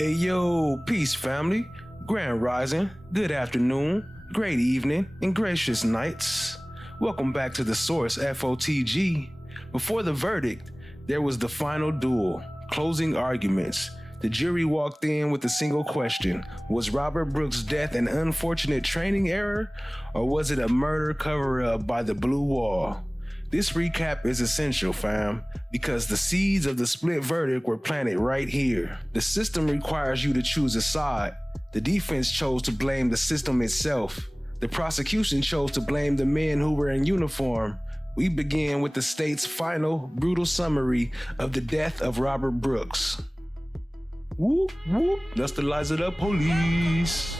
Hey yo, peace family, grand rising, good afternoon, great evening, and gracious nights. Welcome back to The Source FOTG. Before the verdict, there was the final duel, closing arguments. The jury walked in with a single question. Was Robert Brooks' death an unfortunate training error, or was it a murder cover-up by the Blue Wall? This recap is essential, fam, because the seeds of the split verdict were planted right here. The system requires you to choose a side. The defense chose to blame the system itself. The prosecution chose to blame the men who were in uniform. We begin with the state's final, brutal summary of the death of Robert Brooks. Whoop, whoop, that's the lies of the police.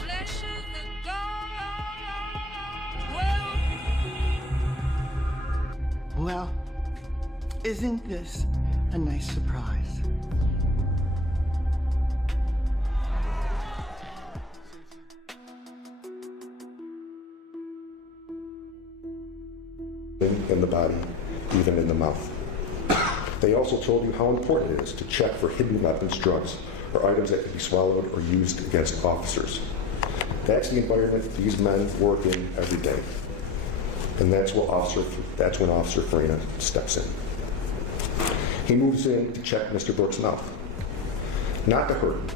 Well, isn't this a nice surprise? In the body, even in the mouth. They also told you how important it is to check for hidden weapons, drugs, or items that could be swallowed or used against officers. That's the environment these men work in every day. And that's when Officer Farina steps in. He moves in to check Mr. Brooks' mouth. Not to hurt him,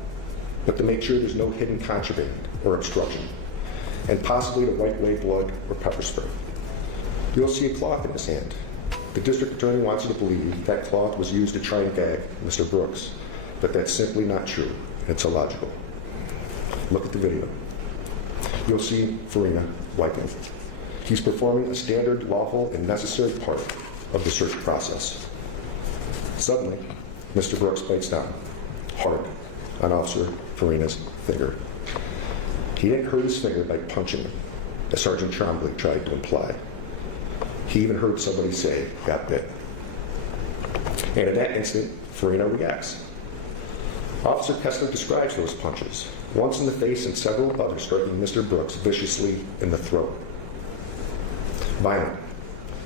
but to make sure there's no hidden contraband or obstruction, and possibly to wipe away blood or pepper spray. You'll see a cloth in his hand. The district attorney wants you to believe that cloth was used to try and gag Mr. Brooks, but that's simply not true. It's illogical. Look at the video. You'll see Farina wiping. He's performing a standard, lawful, and necessary part of the search process. Suddenly, Mr. Brooks bites down, hard, on Officer Farina's finger. He didn't hurt his finger by punching him, as Sergeant Trombley tried to imply. He even heard somebody say, "Got bit." And in that instant, Farina reacts. Officer Kessler describes those punches, once in the face and several others striking Mr. Brooks viciously in the throat. Violent,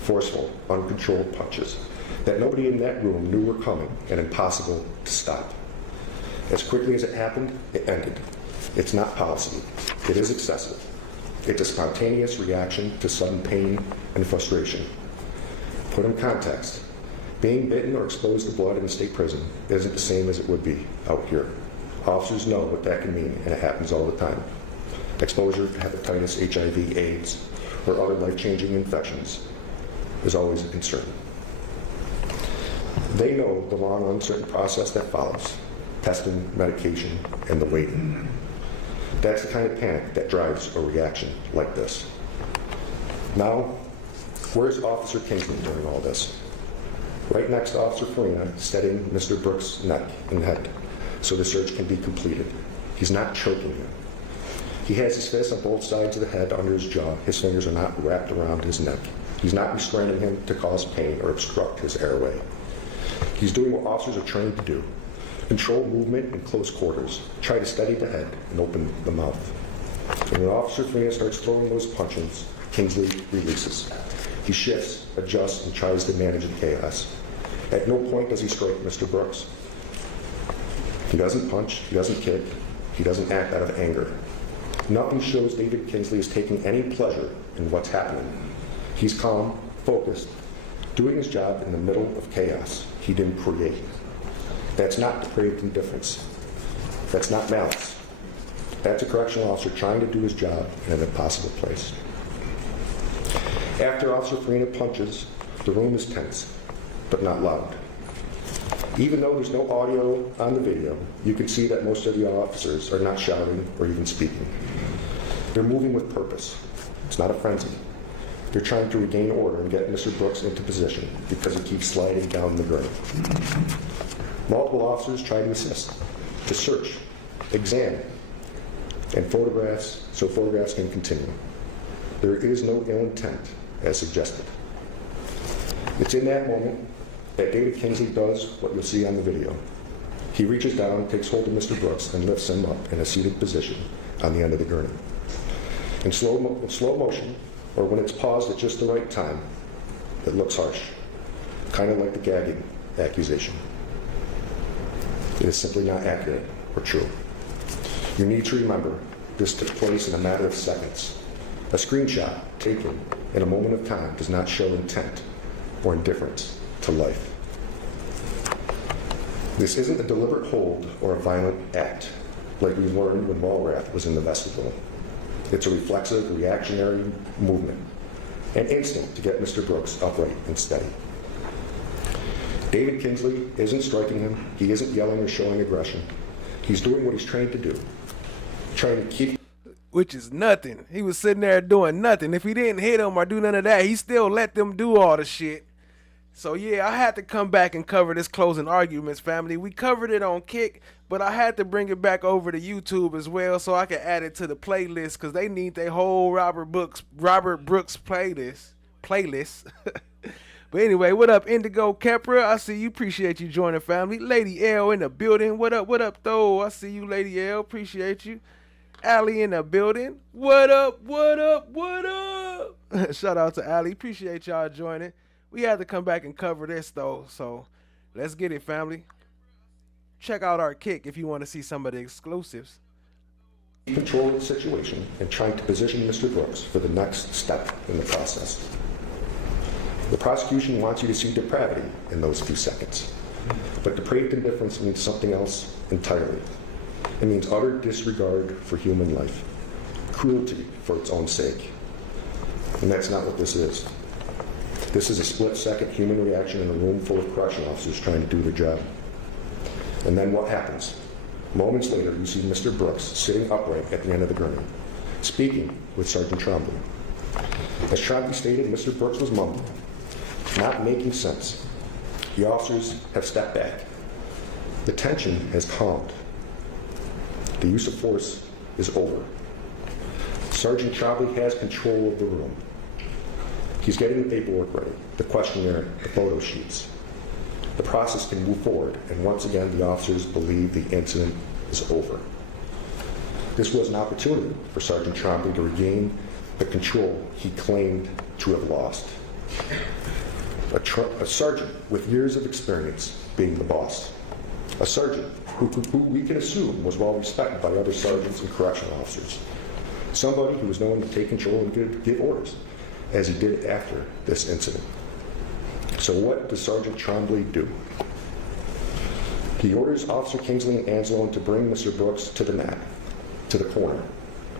forceful, uncontrolled punches that nobody in that room knew were coming and impossible to stop. As quickly as it happened, it ended. It's not policy. It is excessive. It's a spontaneous reaction to sudden pain and frustration. Put in context, being bitten or exposed to blood in a state prison isn't the same as it would be out here. Officers know what that can mean, and it happens all the time. Exposure to hepatitis, HIV, AIDS, or other life-changing infections is always a concern. They know the long, uncertain process that follows: testing, medication, and the waiting. That's the kind of panic that drives a reaction like this. Now, where's Officer Kingsley during all this? Right next to Officer Farina, steadying Mr. Brooks' neck and head so the search can be completed. He's not choking him. He has his fists on both sides of the head under his jaw. His fingers are not wrapped around his neck. He's not restraining him to cause pain or obstruct his airway. He's doing what officers are trained to do: control movement in close quarters, try to steady the head and open the mouth. And when Officer Farina starts throwing those punches, Kingsley releases. He shifts, adjusts, and tries to manage the chaos. At no point does he strike Mr. Brooks. He doesn't punch, he doesn't kick, he doesn't act out of anger. Nothing shows David Kingsley is taking any pleasure in what's happening. He's calm, focused, doing his job in the middle of chaos he didn't create. That's not depraved indifference. That's not malice. That's a correctional officer trying to do his job in an impossible place. After Officer Farina punches, the room is tense, but not loud. Even though there's no audio on the video, you can see that most of the officers are not shouting or even speaking. They're moving with purpose. It's not a frenzy. They're trying to regain order and get Mr. Brooks into position because he keeps sliding down the gurney. Multiple officers try to assist, to search, examine, and photographs so photographs can continue. There is no ill intent, as suggested. It's in that moment that David Kingsley does what you'll see on the video. He reaches down, takes hold of Mr. Brooks, and lifts him up in a seated position on the end of the gurney. In slow motion, or when it's paused at just the right time, it looks harsh, kind of like the gagging accusation. It is simply not accurate or true. You need to remember, this took place in a matter of seconds. A screenshot taken in a moment of time does not show intent or indifference to life. This isn't a deliberate hold or a violent act, like we learned when Walrath was in the vestibule. It's a reflexive, reactionary movement, an instinct to get Mr. Brooks upright and steady. David Kingsley isn't striking him. He isn't yelling or showing aggression. He's doing what he's trained to do, trying to keep... Which is nothing. He was sitting there doing nothing. If he didn't hit him or do none of that, he still let them do all the shit. So yeah, I had to come back and cover this closing arguments, family. We covered it on Kick, but I had to bring it back over to YouTube as well so I can add it to the playlist, because they need their whole Robert Brooks playlist. But anyway, what up, Indigo Kepra? I see you. Appreciate you joining, family. Lady L in the building. What up, though? I see you, Lady L. Appreciate you. Allie in the building. What up? Shout out to Allie. Appreciate y'all joining. We had to come back and cover this, though, so let's get it, family. Check out our Kick if you want to see some of the exclusives. Controlling the situation and trying to position Mr. Brooks for the next step in the process. The prosecution wants you to see depravity in those few seconds, but depraved indifference means something else entirely. It means utter disregard for human life, cruelty for its own sake, and that's not what this is. This is a split-second human reaction in a room full of correction officers trying to do their job. And then what happens? Moments later, you see Mr. Brooks sitting upright at the end of the gurney, speaking with Sergeant Trombley. As Trombley stated, Mr. Brooks was mumbling, not making sense. The officers have stepped back. The tension has calmed. The use of force is over. Sergeant Trombley has control of the room. He's getting the paperwork ready, the questionnaire, the photo sheets. The process can move forward, and once again, the officers believe the incident is over. This was an opportunity for Sergeant Trombley to regain the control he claimed to have lost. A sergeant with years of experience being the boss. A sergeant who we can assume was well respected by other sergeants and correctional officers. Somebody who was known to take control and give orders, as he did after this incident. So what does Sergeant Trombley do? He orders Officer Kingsley and Anzalone to bring Mr. Brooks to the mat, to the corner.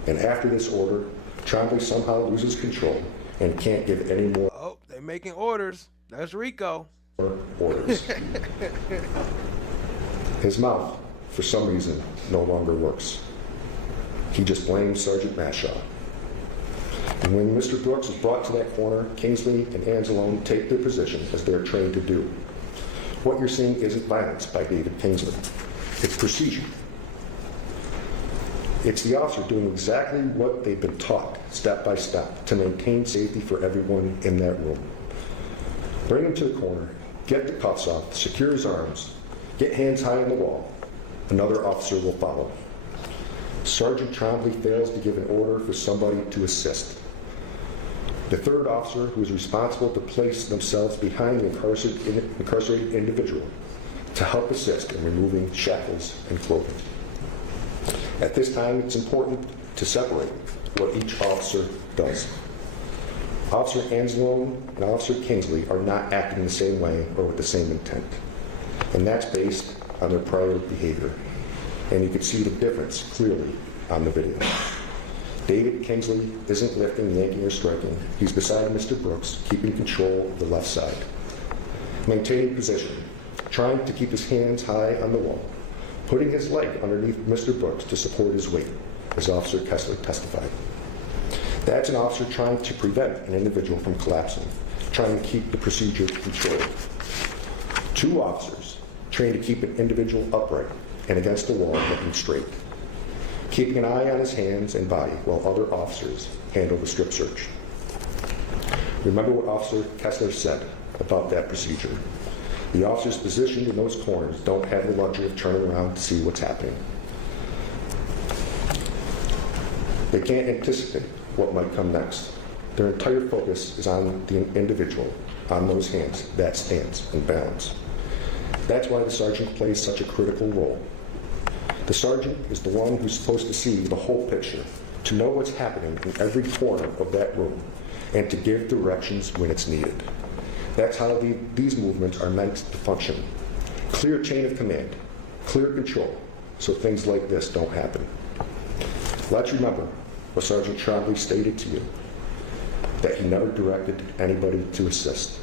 And after this order, Trombley somehow loses control and can't give any more. Oh, they're making orders. That's Rico. Orders. His mouth, for some reason, no longer works. He just blames Sergeant Mashaw. And when Mr. Brooks is brought to that corner, Kingsley and Anzalone take their position as they're trained to do. What you're seeing isn't violence by David Kingsley. It's procedure. It's the officer doing exactly what they've been taught, step by step, to maintain safety for everyone in that room. Bring him to the corner, get the cuffs off, secure his arms, get hands high on the wall. Another officer will follow. Sergeant Trombley fails to give an order for somebody to assist. The third officer, who is responsible to place themselves behind the incarcerated individual to help assist in removing shackles and clothing. At this time, it's important to separate what each officer does. Officer Anzalone and Officer Kingsley are not acting the same way or with the same intent. And that's based on their prior behavior. And you can see the difference clearly on the video. David Kingsley isn't lifting, yanking, or striking. He's beside Mr. Brooks, keeping control of the left side. Maintaining position, trying to keep his hands high on the wall, putting his leg underneath Mr. Brooks to support his weight, as Officer Kessler testified. That's an officer trying to prevent an individual from collapsing, trying to keep the procedure controlled. Two officers trained to keep an individual upright and against the wall looking straight, keeping an eye on his hands and body while other officers handle the strip search. Remember what Officer Kessler said about that procedure. The officers positioned in those corners don't have the luxury of turning around to see what's happening. They can't anticipate what might come next. Their entire focus is on the individual, on those hands, that stance and balance. That's why the sergeant plays such a critical role. The sergeant is the one who's supposed to see the whole picture, to know what's happening in every corner of that room, and to give directions when it's needed. That's how these movements are meant to function. Clear chain of command, clear control, so things like this don't happen. Let's remember what Sergeant Trombley stated to you, that he never directed anybody to assist.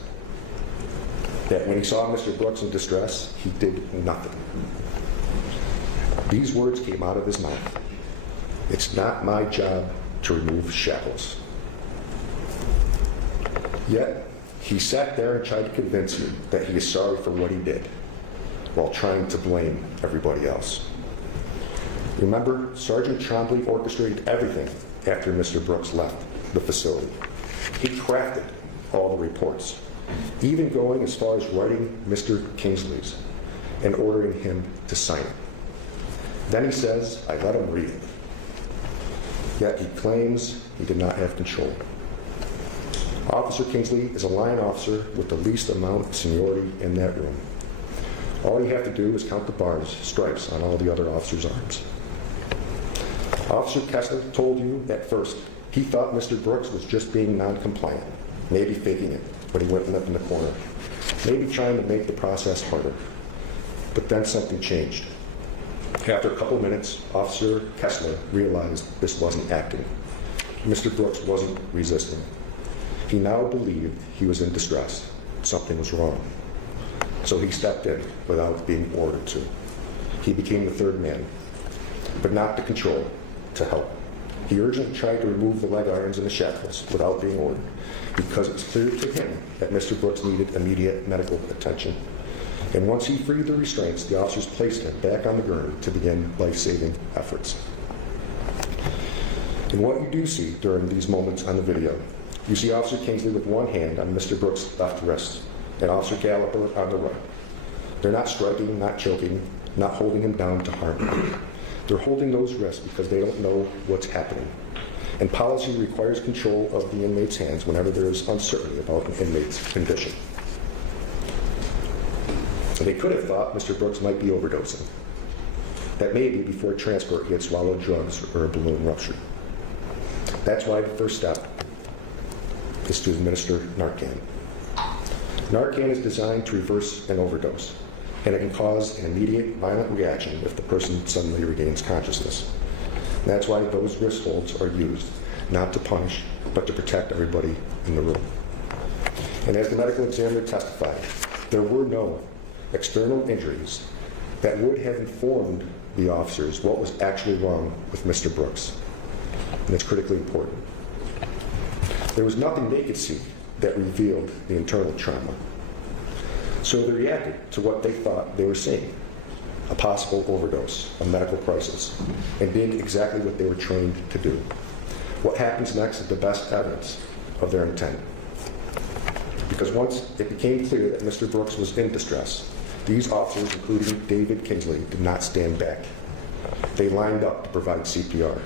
That when he saw Mr. Brooks in distress, he did nothing. These words came out of his mouth. It's not my job to remove shackles. Yet, he sat there and tried to convince you that he is sorry for what he did, while trying to blame everybody else. Remember, Sergeant Trombley orchestrated everything after Mr. Brooks left the facility. He crafted all the reports, even going as far as writing Mr. Kingsley's and ordering him to sign it. Then he says, I let him read it. Yet he claims he did not have control. Officer Kingsley is a line officer with the least amount of seniority in that room. All you have to do is count the bars, stripes on all the other officers' arms. Officer Kessler told you at first he thought Mr. Brooks was just being non-compliant, maybe faking it when he went limp in the corner, maybe trying to make the process harder. But then something changed. After a couple minutes, Officer Kessler realized this wasn't acting. Mr. Brooks wasn't resisting. He now believed he was in distress. Something was wrong. So he stepped in without being ordered to. He became the third man, but not to control, to help. He urgently tried to remove the leg irons and the shackles without being ordered, because it was clear to him that Mr. Brooks needed immediate medical attention. And once he freed the restraints, the officers placed him back on the gurney to begin life-saving efforts. And what you do see during these moments on the video, you see Officer Kingsley with one hand on Mr. Brooks' left wrist and Officer Galloper on the right. They're not striking, not choking, not holding him down to harm him. They're holding those wrists because they don't know what's happening. And policy requires control of the inmate's hands whenever there is uncertainty about an inmate's condition. They could have thought Mr. Brooks might be overdosing. That maybe before transport he had swallowed drugs or a balloon ruptured. That's why the first step is to administer Narcan. Narcan is designed to reverse an overdose, and it can cause an immediate violent reaction if the person suddenly regains consciousness. And that's why those wrist holds are used, not to punish, but to protect everybody in the room. And as the medical examiner testified, there were no external injuries that would have informed the officers what was actually wrong with Mr. Brooks. And it's critically important. There was nothing they could see that revealed the internal trauma. So they reacted to what they thought they were seeing, a possible overdose, a medical crisis, and did exactly what they were trained to do. What happens next is the best evidence of their intent. Because once it became clear that Mr. Brooks was in distress, these officers, including David Kingsley, did not stand back. They lined up to provide CPR.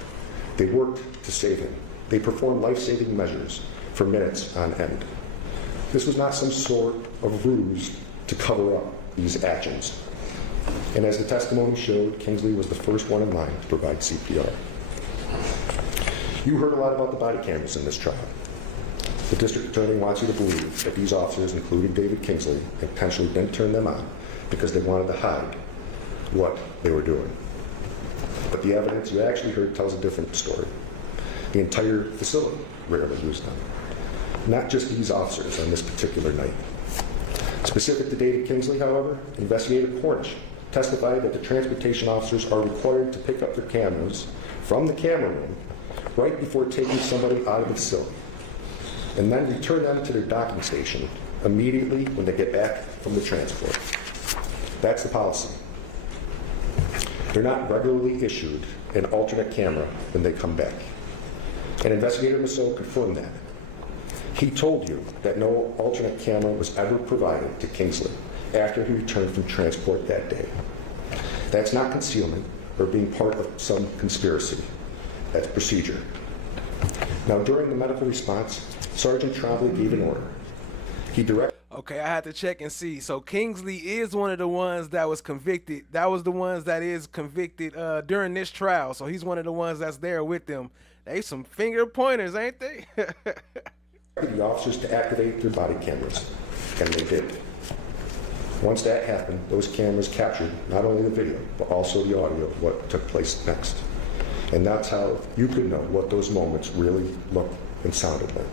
They worked to save him. They performed life-saving measures for minutes on end. This was not some sort of ruse to cover up these actions. And as the testimony showed, Kingsley was the first one in line to provide CPR. You heard a lot about the body cameras in this trial. The district attorney wants you to believe that these officers, including David Kingsley, intentionally didn't turn them on because they wanted to hide what they were doing. But the evidence you actually heard tells a different story. The entire facility rarely used them. Not just these officers on this particular night. Specific to David Kingsley, however, Investigator Cornish testified that the transportation officers are required to pick up their cameras from the camera room right before taking somebody out of the facility, and then return them to their docking station immediately when they get back from the transport. That's the policy. They're not regularly issued an alternate camera when they come back. And Investigator Massot confirmed that. He told you that no alternate camera was ever provided to Kingsley after he returned from transport that day. That's not concealment or being part of some conspiracy. That's procedure. Now, during the medical response, Sergeant Trombley gave an order. He directed... Okay, I had to check and see. So Kingsley is one of the ones that was convicted. That was the ones that is convicted during this trial. So he's one of the ones that's there with them. They some finger pointers, ain't they? The officers to activate their body cameras, and they did. Once that happened, those cameras captured not only the video, but also the audio of what took place next. And that's how you could know what those moments really looked and sounded like.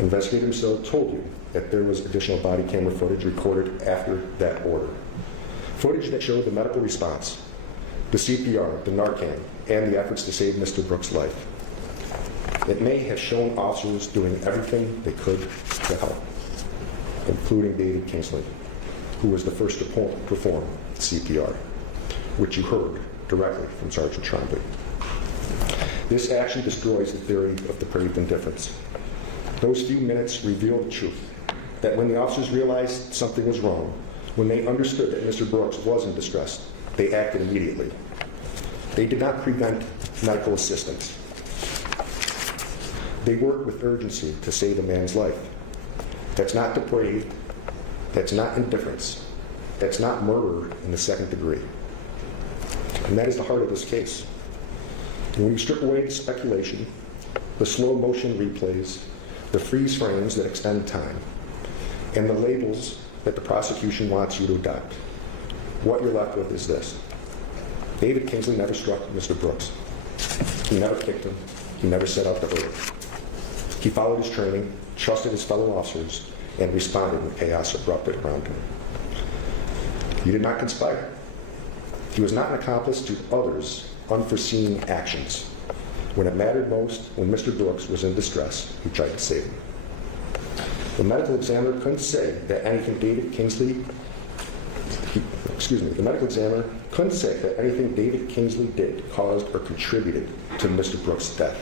Investigators told you that there was additional body camera footage recorded after that order. Footage that showed the medical response, the CPR, the Narcan, and the efforts to save Mr. Brooks' life. It may have shown officers doing everything they could to help, including David Kingsley, who was the first to perform CPR, which you heard directly from Sergeant Trombley. This action destroys the theory of depraved indifference. Those few minutes reveal the truth, that when the officers realized something was wrong, when they understood that Mr. Brooks was in distress, they acted immediately. They did not prevent medical assistance. They worked with urgency to save a man's life. That's not depraved. That's not indifference. That's not murder in the second degree. And that is the heart of this case. And when you strip away the speculation, the slow motion replays, the freeze frames that extend time, and the labels that the prosecution wants you to adopt, what you're left with is this. David Kingsley never struck Mr. Brooks. He never kicked him. He never set out to hurt him. He followed his training, trusted his fellow officers, and responded when chaos erupted around him. He did not conspire. He was not an accomplice to others' unforeseen actions. When it mattered most, when Mr. Brooks was in distress, he tried to save him. The medical examiner couldn't say that anything David Kingsley did caused or contributed to Mr. Brooks' death.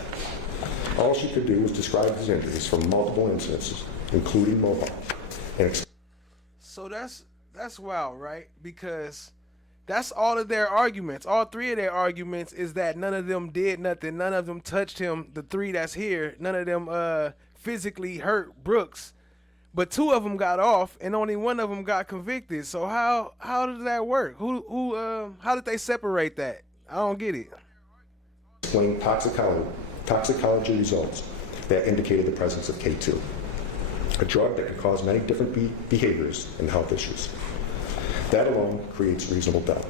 All she could do was describe his injuries from multiple incidences, including mobile. So that's wild, right? Because that's all of their arguments. All three of their arguments is that none of them did nothing. None of them touched him. The three that's here, none of them physically hurt Brooks. But two of them got off, and only one of them got convicted. So how did that work? How did they separate that? I don't get it. Explain toxicology results that indicated the presence of K2, a drug that can cause many different behaviors and health issues. That alone creates reasonable doubt.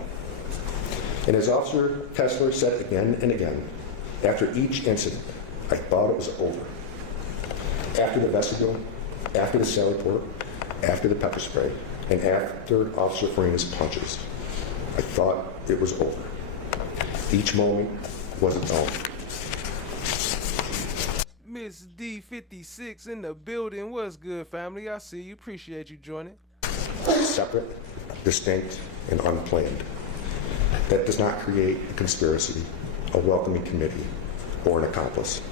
And as Officer Kessler said again and again, after each incident, I thought it was over. After the vestibule, after the Sally Port, after the pepper spray, and after Officer Farina's punches, I thought it was over. Each moment was its own. Miss D56 in the building. What's good, family? I see you. Appreciate you joining. Separate, distinct, and unplanned. That does not create a conspiracy, a welcoming committee, or an accomplice.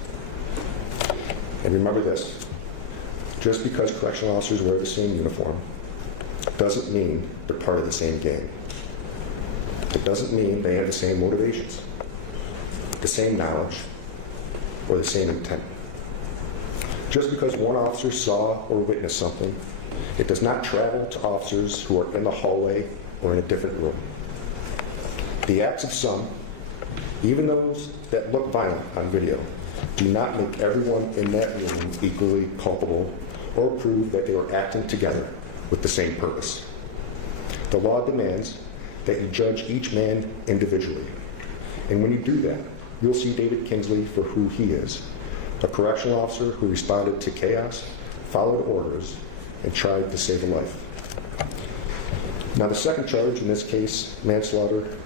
And remember this, just because correctional officers wear the same uniform doesn't mean they're part of the same gang. It doesn't mean they have the same motivations, the same knowledge, or the same intent. Just because one officer saw or witnessed something, it does not travel to officers who are in the hallway or in a different room. The acts of some, even those that look violent on video, do not make everyone in that room equally culpable or prove that they were acting together with the same purpose. The law demands that you judge each man individually. And when you do that, you'll see David Kingsley for who he is, a correctional officer who responded to chaos, followed orders, and tried to save a life. Now, the second charge in this case, manslaughter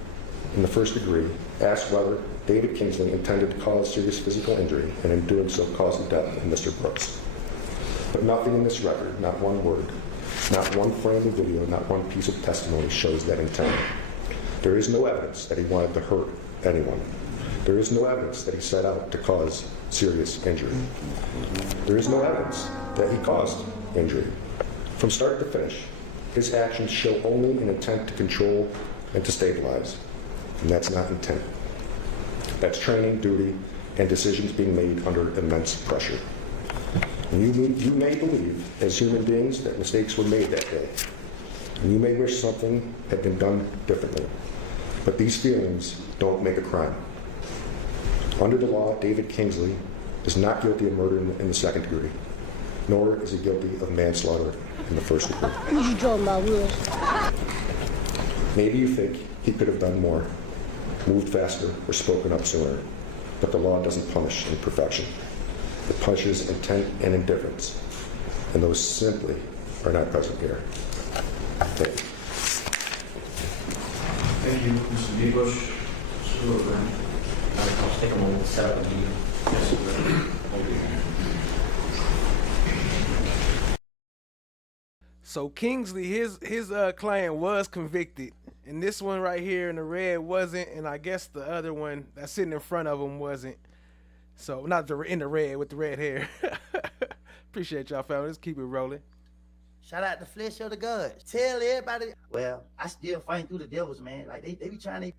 in the first degree, asks whether David Kingsley intended to cause serious physical injury and in doing so cause the death of Mr. Brooks. But nothing in this record, not one word, not one frame of video, not one piece of testimony shows that intent. There is no evidence that he wanted to hurt anyone. There is no evidence that he set out to cause serious injury. There is no evidence that he caused injury. From start to finish, his actions show only an intent to control and to stabilize. And that's not intent. That's training, duty, and decisions being made under immense pressure. And You may believe, as human beings, that mistakes were made that day. And you may wish something had been done differently. But these feelings don't make a crime. Under the law, David Kingsley is not guilty of murder in the second degree, nor is he guilty of manslaughter in the first degree. What you talking about, Will? Maybe you think he could have done more, moved faster, or spoken up sooner. But the law doesn't punish imperfection. It punishes intent and indifference. And those simply are not present here. Thank you. Thank you, Mr. Bush. Mr. Rubin. I'll take a moment to set up a meeting. Yes, sir. So Kingsley, his client was convicted, and this one right here in the red wasn't, and I guess the other one that's sitting in front of him wasn't. So not in the red with the red hair. Appreciate y'all, family. Let's keep it rolling. Shout out to Flesh of the Gods. Tell everybody. Well, I still fighting through the devils, man. Like they be trying to.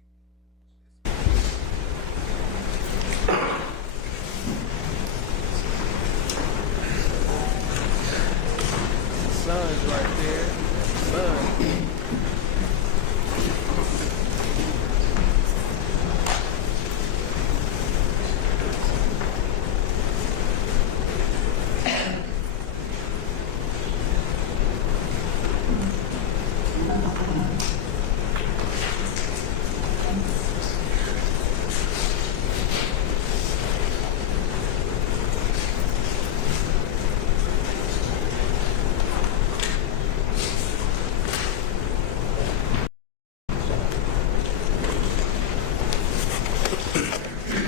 Sun's right there. Sun.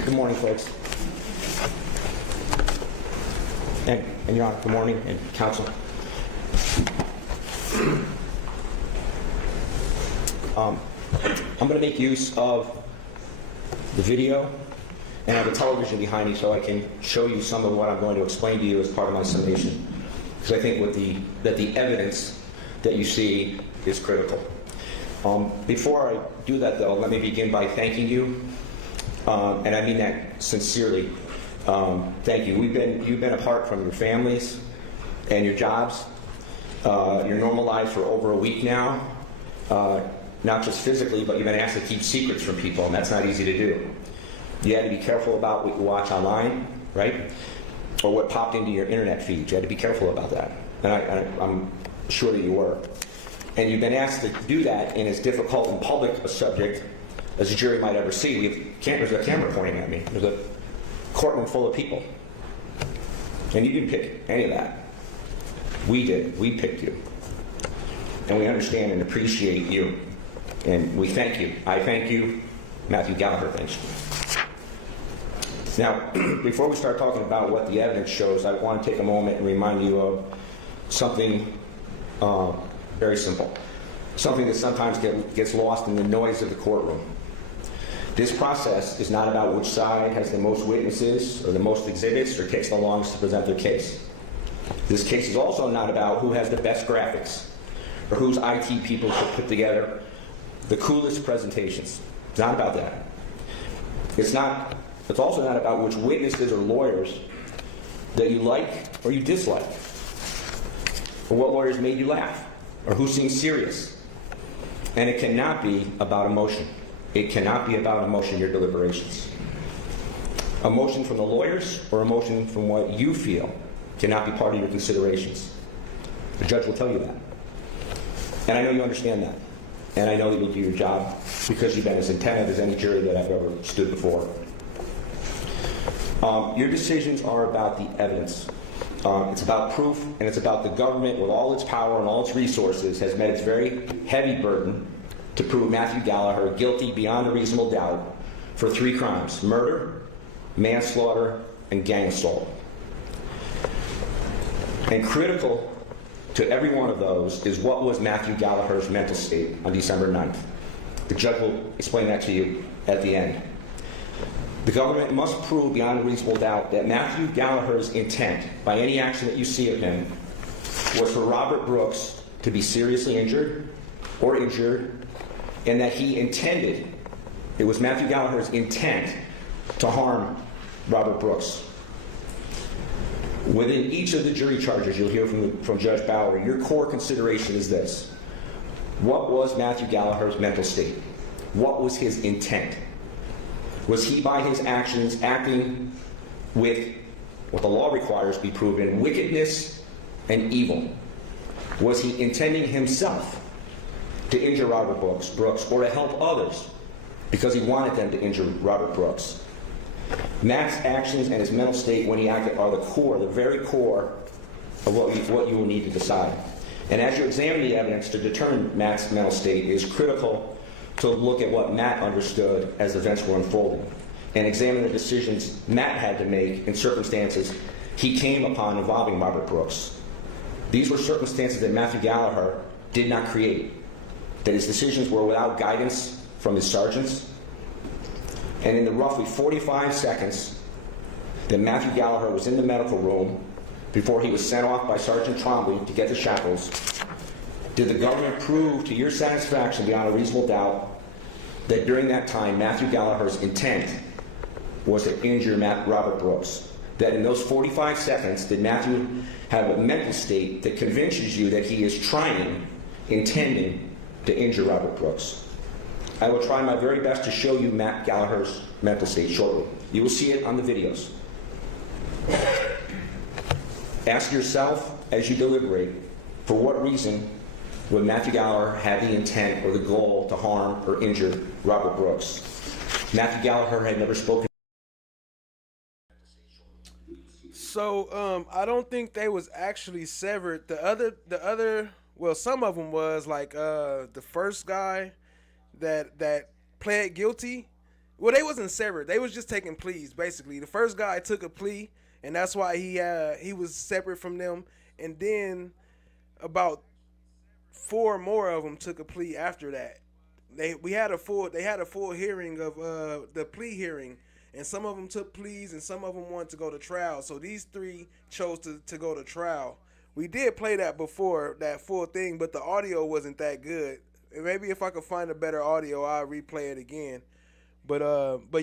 Good morning, folks. And Your Honor, good morning, and counsel. I'm going to make use of the video and I have a television behind me so I can show you some of what I'm going to explain to you as part of my summation. Because I think that the evidence that you see is critical. Before I do that, though, let me begin by thanking you. And I mean that sincerely. Thank you. You've been apart from your families and your jobs, your normal lives for over a week now. Not just physically, but you've been asked to keep secrets from people, and that's not easy to do. You had to be careful about what you watch online, right? Or what popped into your internet feed. You had to be careful about that. And I'm sure that you were. And you've been asked to do that in as difficult and public a subject as a jury might ever see. There's a camera pointing at me. There's a courtroom full of people. And you didn't pick any of that. We did. We picked you. And we understand and appreciate you. And we thank you. I thank you. Matthew Gallagher thanks you. Now, before we start talking about what the evidence shows, I want to take a moment and remind you of something very simple. Something that sometimes gets lost in the noise of the courtroom. This process is not about which side has the most witnesses or the most exhibits or takes the longest to present their case. This case is also not about who has the best graphics or whose IT people could put together the coolest presentations. It's not about that. It's also not about which witnesses or lawyers that you like or you dislike, or what lawyers made you laugh, or who seems serious. And it cannot be about emotion. It cannot be about emotion in your deliberations. Emotion from the lawyers or emotion from what you feel cannot be part of your considerations. The judge will tell you that. And I know you understand that. And I know that you'll do your job because you've been as attentive as any jury that I've ever stood before. Your decisions are about the evidence. It's about proof, and it's about the government, with all its power and all its resources, has met its very heavy burden to prove Matthew Gallagher guilty beyond a reasonable doubt for 3 crimes: murder, manslaughter, and gang assault. And critical to every one of those is what was Matthew Gallagher's mental state on December 9th. The judge will explain that to you at the end. The government must prove beyond a reasonable doubt that Matthew Gallagher's intent, by any action that you see of him, was for Robert Brooks to be seriously injured or injured, and that he intended, it was Matthew Gallagher's intent to harm Robert Brooks. Within each of the jury charges you'll hear from Judge Bowery, your core consideration is this. What was Matthew Gallagher's mental state? What was his intent? Was he, by his actions, acting with what the law requires be proven, wickedness and evil? Was he intending himself to injure Robert Brooks or to help others because he wanted them to injure Robert Brooks? Matt's actions and his mental state when he acted are the very core of what you will need to decide. And as you examine the evidence to determine Matt's mental state, it is critical to look at what Matt understood as events were unfolding and examine the decisions Matt had to make in circumstances he came upon involving Robert Brooks. These were circumstances that Matthew Gallagher did not create, that his decisions were without guidance from his sergeants. And in the roughly 45 seconds that Matthew Gallagher was in the medical room before he was sent off by Sergeant Trombley to get the shackles, did the government prove to your satisfaction beyond a reasonable doubt that during that time Matthew Gallagher's intent was to injure Robert Brooks? That in those 45 seconds did Matthew have a mental state that convinces you that he is intending to injure Robert Brooks? I will try my very best to show you Matt Gallagher's mental state shortly. You will see it on the videos. Ask yourself as you deliberate, for what reason would Matthew Gallagher have the intent or the goal to harm or injure Robert Brooks? Matthew Gallagher had never spoken. So I don't think they was actually severed. The other well, some of them was like the first guy that pled guilty. Well, they wasn't severed. They was just taking pleas basically. The first guy took a plea, and that's why he was separate from them. And then about 4 more of them took a plea after that. They had a full hearing of the plea hearing. And some of them took pleas, and some of them wanted to go to trial. So these 3 chose to go to trial. We did play that before, that full thing, but the audio wasn't that good. And maybe if I could find a better audio, I'll replay it again. But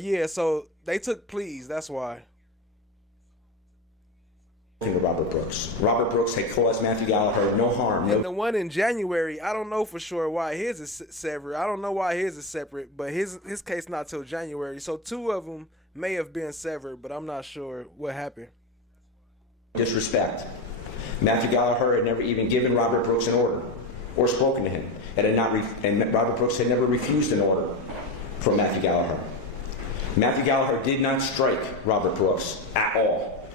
yeah, so they took pleas. That's why. Robert Brooks. Robert Brooks had caused Matthew Gallagher no harm. And the one in January, I don't know for sure why his is separate. I don't know why his is separate, but his case not till January. So 2 of them may have been severed, but I'm not sure what happened. Disrespect. Matthew Gallagher had never even given Robert Brooks an order or spoken to him, and Robert Brooks had never refused an order from Matthew Gallagher. Matthew Gallagher did not strike Robert Brooks at all.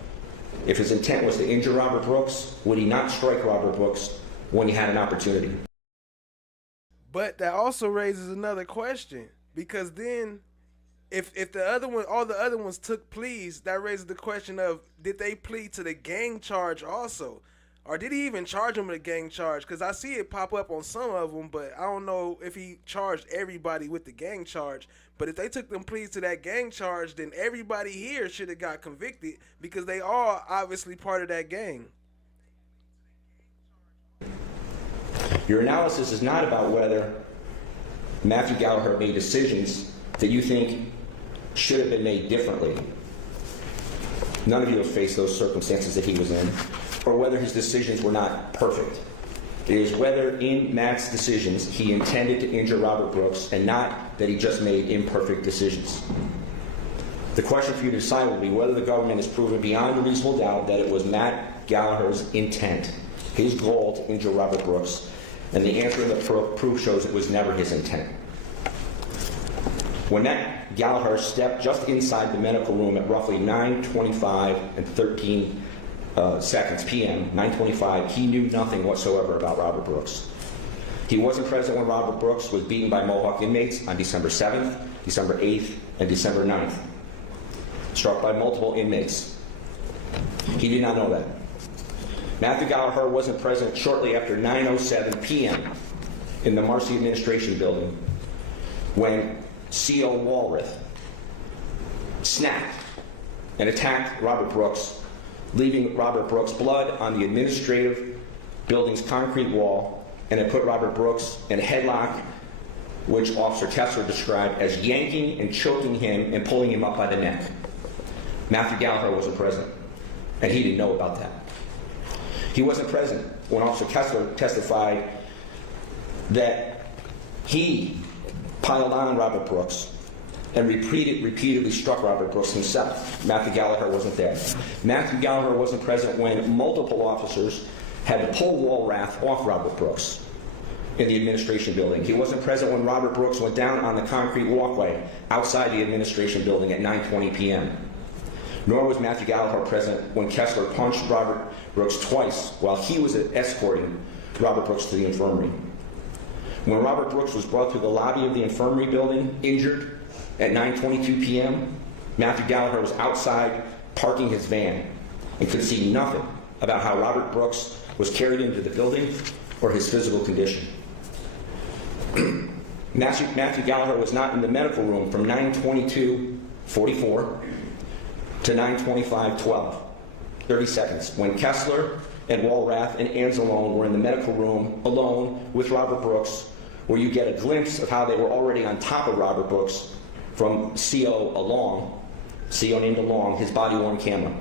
If his intent was to injure Robert Brooks, would he not strike Robert Brooks when he had an opportunity? But that also raises another question, because then if the other one, all the other ones took pleas, that raises the question of, did they plead to the gang charge also? Or did he even charge them with a gang charge? Because I see it pop up on some of them, but I don't know if he charged everybody with the gang charge. But if they took them pleas to that gang charge, then everybody here should have got convicted, because they are obviously part of that gang. Your analysis is not about whether Matthew Gallagher made decisions that you think should have been made differently. None of you have faced those circumstances that he was in, or whether his decisions were not perfect. It is whether in Matt's decisions he intended to injure Robert Brooks, and not that he just made imperfect decisions. The question for you to decide will be whether the government has proven beyond a reasonable doubt that it was Matt Gallagher's intent, his goal to injure Robert Brooks, and the answer in the proof shows it was never his intent. When Matt Gallagher stepped just inside the medical room at roughly 9:25 and 13 seconds p.m., 9:25, he knew nothing whatsoever about Robert Brooks. He wasn't present when Robert Brooks was beaten by Mohawk inmates on December 7th, December 8th, and December 9th, struck by multiple inmates. He did not know that. Matthew Gallagher wasn't present shortly after 9:07 p.m. in the Marcy Administration Building when C.O. Walrath snapped and attacked Robert Brooks, leaving Robert Brooks' blood on the administrative building's concrete wall, and it put Robert Brooks in a headlock, which Officer Kessler described as yanking and choking him and pulling him up by the neck. Matthew Gallagher wasn't present. and he didn't know about that. He wasn't present when Officer Kessler testified that he piled on Robert Brooks and repeatedly struck Robert Brooks himself. Matthew Gallagher wasn't there. Matthew Gallagher wasn't present when multiple officers had to pull Walrath off Robert Brooks in the administration building. He wasn't present when Robert Brooks went down on the concrete walkway outside the administration building at 9:20 p.m. Nor was Matthew Gallagher present when Kessler punched Robert Brooks twice while he was escorting Robert Brooks to the infirmary. When Robert Brooks was brought through the lobby of the infirmary building, injured, at 9:22 p.m., Matthew Gallagher was outside parking his van and could see nothing about how Robert Brooks was carried into the building or his physical condition. Matthew Gallagher was not in the medical room from 9:22:44 to 9:25:12, 30 seconds, when Kessler and Walrath and Anzalone were in the medical room alone with Robert Brooks, where you get a glimpse of how they were already on top of Robert Brooks from CO named Along, his body-worn camera.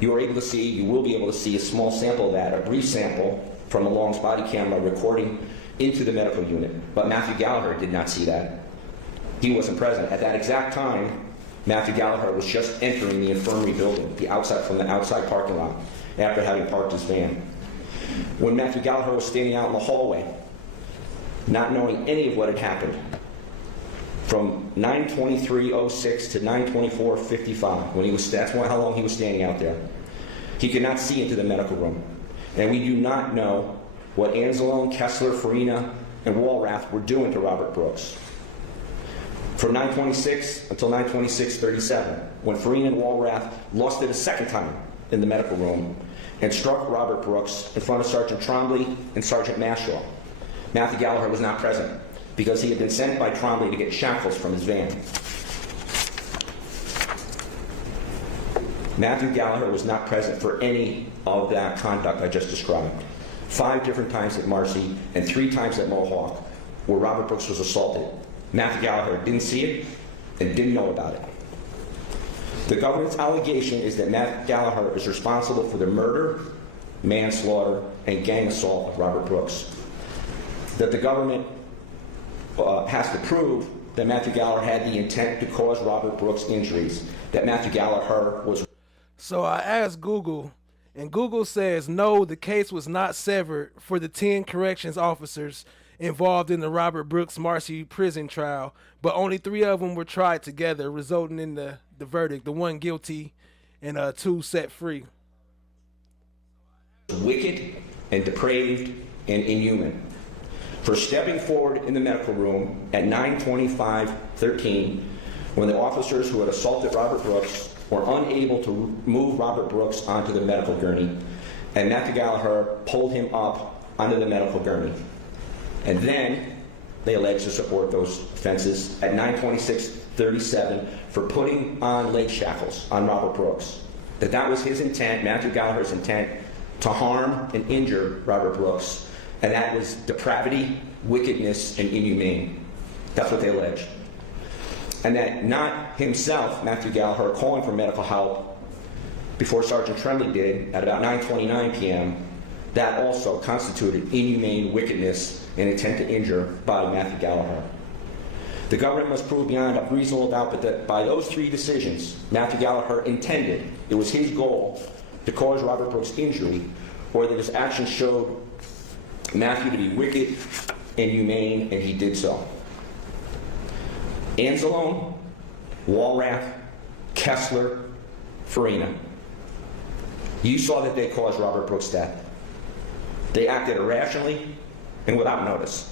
You will be able to see a small sample of that, a brief sample from Along's body camera recording into the medical unit. But Matthew Gallagher did not see that. He wasn't present. At that exact time, Matthew Gallagher was just entering the infirmary building, from the outside parking lot, after having parked his van. When Matthew Gallagher was standing out in the hallway, not knowing any of what had happened, from 9:23:06 to 9:24:55, that's how long he was standing out there, he could not see into the medical room. And we do not know what Anzalone, Kessler, Farina, and Walrath were doing to Robert Brooks. From 9:26 until 9:26:37, when Farina and Walrath lost it a second time in the medical room and struck Robert Brooks in front of Sergeant Trombley and Sergeant Mashaw, Matthew Gallagher was not present because he had been sent by Trombley to get shackles from his van. Matthew Gallagher was not present for any of that conduct I just described. 5 different times at Marcy and 3 times at Mohawk where Robert Brooks was assaulted. Matthew Gallagher didn't see it and didn't know about it. The government's allegation is that Matthew Gallagher is responsible for the murder, manslaughter, and gang assault of Robert Brooks. That the government has to prove that Matthew Gallagher had the intent to cause Robert Brooks injuries, that Matthew Gallagher was... So I asked Google, and Google says no, the case was not severed for the 10 corrections officers involved in the Robert Brooks Marcy prison trial, but only 3 of them were tried together, resulting in the verdict, the 1 guilty and 2 set free. Wicked and depraved and inhuman for stepping forward in the medical room at 9:25:13 when the officers who had assaulted Robert Brooks were unable to move Robert Brooks onto the medical gurney, and Matthew Gallagher pulled him up onto the medical gurney. And then they alleged to support those offenses at 9:26:37 for putting on leg shackles on Robert Brooks. That was his intent, Matthew Gallagher's intent, to harm and injure Robert Brooks. And that was depravity, wickedness, and inhumane. That's what they alleged. And that not himself, Matthew Gallagher, calling for medical help before Sergeant Tremblay did at about 9:29 p.m., that also constituted inhumane wickedness and intent to injure by Matthew Gallagher. The government must prove beyond a reasonable doubt that by those 3 decisions, Matthew Gallagher intended, it was his goal, to cause Robert Brooks injury, or that his actions showed Matthew to be wicked and inhumane, and he did so. Anzalone, Walrath, Kessler, Farina, you saw that they caused Robert Brooks' death. They acted irrationally and without notice.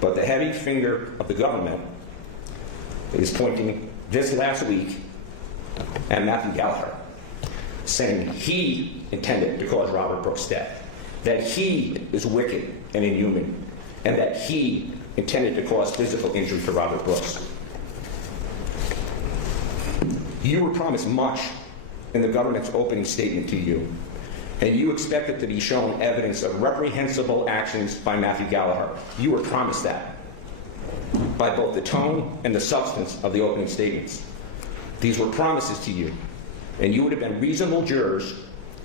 But the heavy finger of the government is pointing this last week at Matthew Gallagher, saying he intended to cause Robert Brooks' death, that he is wicked and inhuman, and that he intended to cause physical injury to Robert Brooks. You were promised much in the government's opening statement to you, and you expected to be shown evidence of reprehensible actions by Matthew Gallagher. You were promised that by both the tone and the substance of the opening statements. These were promises to you, And you would have been reasonable jurors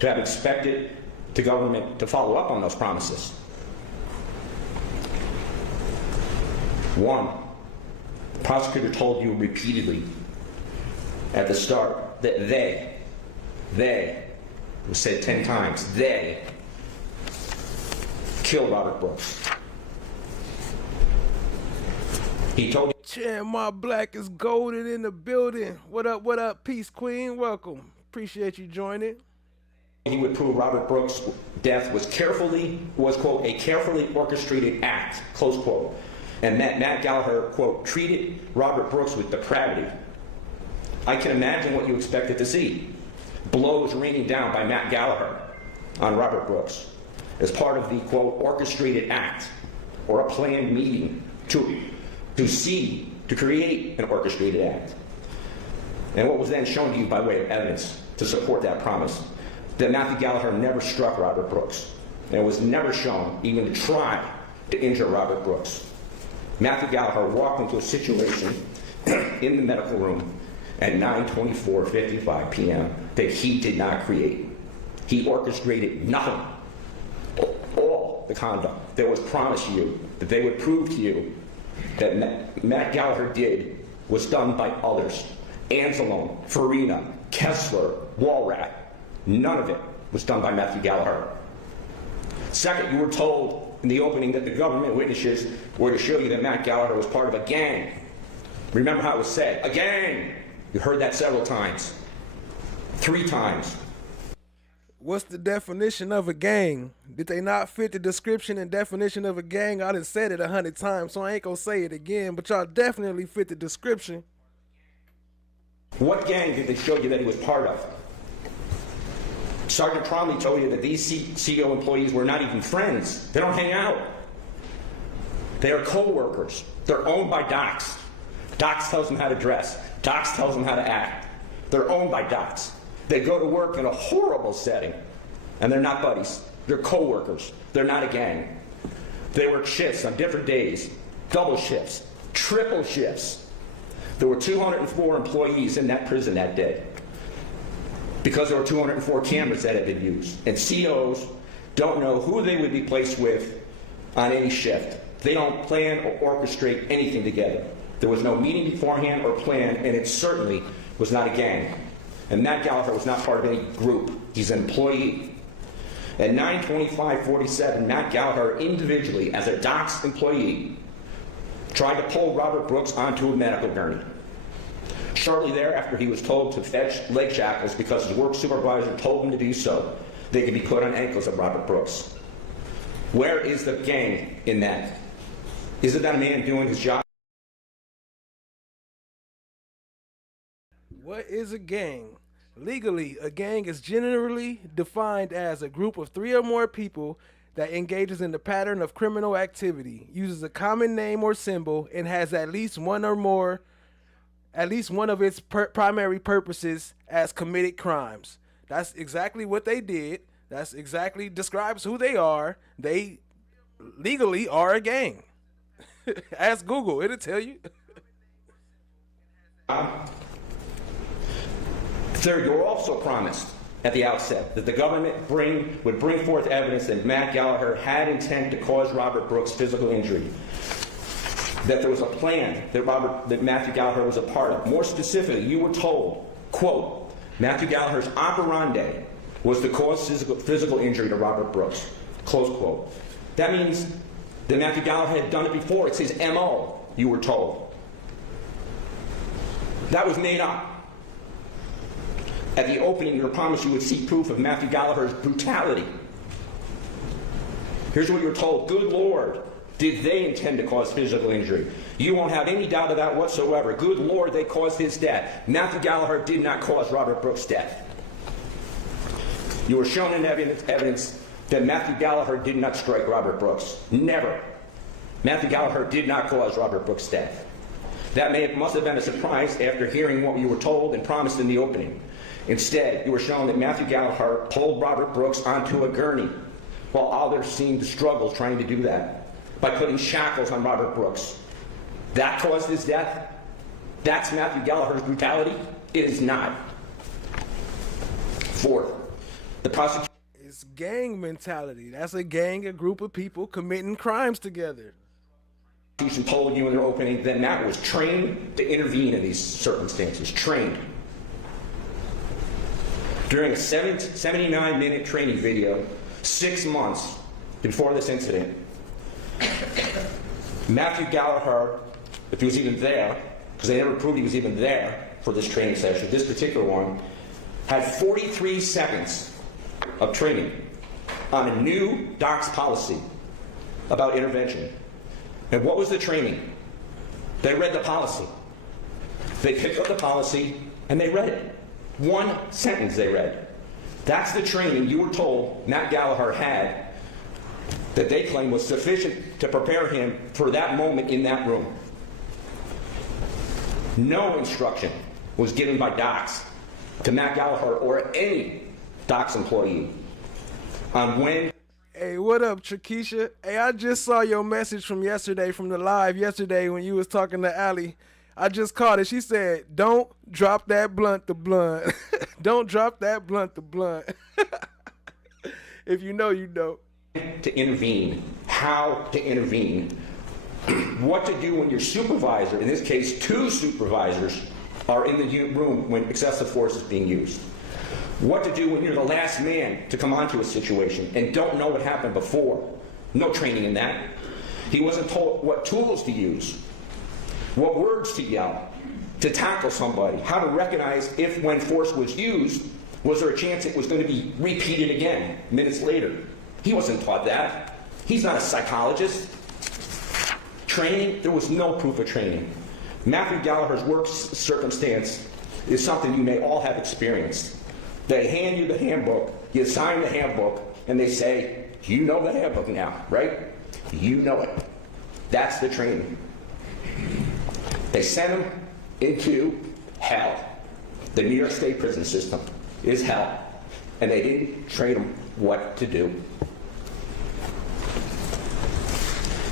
to have expected the government to follow up on those promises. One, the prosecutor told you repeatedly at the start that they, it was said 10 times, they killed Robert Brooks. He told you Chan, my black is golden in the building. What up, Peace Queen? Welcome. Appreciate you joining. he would prove Robert Brooks' death was quote, a carefully orchestrated act, close quote. And Matt Gallagher, quote, treated Robert Brooks with depravity. I can imagine what you expected to see. Blows raining down by Matt Gallagher on Robert Brooks as part of the, quote, orchestrated act or a planned meeting to create an orchestrated act. And what was then shown to you by way of evidence to support that promise, that Matthew Gallagher never struck Robert Brooks, and was never shown even to try to injure Robert Brooks. Matthew Gallagher walked into a situation in the medical room at 9:24:55 p.m. that he did not create. He orchestrated nothing. All the conduct that was promised you, that they would prove to you that Matt Gallagher did, was done by others. Anzalone, Farina, Kessler, Walrat. None of it was done by Matthew Gallagher. Second, you were told in the opening that the government witnesses were to show you that Matt Gallagher was part of a gang. Remember how it was said, a gang. You heard that several times. 3 times. What's the definition of a gang? Did they not fit the description and definition of a gang? I done said it 100 times, so I ain't gonna say it again, but y'all definitely fit the description. What gang did they show you that he was part of? Sergeant Tromley told you that these CO employees were not even friends. They don't hang out. They are co-workers. They're owned by Docs. Docs tells them how to dress. Docs tells them how to act. They're owned by Docs. They go to work in a horrible setting, and they're not buddies. They're co-workers. They're not a gang. They work shifts on different days, double shifts, triple shifts. There were 204 employees in that prison that day because there were 204 cameras that had been used. And COs don't know who they would be placed with on any shift. They don't plan or orchestrate anything together. There was no meeting beforehand or plan, and it certainly was not a gang. And Matt Gallagher was not part of any group. He's an employee. At 9:25:47, Matt Gallagher individually, as a Docs employee, tried to pull Robert Brooks onto a medical gurney. Shortly thereafter, he was told to fetch leg shackles because his work supervisor told him to do so. They could be put on ankles of Robert Brooks. Where is the gang in that? Isn't that a man doing his job? What is a gang? Legally, a gang is generally defined as a group of 3 or more people that engages in the pattern of criminal activity, uses a common name or symbol, and has at least one of its primary purposes as committed crimes. That's exactly what they did. That's exactly describes who they are. They legally are a gang. Ask Google, it'll tell you. Third, you were also promised at the outset that the government would bring forth evidence that Matt Gallagher had intent to cause Robert Brooks physical injury, that there was a plan that Matthew Gallagher was a part of. More specifically, you were told, quote, Matthew Gallagher's operandi was to cause physical injury to Robert Brooks, close quote. That means that Matthew Gallagher had done it before. It's his MO, you were told. That was made up. At the opening, you were promised you would see proof of Matthew Gallagher's brutality. Here's what you were told. Good Lord, did they intend to cause physical injury? You won't have any doubt of that whatsoever. Good Lord, they caused his death. Matthew Gallagher did not cause Robert Brooks' death. You were shown in evidence that Matthew Gallagher did not strike Robert Brooks. Never. Matthew Gallagher did not cause Robert Brooks' death. That must have been a surprise after hearing what you were told and promised in the opening. Instead, you were shown that Matthew Gallagher pulled Robert Brooks onto a gurney while others seemed to struggle trying to do that by putting shackles on Robert Brooks. That caused his death? That's Matthew Gallagher's brutality? It is not. Fourth, the prosecution It's gang mentality. That's a gang, a group of people committing crimes together. told you in their opening that Matt was trained to intervene in these circumstances. Trained. During a 79-minute training video, 6 months before this incident, Matthew Gallagher, if he was even there, because they never proved he was even there for this training session, this particular one, had 43 seconds of training on a new docs policy about intervention. And what was the training? They read the policy. They picked up the policy and they read it. One sentence they read. That's the training you were told Matt Gallagher had that they claim was sufficient to prepare him for that moment in that room. No instruction was given by docs to Matt Gallagher or any docs employee on when. Hey, what up, Trakisha? Hey, I just saw your message from yesterday, from the live yesterday when you was talking to Allie. I just caught it. She said, don't drop that blunt to blunt. Don't drop that blunt to blunt. If you know, you know. To intervene, how to intervene, what to do when your supervisor, in this case 2 supervisors, are in the room when excessive force is being used. What to do when you're the last man to come onto a situation and don't know what happened before. No training in that. He wasn't told what tools to use, what words to yell, to tackle somebody, how to recognize if when force was used, was there a chance it was going to be repeated again minutes later. He wasn't taught that. He's not a psychologist. Training, there was no proof of training. Matthew Gallagher's work circumstance is something you may all have experienced. They hand you the handbook, you sign the handbook, and they say, you know the handbook now, right? You know it. That's the training. They sent him into hell. The New York State prison system is hell. And they didn't train him what to do.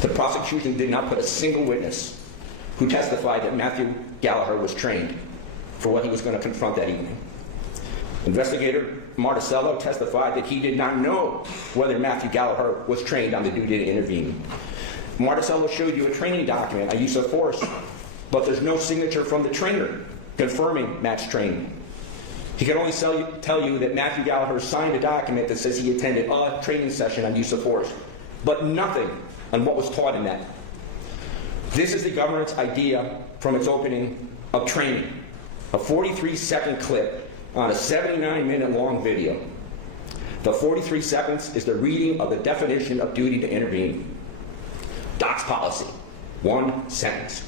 The prosecution did not put a single witness who testified that Matthew Gallagher was trained for what he was going to confront that evening. Investigator Marticello testified that he did not know whether Matthew Gallagher was trained on the duty to intervene. Marticello showed you a training document on use of force, but there's no signature from the trainer confirming Matt's training. He can only tell you that Matthew Gallagher signed a document that says he attended a training session on use of force, but nothing on what was taught in that. This is the government's idea from its opening of training, a 43-second clip on a 79-minute long video. The 43 seconds is the reading of the definition of duty to intervene. Docs policy, 1 sentence.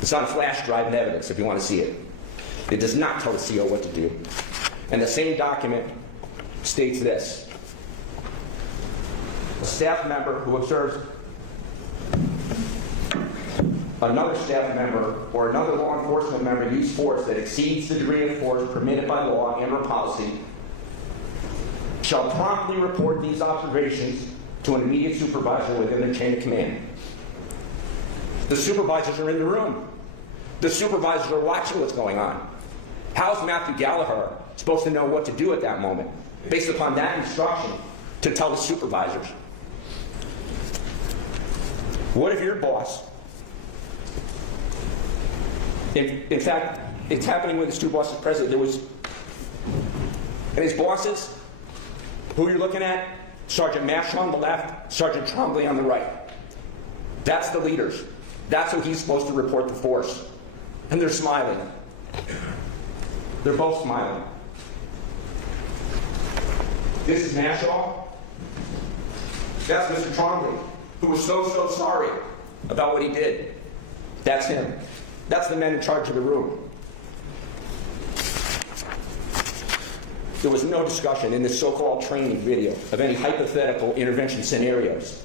It's on a flash drive in evidence if you want to see it. It does not tell the CO what to do. And the same document states this. A staff member who observes another staff member or another law enforcement member use force that exceeds the degree of force permitted by law and or policy shall promptly report these observations to an immediate supervisor within their chain of command. The supervisors are in the room. The supervisors are watching what's going on. How's Matthew Gallagher supposed to know what to do at that moment based upon that instruction to tell the supervisors? What if your boss, in fact, it's happening with his 2 bosses present, and his bosses, who you're looking at, Sergeant Mash on the left, Sergeant Trombley on the right. That's the leaders. That's who he's supposed to report the force. And they're smiling. They're both smiling. This is Mashaw. That's Mr. Trombley, who was so sorry about what he did. That's him. That's the man in charge of the room. There was no discussion in this so-called training video of any hypothetical intervention scenarios,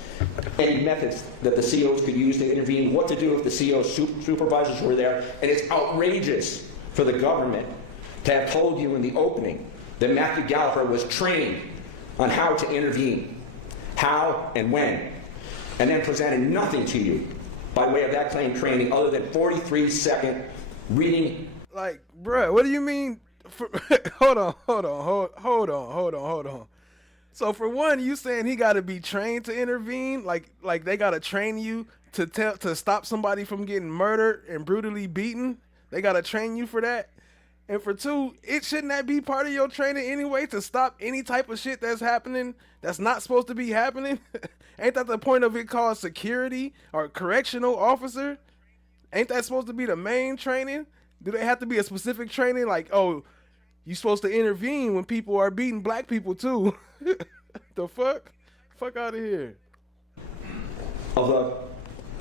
any methods that the COs could use to intervene, what to do if the COs supervisors were there. And it's outrageous for the government to have told you in the opening that Matthew Gallagher was trained on how to intervene, how and when, and then presented nothing to you by way of that claim training other than 43-second reading. Like, bruh, what do you mean hold on. So for one, you saying he got to be trained to intervene? Like they got to train you to stop somebody from getting murdered and brutally beaten? They got to train you for that? And for two, shouldn't that be part of your training anyway, to stop any type of shit that's happening that's not supposed to be happening? Ain't that the point of it called security or correctional officer? Ain't that supposed to be the main training? Do they have to be a specific training like, oh, you supposed to intervene when people are beating black people too? The fuck? Fuck out of here. Of the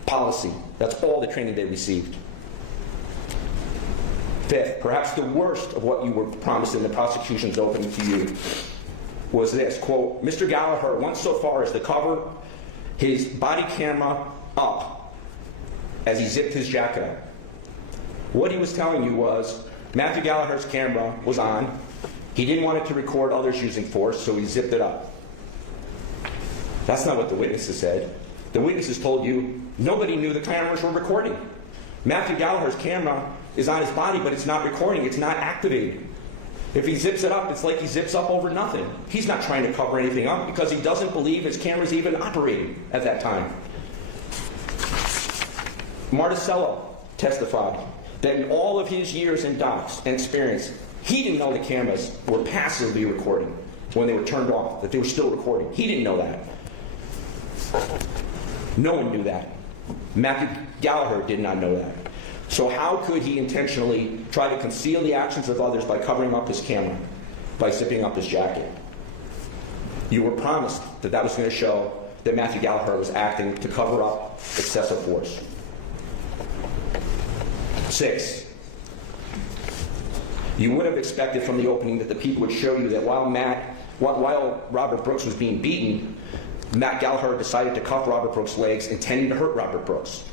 policy. That's all the training they received. Fifth, perhaps the worst of what you were promised in the prosecution's opening to you was this, quote, Mr. Gallagher went so far as to cover his body camera up as he zipped his jacket up. What he was telling you was Matthew Gallagher's camera was on. He didn't want it to record others using force, so he zipped it up. That's not what the witnesses said. The witnesses told you nobody knew the cameras were recording. Matthew Gallagher's camera is on his body, but it's not recording. It's not activated. If he zips it up, it's like he zips up over nothing. He's not trying to cover anything up because he doesn't believe his camera's even operating at that time. Marticello testified that in all of his years in docks and experience, he didn't know the cameras were passively recording when they were turned off, that they were still recording. He didn't know that. No one knew that. Matthew Gallagher did not know that. So how could he intentionally try to conceal the actions of others by covering up his camera, by zipping up his jacket? You were promised that that was going to show that Matthew Gallagher was acting to cover up excessive force. 6, you would have expected from the opening that the people would show you that while Robert Brooks was being beaten, Matt Gallagher decided to cuff Robert Brooks' legs, intending to hurt Robert Brooks.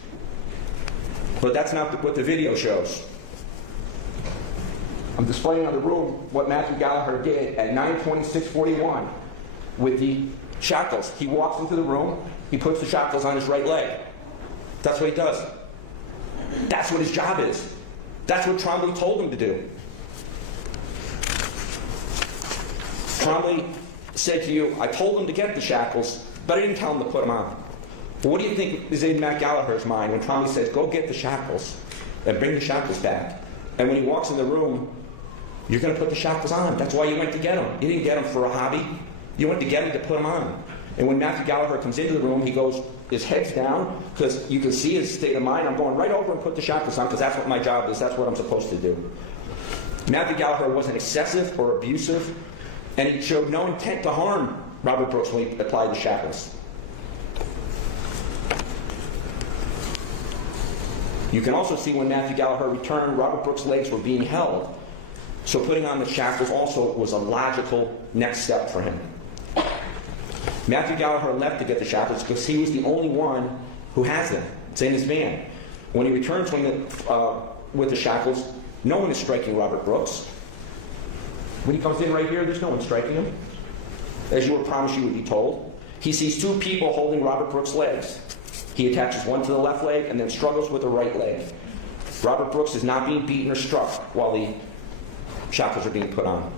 But that's not what the video shows. I'm displaying on the room what Matthew Gallagher did at 9:26:41 with the shackles. He walks into the room, he puts the shackles on his right leg. That's what he does. That's what his job is. That's what Trombley told him to do. Trombley said to you, I told him to get the shackles, but I didn't tell him to put them on. But what do you think is in Matt Gallagher's mind when Trombley says, go get the shackles and bring the shackles back? And when he walks in the room, you're going to put the shackles on. That's why you went to get them. You didn't get them for a hobby. You went to get them to put them on. And when Matthew Gallagher comes into the room, he goes, his head's down, because you can see his state of mind. I'm going right over and put the shackles on, because that's what my job is. That's what I'm supposed to do. Matthew Gallagher wasn't excessive or abusive, and he showed no intent to harm Robert Brooks when he applied the shackles. You can also see when Matthew Gallagher returned, Robert Brooks' legs were being held. So putting on the shackles also was a logical next step for him. Matthew Gallagher left to get the shackles because he was the only one who has them. It's in his van. When he returns with the shackles, no one is striking Robert Brooks. When he comes in right here, there's no one striking him. As you were promised you would be told. He sees two people holding Robert Brooks' legs. He attaches one to the left leg and then struggles with the right leg. Robert Brooks is not being beaten or struck while the shackles are being put on.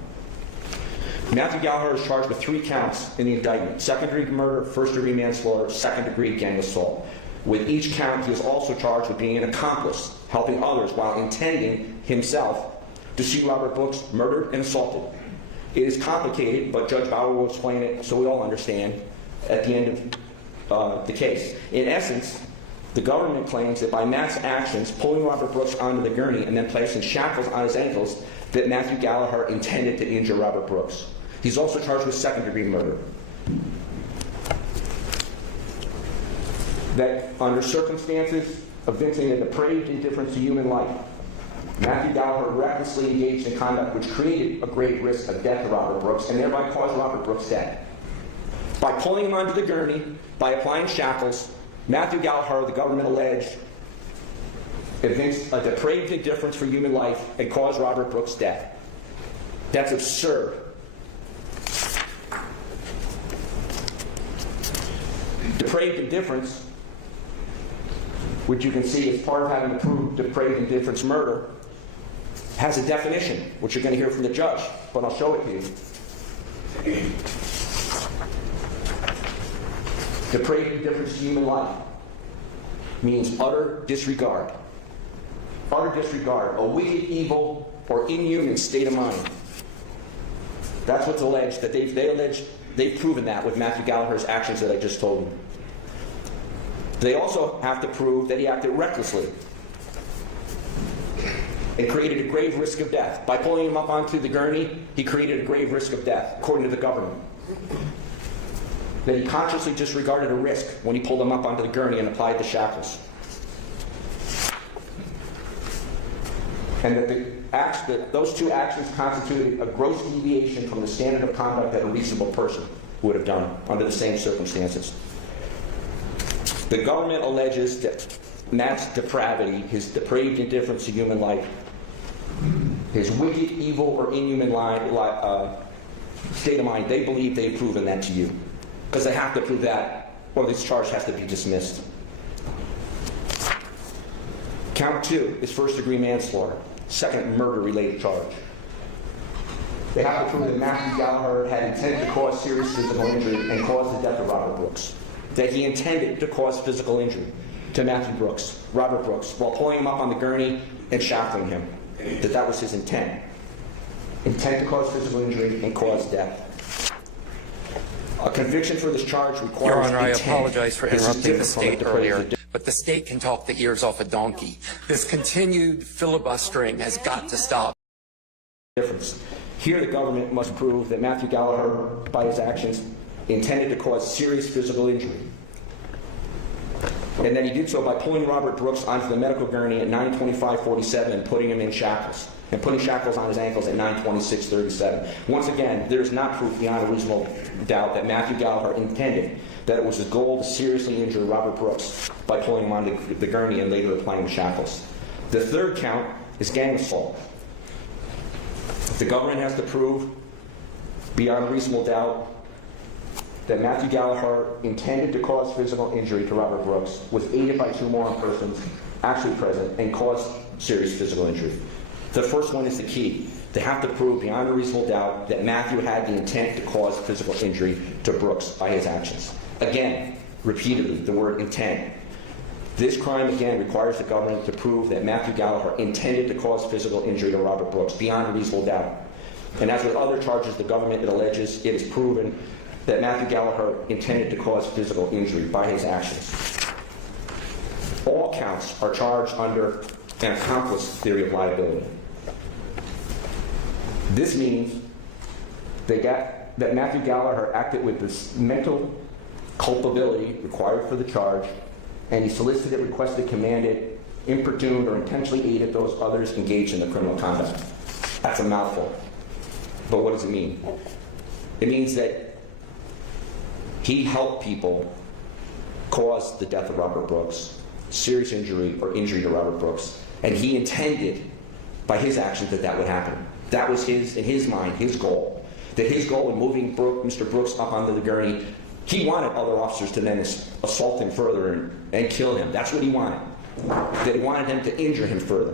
Matthew Gallagher is charged with 3 counts in the indictment: second-degree murder, first-degree manslaughter, second-degree gang assault. With each count, he is also charged with being an accomplice, helping others while intending himself to see Robert Brooks murdered and assaulted. It is complicated, but Judge Bauer will explain it so we all understand at the end of the case. In essence, the government claims that by Matt's actions, pulling Robert Brooks onto the gurney and then placing shackles on his ankles, that Matthew Gallagher intended to injure Robert Brooks. He's also charged with second-degree murder. That under circumstances evincing a depraved indifference to human life, Matthew Gallagher recklessly engaged in conduct which created a grave risk of death to Robert Brooks and thereby caused Robert Brooks' death. By pulling him onto the gurney, by applying shackles, Matthew Gallagher, the government alleged, evinced a depraved indifference for human life and caused Robert Brooks' death. That's absurd. Depraved indifference, which you can see is part of having to prove depraved indifference murder, has a definition, which you're going to hear from the judge, but I'll show it to you. Depraved indifference to human life means utter disregard. Utter disregard, a wicked, evil, or inhuman state of mind. That's what's alleged. That they've proven that with Matthew Gallagher's actions that I just told you. They also have to prove that he acted recklessly and created a grave risk of death. By pulling him up onto the gurney, he created a grave risk of death, according to the government. That he consciously disregarded a risk when he pulled him up onto the gurney and applied the shackles. And that those two actions constituted a gross deviation from the standard of conduct that a reasonable person would have done under the same circumstances. The government alleges that Matt's depravity, his depraved indifference to human life, his wicked, evil, or inhuman state of mind, they believe they've proven that to you. Because they have to prove that, or this charge has to be dismissed. Count 2 is first-degree manslaughter, second murder-related charge. They have to prove that Matthew Gallagher had intent to cause serious physical injury and cause the death of Robert Brooks. That he intended to cause physical injury to Robert Brooks, while pulling him up on the gurney and shackling him. That was his intent. Intent to cause physical injury and cause death. A conviction for this charge requires Your Honor, I intent. apologize for interrupting the state earlier, the but the state can talk the ears off a donkey. This continued filibustering has got to stop. Difference. Here the government must prove that Matthew Gallagher, by his actions, intended to cause serious physical injury. And that he did so by pulling Robert Brooks onto the medical gurney at 9:25:47 and putting him in shackles. And putting shackles on his ankles at 9:26:37. Once again, there is not proof beyond a reasonable doubt that Matthew Gallagher intended that it was his goal to seriously injure Robert Brooks by pulling him onto the gurney and later applying the shackles. The third count is gang assault. The government has to prove beyond a reasonable doubt that Matthew Gallagher intended to cause physical injury to Robert Brooks, was aided by two more persons actually present, and caused serious physical injury. The first one is the key. They have to prove beyond a reasonable doubt that Matthew had the intent to cause physical injury to Brooks by his actions. Again, repeatedly, the word intent. This crime, again, requires the government to prove that Matthew Gallagher intended to cause physical injury to Robert Brooks beyond a reasonable doubt. And as with other charges, the government alleges it is proven that Matthew Gallagher intended to cause physical injury by his actions. All counts are charged under an accomplice theory of liability. This means that Matthew Gallagher acted with this mental culpability required for the charge, and he solicited, requested, commanded, importuned, or intentionally aided those others engaged in the criminal conduct. That's a mouthful. But what does it mean? It means that he helped people cause the death of Robert Brooks, serious injury or injury to Robert Brooks, and he intended by his actions that would happen. That was in his mind, his goal. That his goal in moving Mr. Brooks up onto the gurney, he wanted other officers to then assault him further and kill him. That's what he wanted. That he wanted them to injure him further.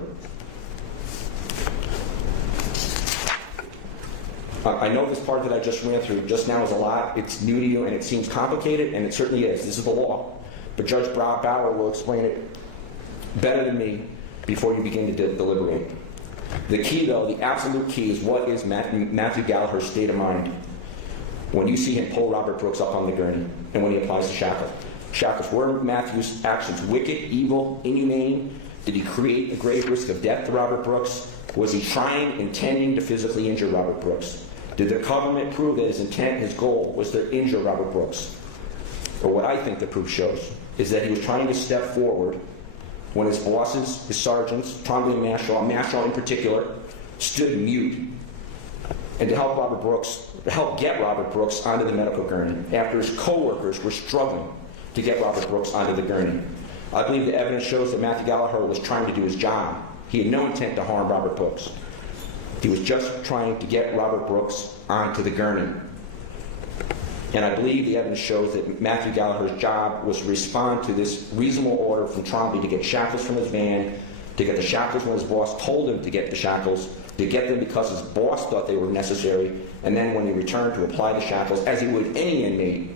I know this part that I just ran through just now is a lot. It's new to you and it seems complicated, and it certainly is. This is the law. But Judge Bauer will explain it better than me before you begin to deliberate. The key, though, the absolute key is what is Matthew Gallagher's state of mind when you see him pull Robert Brooks up on the gurney and when he applies the shackles. Were Matthew's actions wicked, evil, inhumane? Did he create a grave risk of death to Robert Brooks? Was he intending to physically injure Robert Brooks? Did the government prove that his intent, his goal, was to injure Robert Brooks? Or what I think the proof shows is that he was trying to step forward when his bosses, his sergeants, Trombley and Mashaw in particular, stood mute, and to help get Robert Brooks onto the medical gurney after his co-workers were struggling to get Robert Brooks onto the gurney. I believe the evidence shows that Matthew Gallagher was trying to do his job. He had no intent to harm Robert Brooks. He was just trying to get Robert Brooks onto the gurney. And I believe the evidence shows that Matthew Gallagher's job was to respond to this reasonable order from Trombley to get shackles from his van, to get the shackles when his boss told him to get the shackles, to get them because his boss thought they were necessary, and then when he returned to apply the shackles, as he would any inmate,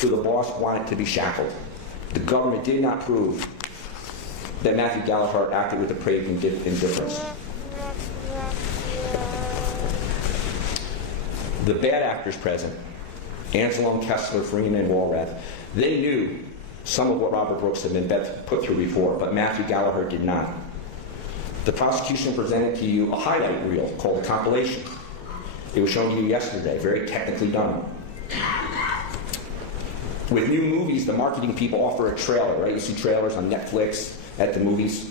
who the boss wanted to be shackled. The government did not prove that Matthew Gallagher acted with depraved indifference. The bad actors present, Anselm, Kessler, Freeman, and Walrath, they knew some of what Robert Brooks had been put through before, but Matthew Gallagher did not. The prosecution presented to you a highlight reel called a compilation. It was shown to you yesterday, very technically done. With new movies, the marketing people offer a trailer, right? You see trailers on Netflix, at the movies.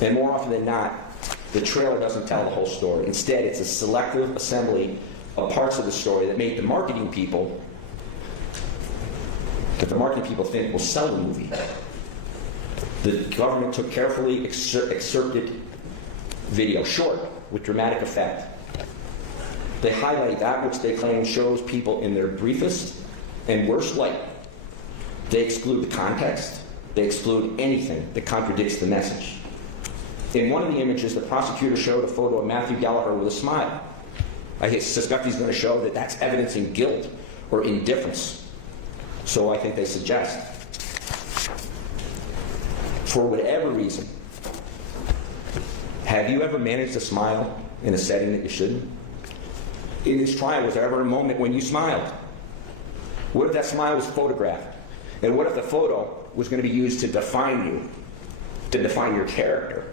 And more often than not, the trailer doesn't tell the whole story. Instead, it's a selective assembly of parts of the story that make the marketing people think will sell the movie. The government took carefully excerpted video, short, with dramatic effect. They highlight that which they claim shows people in their briefest and worst light. They exclude the context. They exclude anything that contradicts the message. In one of the images, the prosecutor showed a photo of Matthew Gallagher with a smile. I suspect he's going to show that that's evidencing guilt or indifference. So I think they suggest, for whatever reason, have you ever managed to smile in a setting that you shouldn't? In this trial, was there ever a moment when you smiled? What if that smile was photographed? And what if the photo was going to be used to define you, to define your character?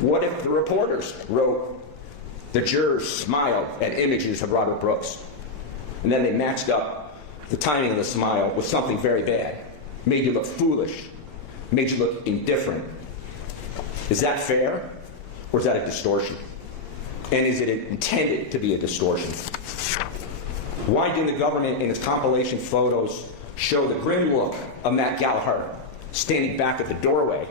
What if the reporters wrote, the jurors smiled at images of Robert Brooks, and then they matched up the timing of the smile with something very bad, made you look foolish, made you look indifferent? Is that fair, or is that a distortion? And is it intended to be a distortion? Why didn't the government in its compilation photos show the grim look of Matt Gallagher standing back at the doorway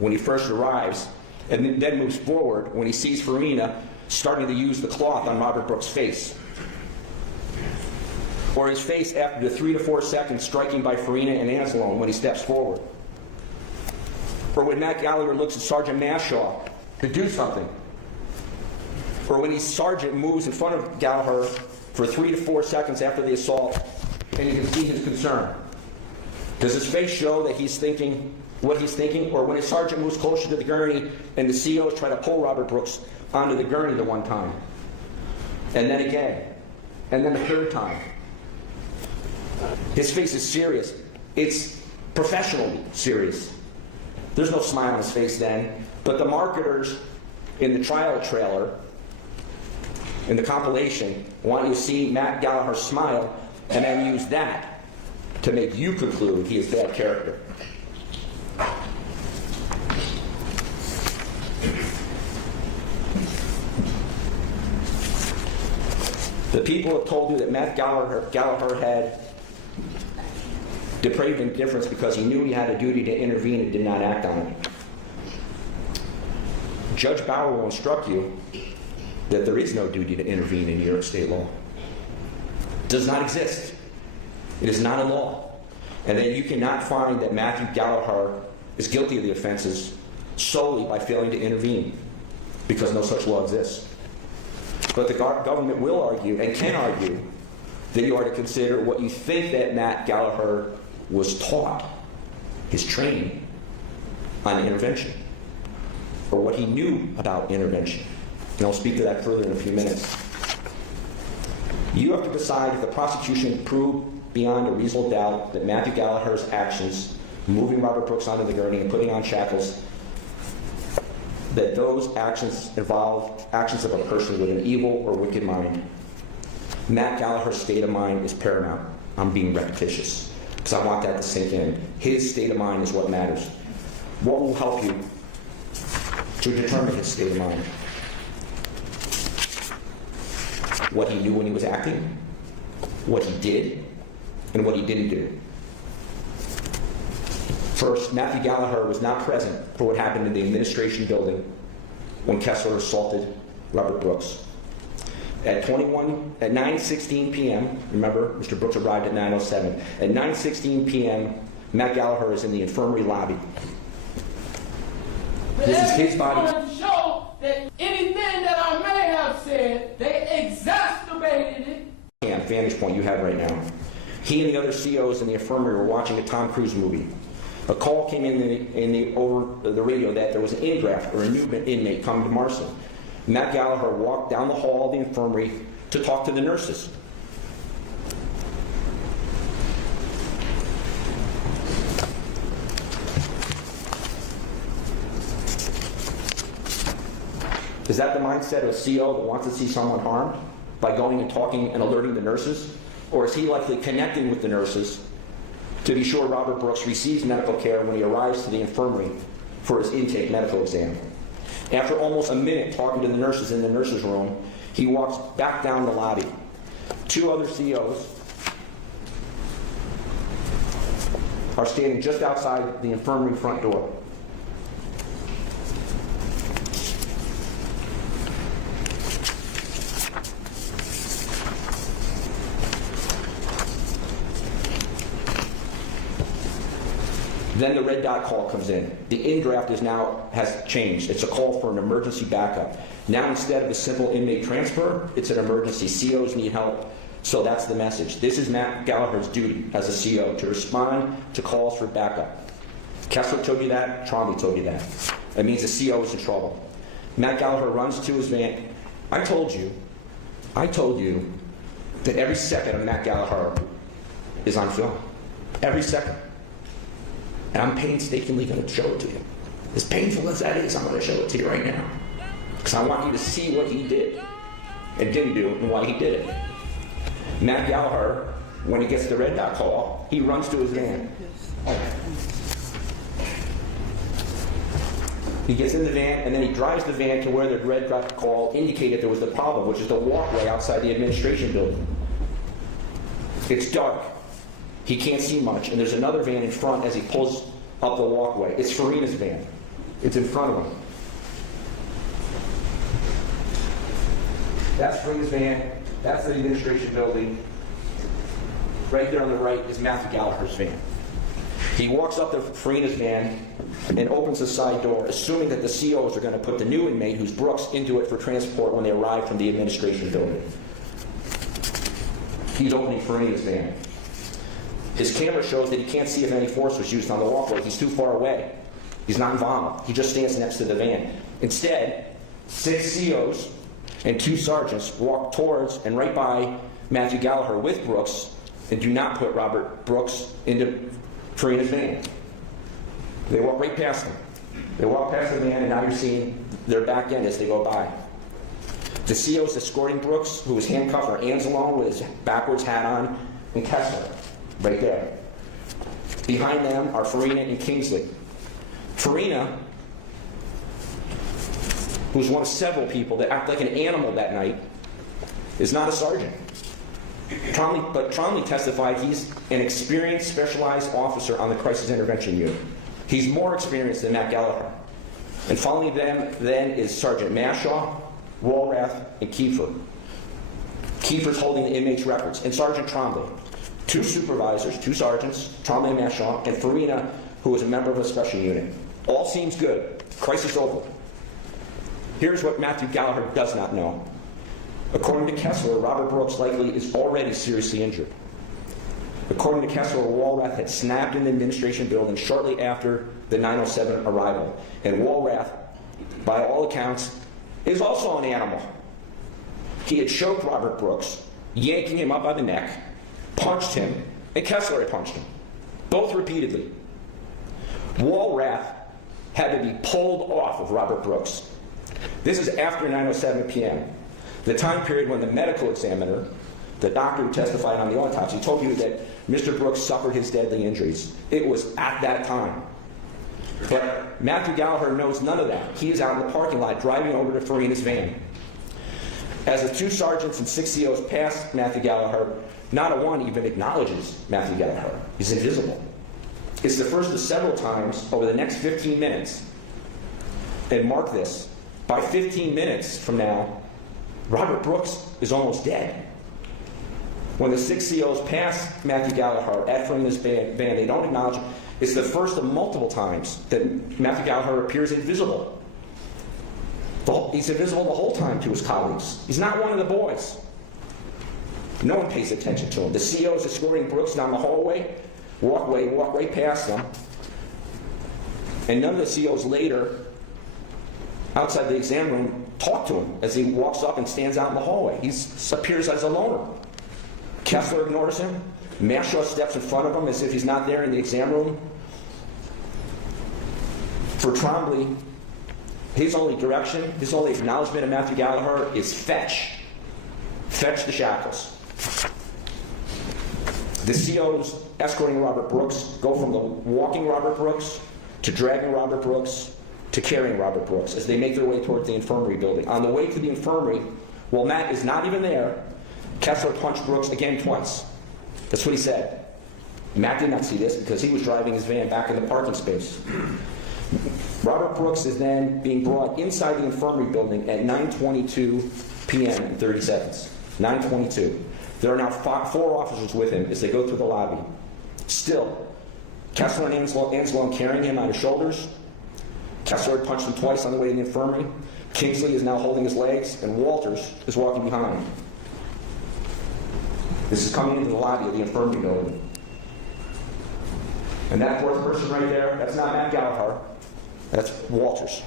when he first arrives, and then moves forward when he sees Farina starting to use the cloth on Robert Brooks' face? Or his face after the 3 to 4 seconds striking by Farina and Anselm when he steps forward? Or when Matt Gallagher looks at Sergeant Mashaw to do something? Or when his sergeant moves in front of Gallagher for 3 to 4 seconds after the assault, and you can see his concern? Does his face show that he's thinking what he's thinking? Or when his sergeant moves closer to the gurney and the COs try to pull Robert Brooks onto the gurney the one time, and then again, and then the third time? His face is serious. It's professionally serious. There's no smile on his face then, but the marketers in the trial trailer, in the compilation, want you to see Matt Gallagher smile and then use that to make you conclude he is bad character. The people have told you that Matt Gallagher had depraved indifference because he knew he had a duty to intervene and did not act on it. Judge Bauer will instruct you that there is no duty to intervene in New York state law. It does not exist. It is not a law. And that you cannot find that Matthew Gallagher is guilty of the offenses solely by failing to intervene, because no such law exists. But the government will argue, and can argue, that you are to consider what you think that Matt Gallagher was taught, his training on intervention, or what he knew about intervention. And I'll speak to that further in a few minutes. You have to decide if the prosecution proved beyond a reasonable doubt that Matthew Gallagher's actions, moving Robert Brooks onto the gurney and putting on shackles, that those actions involve actions of a person with an evil or wicked mind. Matt Gallagher's state of mind is paramount. I'm being repetitious, because I want that to sink in. His state of mind is what matters. What will help you to determine his state of mind? What he knew when he was acting, what he did, and what he didn't do. First, Matthew Gallagher was not present for what happened in the administration building when Kessler assaulted Robert Brooks. At 9:16 p.m., remember, Mr. Brooks arrived at 9:07. At 9:16 p.m., Matt Gallagher is in the infirmary lobby. This is his body. To show that anything that I may have said, they exacerbated it. Vantage point you have right now. He and the other COs in the infirmary were watching a Tom Cruise movie. A call came in over the radio that there was an in-graft or a new inmate coming to Marston. Matt Gallagher walked down the hall of the infirmary to talk to the nurses. Is that the mindset of a CO that wants to see someone harmed by going and talking and alerting the nurses? Or is he likely connecting with the nurses to be sure Robert Brooks receives medical care when he arrives to the infirmary for his intake medical exam? After almost a minute talking to the nurses in the nurses' room, he walks back down the lobby. Two other COs are standing just outside the infirmary front door. Then the red dot call comes in. The in-draft has changed. It's a call for an emergency backup. Now instead of a simple inmate transfer, it's an emergency. COs need help. So that's the message. This is Matt Gallagher's duty as a CO, to respond to calls for backup. Kessler told you that. Trombley told you that. That means the CO is in trouble. Matt Gallagher runs to his van. I told you that every second of Matt Gallagher is on film. Every second. And I'm painstakingly going to show it to you. As painful as that is, I'm going to show it to you right now. Because I want you to see what he did and didn't do and why he did it. Matt Gallagher, when he gets the red dot call, he runs to his van. He gets in the van and then he drives the van to where the red dot call indicated there was the problem, which is the walkway outside the administration building. It's dark. He can't see much, and there's another van in front as he pulls up the walkway. It's Farina's van. It's in front of him. That's Farina's van. That's the administration building. Right there on the right is Matthew Gallagher's van. He walks up to Farina's van and opens the side door, assuming that the COs are going to put the new inmate, who's Brooks, into it for transport when they arrive from the administration building. He's opening Farina's van. His camera shows that he can't see if any force was used on the walkway. He's too far away. He's not involved. He just stands next to the van. Instead, 6 COs and 2 sergeants walk towards and right by Matthew Gallagher with Brooks and do not put Robert Brooks into Farina's van. They walk right past him. They walk past the van, and now you're seeing their back end as they go by. The COs escorting Brooks, who was handcuffed, are Anzalone with his backwards hat on, and Kessler. Right there. Behind them are Farina and Kingsley. Farina, who's one of several people that act like an animal that night, is not a sergeant. But Trombley testified he's an experienced, specialized officer on the crisis intervention unit. He's more experienced than Matt Gallagher. And following them then is Sergeant Mashaw, Walrath, and Kiefer. Kiefer's holding the inmates' records, and Sergeant Trombley. 2 supervisors, 2 sergeants, Trombley and Mashaw, and Farina, who is a member of a special unit. All seems good. Crisis over. Here's what Matthew Gallagher does not know. According to Kessler, Robert Brooks likely is already seriously injured. According to Kessler, Walrath had snapped in the administration building shortly after the 907 arrival. And Walrath, by all accounts, is also an animal. He had choked Robert Brooks, yanking him up by the neck, punched him, and Kessler had punched him, both repeatedly. Walrath had to be pulled off of Robert Brooks. This is after 9:07 p.m., the time period when the medical examiner, the doctor who testified on the autopsy, told you that Mr. Brooks suffered his deadly injuries. It was at that time. But Matthew Gallagher knows none of that. He is out in the parking lot driving over to Farina's van. As the 2 sergeants and 6 COs pass Matthew Gallagher, not a one even acknowledges Matthew Gallagher. He's invisible. It's the first of several times over the next 15 minutes. And mark this, by 15 minutes from now, Robert Brooks is almost dead. When the 6 COs pass Matthew Gallagher at Freeman's van, they don't acknowledge him. It's the first of multiple times that Matthew Gallagher appears invisible. He's invisible the whole time to his colleagues. He's not one of the boys. No one pays attention to him. The COs escorting Brooks down the hallway, walk right past them. And none of the COs later, outside the exam room, talk to him as he walks up and stands out in the hallway. He appears as a loner. Kessler ignores him. Mashaw steps in front of him as if he's not there in the exam room. For Trombley, his only direction, his only acknowledgement of Matthew Gallagher is fetch. Fetch the shackles. The COs escorting Robert Brooks go from the walking Robert Brooks to dragging Robert Brooks to carrying Robert Brooks as they make their way towards the infirmary building. On the way to the infirmary, while Matt is not even there, Kessler punched Brooks again twice. That's what he said. Matt did not see this because he was driving his van back in the parking space. Robert Brooks is then being brought inside the infirmary building at 9:22 p.m. in 30 seconds. 9:22. There are now 4 officers with him as they go through the lobby. Still, Kessler and Anslow carrying him on his shoulders. Kessler had punched him twice on the way to the infirmary. Kingsley is now holding his legs, and Walters is walking behind him. This is coming into the lobby of the infirmary building. And that 4th person right there, that's not Matt Gallagher. That's Walters.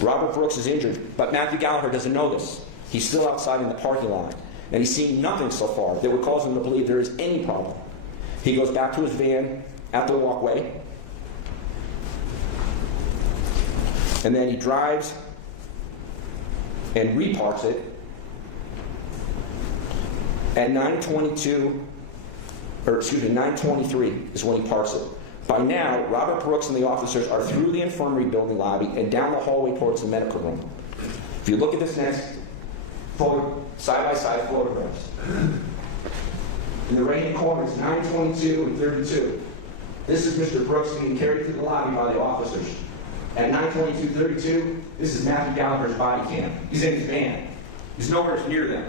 Robert Brooks is injured, but Matthew Gallagher doesn't know this. He's still outside in the parking lot, and he's seen nothing so far that would cause him to believe there is any problem. He goes back to his van at the walkway, and then he drives and reparks it at 9:23 is when he parks it. By now, Robert Brooks and the officers are through the infirmary building lobby and down the hallway towards the medical room. If you look at this next side-by-side photographs, in the right-hand corner is 9:22 and 32. This is Mr. Brooks being carried through the lobby by the officers. At 9:22:32, this is Matthew Gallagher's body cam. He's in his van. He's nowhere near them.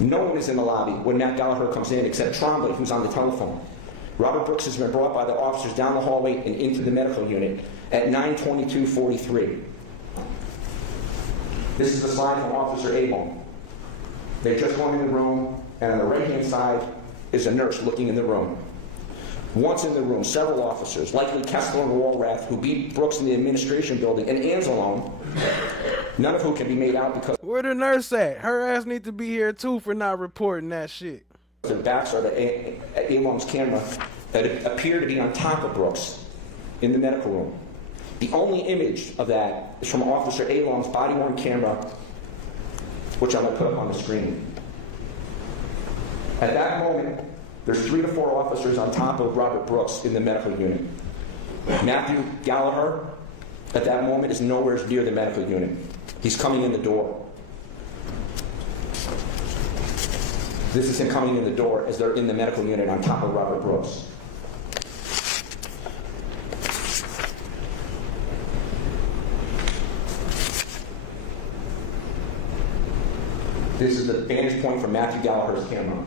No one is in the lobby when Matt Gallagher comes in except Trombley, who's on the telephone. Robert Brooks has been brought by the officers down the hallway and into the medical unit at 9:22:43. This is the slide from Officer Abel. They're just going in the room, and on the right-hand side is a nurse looking in the room. Once in the room, several officers, likely Kessler and Walrath, who beat Brooks in the administration building, and Anzalone, none of who can be made out because... Where the nurse at? Her ass need to be here too for not reporting that shit. Their backs are to Alone's camera that appear to be on top of Brooks in the medical room. The only image of that is from Officer Alone's body-worn camera, which I'm going to put up on the screen. At that moment, there's 3 to 4 officers on top of Robert Brooks in the medical unit. Matthew Gallagher, at that moment, is nowhere near the medical unit. He's coming in the door. This is him coming in the door as they're in the medical unit on top of Robert Brooks. This is the vantage point from Matthew Gallagher's camera.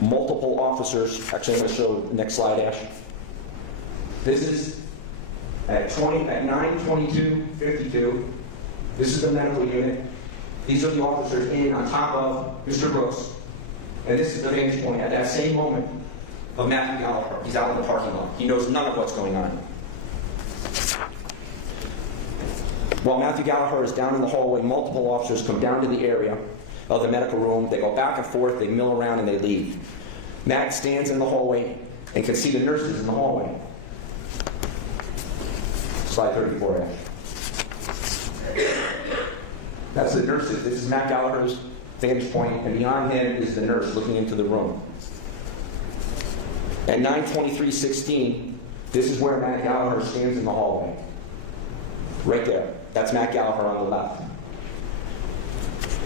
Multiple officers, actually I'm going to show the next slide, Ash. This is at 9:22:52. This is the medical unit. These are the officers in on top of Mr. Brooks. And this is the vantage point at that same moment of Matthew Gallagher. He's out in the parking lot. He knows none of what's going on. While Matthew Gallagher is down in the hallway, multiple officers come down to the area of the medical room. They go back and forth, they mill around, and they leave. Matt stands in the hallway and can see the nurses in the hallway. Slide 34, Ash. That's the nurses. This is Matt Gallagher's vantage point, and beyond him is the nurse looking into the room. At 9:23:16, this is where Matt Gallagher stands in the hallway. Right there. That's Matt Gallagher on the left.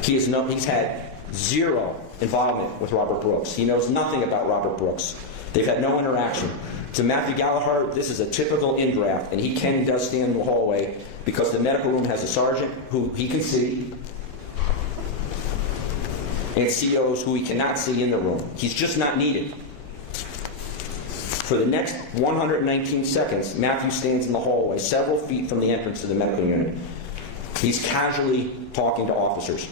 He's had zero involvement with Robert Brooks. He knows nothing about Robert Brooks. They've had no interaction. To Matthew Gallagher, this is a typical in-graft, and he can and does stand in the hallway because the medical room has a sergeant who he can see and COs who he cannot see in the room. He's just not needed. For the next 119 seconds, Matthew stands in the hallway several feet from the entrance to the medical unit. He's casually talking to officers.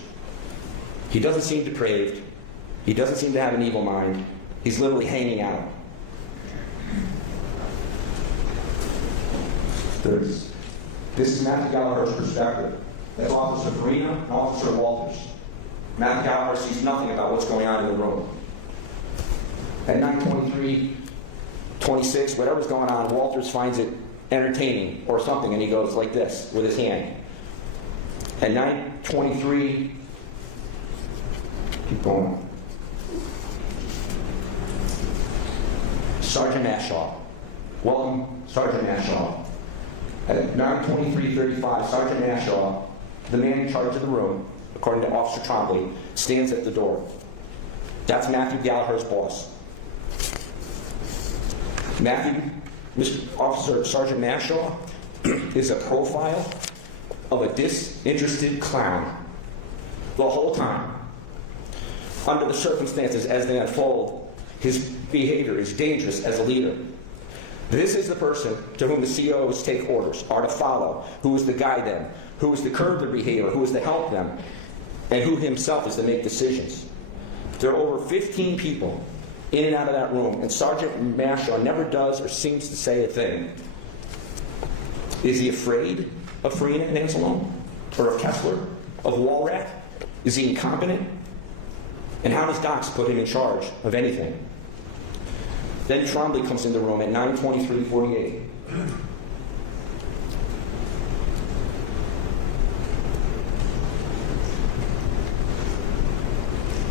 He doesn't seem depraved. He doesn't seem to have an evil mind. He's literally hanging out. This is Matthew Gallagher's perspective. That's Officer Farina and Officer Walters. Matthew Gallagher sees nothing about what's going on in the room. At 9:23:26, whatever's going on, Walters finds it entertaining or something, and he goes like this with his hand. At 9:23, keep going. Sergeant Mashaw. Welcome, Sergeant Mashaw. At 9:23:35, Sergeant Mashaw, the man in charge of the room, according to Officer Trombley, stands at the door. That's Matthew Gallagher's boss. Officer Sergeant Mashaw is a profile of a disinterested clown the whole time. Under the circumstances as they unfold, his behavior is dangerous as a leader. This is the person to whom the COs take orders, are to follow, who is to guide them, who is to curb their behavior, who is to help them, and who himself is to make decisions. There are over 15 people in and out of that room, and Sergeant Mashaw never does or seems to say a thing. Is he afraid of Farina and Anzalone? Or of Kessler? Of Walrath? Is he incompetent? And how does Docs put him in charge of anything? Then Trombley comes in the room at 9:23:48.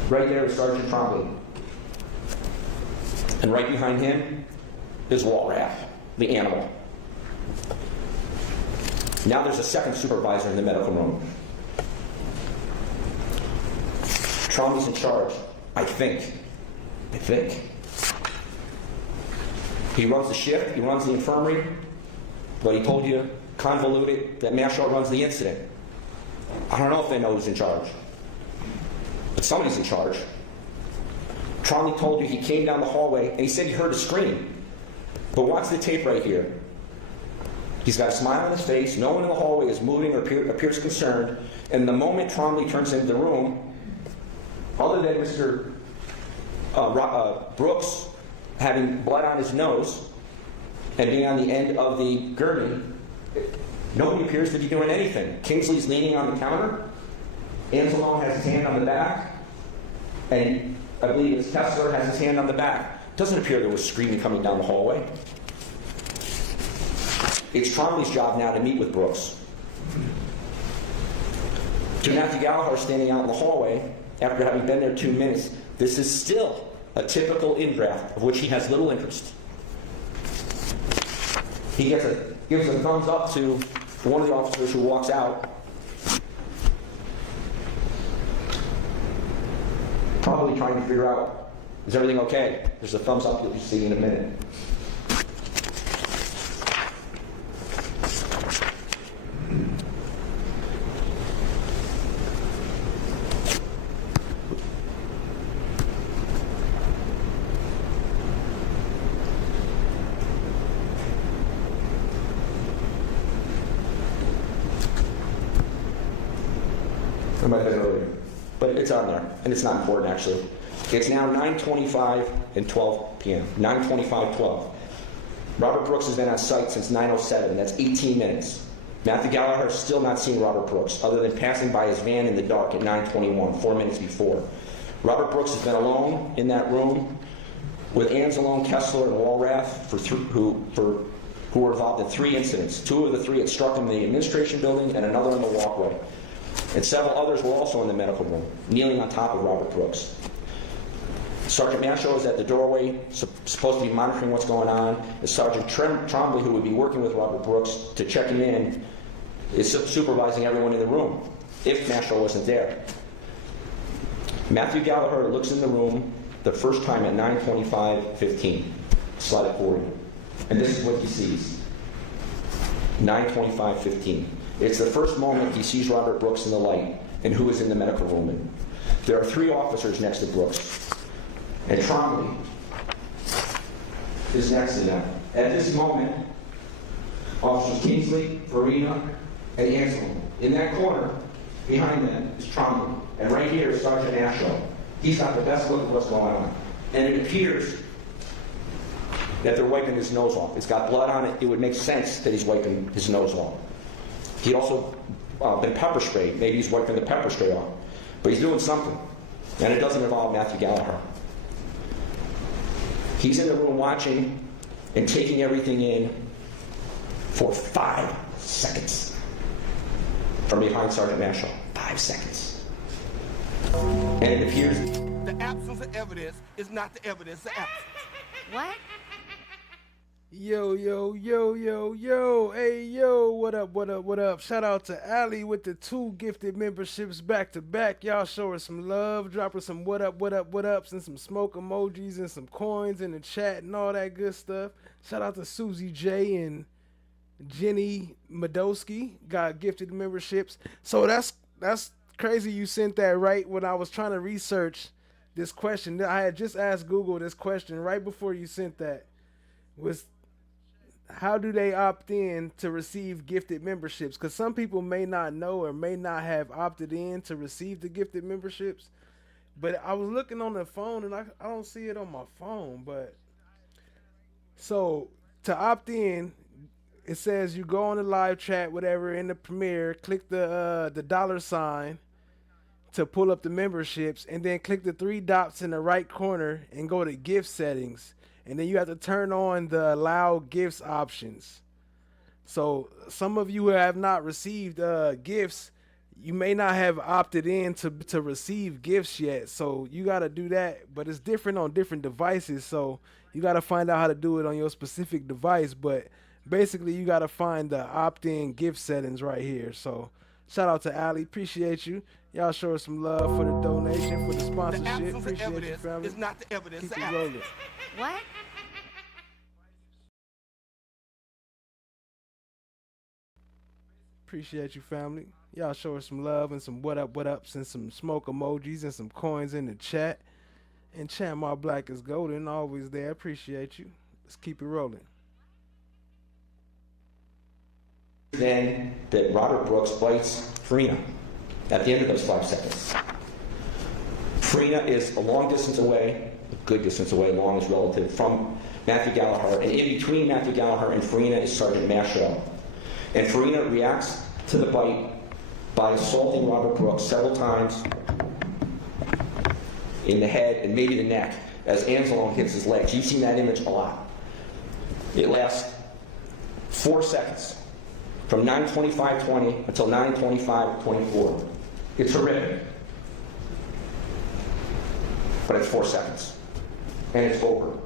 Right there is Sergeant Trombley. And right behind him is Walrath, the animal. Now there's a second supervisor in the medical room. Trombley's in charge, I think. He runs the shift, he runs the infirmary, but he told you, convoluted, that Mashaw runs the incident. I don't know if they know who's in charge, but somebody's in charge. Trombley told you he came down the hallway and he said he heard a scream. But watch the tape right here. He's got a smile on his face, no one in the hallway is moving or appears concerned, and the moment Trombley turns into the room, other than Mr. Brooks having blood on his nose and being on the end of the gurney, nobody appears to be doing anything. Kingsley's leaning on the counter, Anzalone has his hand on the back, and I believe it's Kessler has his hand on the back. It doesn't appear there was screaming coming down the hallway. It's Trombley's job now to meet with Brooks. To Matthew Gallagher standing out in the hallway after having been there 2 minutes, this is still a typical in-graft of which he has little interest. He gives a thumbs up to one of the officers who walks out, probably trying to figure out, is everything okay? There's a thumbs up you'll see in a minute. It might have been earlier, but it's on there, and it's not important actually. It's now 9:25 and 12 p.m. 9:25:12. Robert Brooks has been on site since 9:07. That's 18 minutes. Matthew Gallagher has still not seen Robert Brooks, other than passing by his van in the dark at 9:21, 4 minutes before. Robert Brooks has been alone in that room with Anzalone, Kessler, and Walrath, who were involved in 3 incidents. 2 of the 3 had struck him in the administration building, and another in the walkway. And several others were also in the medical room, kneeling on top of Robert Brooks. Sergeant Mashaw is at the doorway, supposed to be monitoring what's going on. And Sergeant Trombley, who would be working with Robert Brooks to check him in, is supervising everyone in the room, if Mashaw wasn't there. Matthew Gallagher looks in the room the first time at 9:25:15. Slide it forward. And this is what he sees. 9:25:15. It's the first moment he sees Robert Brooks in the light and who is in the medical room. There are 3 officers next to Brooks. And Trombley is next to them. At this moment, Officers Kingsley, Farina, and Anselm. In that corner, behind them, is Trombley. And right here is Sergeant Ashaw. He's got the best look at what's going on. And it appears that they're wiping his nose off. It's got blood on it. It would make sense that he's wiping his nose off. He also been pepper sprayed. Maybe he's wiping the pepper spray off. But he's doing something. And it doesn't involve Matthew Gallagher. He's in the room watching and taking everything in for 5 seconds. From behind Sergeant Marshall. 5 seconds. And it appears the absence of evidence is not the evidence of absence. What? Yo, yo, yo, yo, yo, hey, yo, what up, what up, what up? Shout out to Ali with the 2 gifted memberships back to back. Y'all show her some love, drop her some what up, what up, what ups, and some smoke emojis and some coins in the chat and all that good stuff. Shout out to Susie J and Jenny Madowski, got gifted memberships. So that's crazy you sent that right when I was trying to research this question. I had just asked Google this question right before you sent that. Was how do they opt in to receive gifted memberships? Because some people may not know or may not have opted in to receive the gifted memberships. But I was looking on the phone and I don't see it on my phone. But so to opt in, it says you go on the live chat, whatever, in the Premiere, click the $sign to pull up the memberships, and then click the 3 dots in the right corner and go to gift settings. And then you have to turn on the allow gifts options. So some of you who have not received gifts, you may not have opted in to receive gifts yet. So you got to do that. But it's different on different devices. So you got to find out how to do it on your specific device. But basically, you got to find the opt-in gift settings right here. So shout out to Ali. Appreciate you. Y'all show us some love for the donation, for the sponsorship. Appreciate you, family. Is not the evidence. Keep it rolling. What? Appreciate you, family. Y'all show us some love and some what ups and some smoke emojis and some coins in the chat. And Chant My Black is Golden, always there. Appreciate you. Let's keep it rolling. Then that Robert Brooks bites Farina at the end of those 5 seconds. Farina is a long distance away, a good distance away, long is relative, from Matthew Gallagher, and in between Matthew Gallagher and Farina is Sergeant Mashrow. And Farina reacts to the bite by assaulting Robert Brooks several times in the head and maybe the neck as Anselm hits his legs. You've seen that image a lot. It lasts 4 seconds. From 9:25:20 until 9:25:24. It's horrific. But it's 4 seconds. And it's over.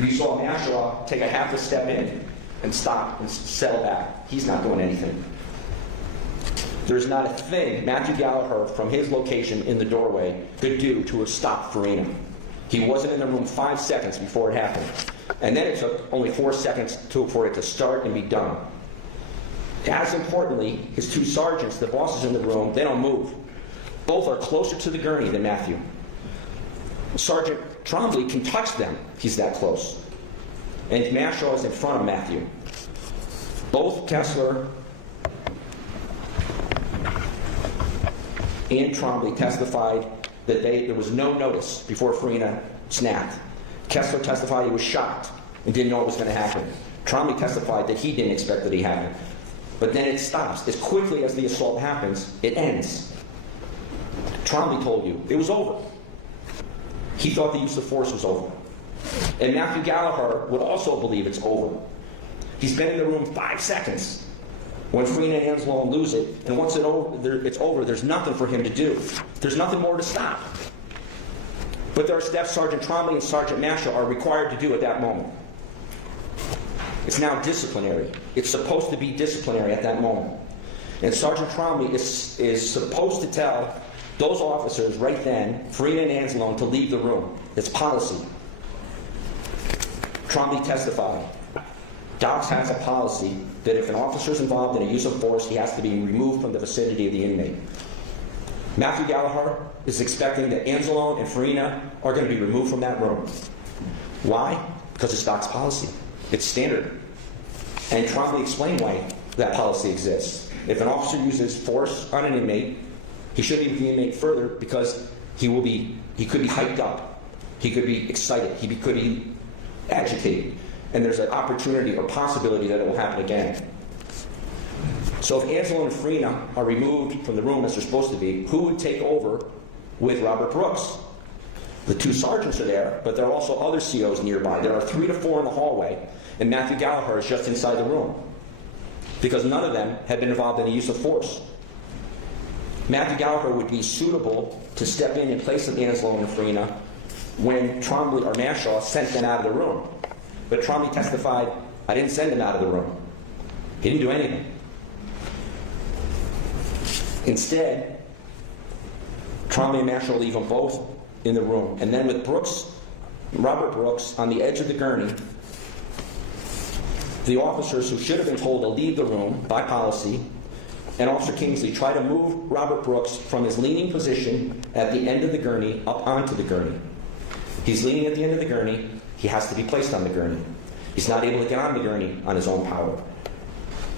You saw Mashaw take a half a step in and stop and settle back. He's not doing anything. There's not a thing Matthew Gallagher from his location in the doorway could do to have stopped Farina. He wasn't in the room 5 seconds before it happened. And then it took only 4 seconds for it to start and be done. As importantly, his 2 sergeants, the bosses in the room, they don't move. Both are closer to the gurney than Matthew. Sergeant Trombley can touch them. He's that close. And Mashaw is in front of Matthew. Both Kessler and Trombley testified that there was no notice before Farina snapped. Kessler testified he was shocked and didn't know what was going to happen. Trombley testified that he didn't expect that he happened. But then it stops. As quickly as the assault happens, it ends. Trombley told you it was over. He thought the use of force was over. And Matthew Gallagher would also believe it's over. He's been in the room 5 seconds when Farina and Anselm lose it, and once it's over, there's nothing for him to do. There's nothing more to stop. But there are steps Sergeant Trombley and Sergeant Mashaw are required to do at that moment. It's now disciplinary. It's supposed to be disciplinary at that moment. And Sergeant Trombley is supposed to tell those officers right then, Farina and Anzalone, to leave the room. It's policy. Trombley testified. DOCS has a policy that if an officer is involved in a use of force, he has to be removed from the vicinity of the inmate. Matthew Gallagher is expecting that Anzalone and Farina are going to be removed from that room. Why? Because it's DOCS policy. It's standard. And Trombley explained why that policy exists. If an officer uses force on an inmate, he should leave the inmate further because he could be hyped up. He could be excited. He could be agitated. And there's an opportunity or possibility that it will happen again. So if Anzalone and Farina are removed from the room as they're supposed to be, who would take over with Robert Brooks? The two sergeants are there, but there are also other COs nearby. There are 3 to 4 in the hallway, and Matthew Gallagher is just inside the room because none of them had been involved in the use of force. Matthew Gallagher would be suitable to step in place of Anzalone and Farina when Trombley or Mashaw sent them out of the room. But Trombley testified, I didn't send him out of the room. He didn't do anything. Instead, Trombley and Mashaw leave them both in the room. And then with Robert Brooks, on the edge of the gurney, the officers who should have been told to leave the room by policy, and Officer Kingsley try to move Robert Brooks from his leaning position at the end of the gurney up onto the gurney. He's leaning at the end of the gurney. He has to be placed on the gurney. He's not able to get on the gurney on his own power.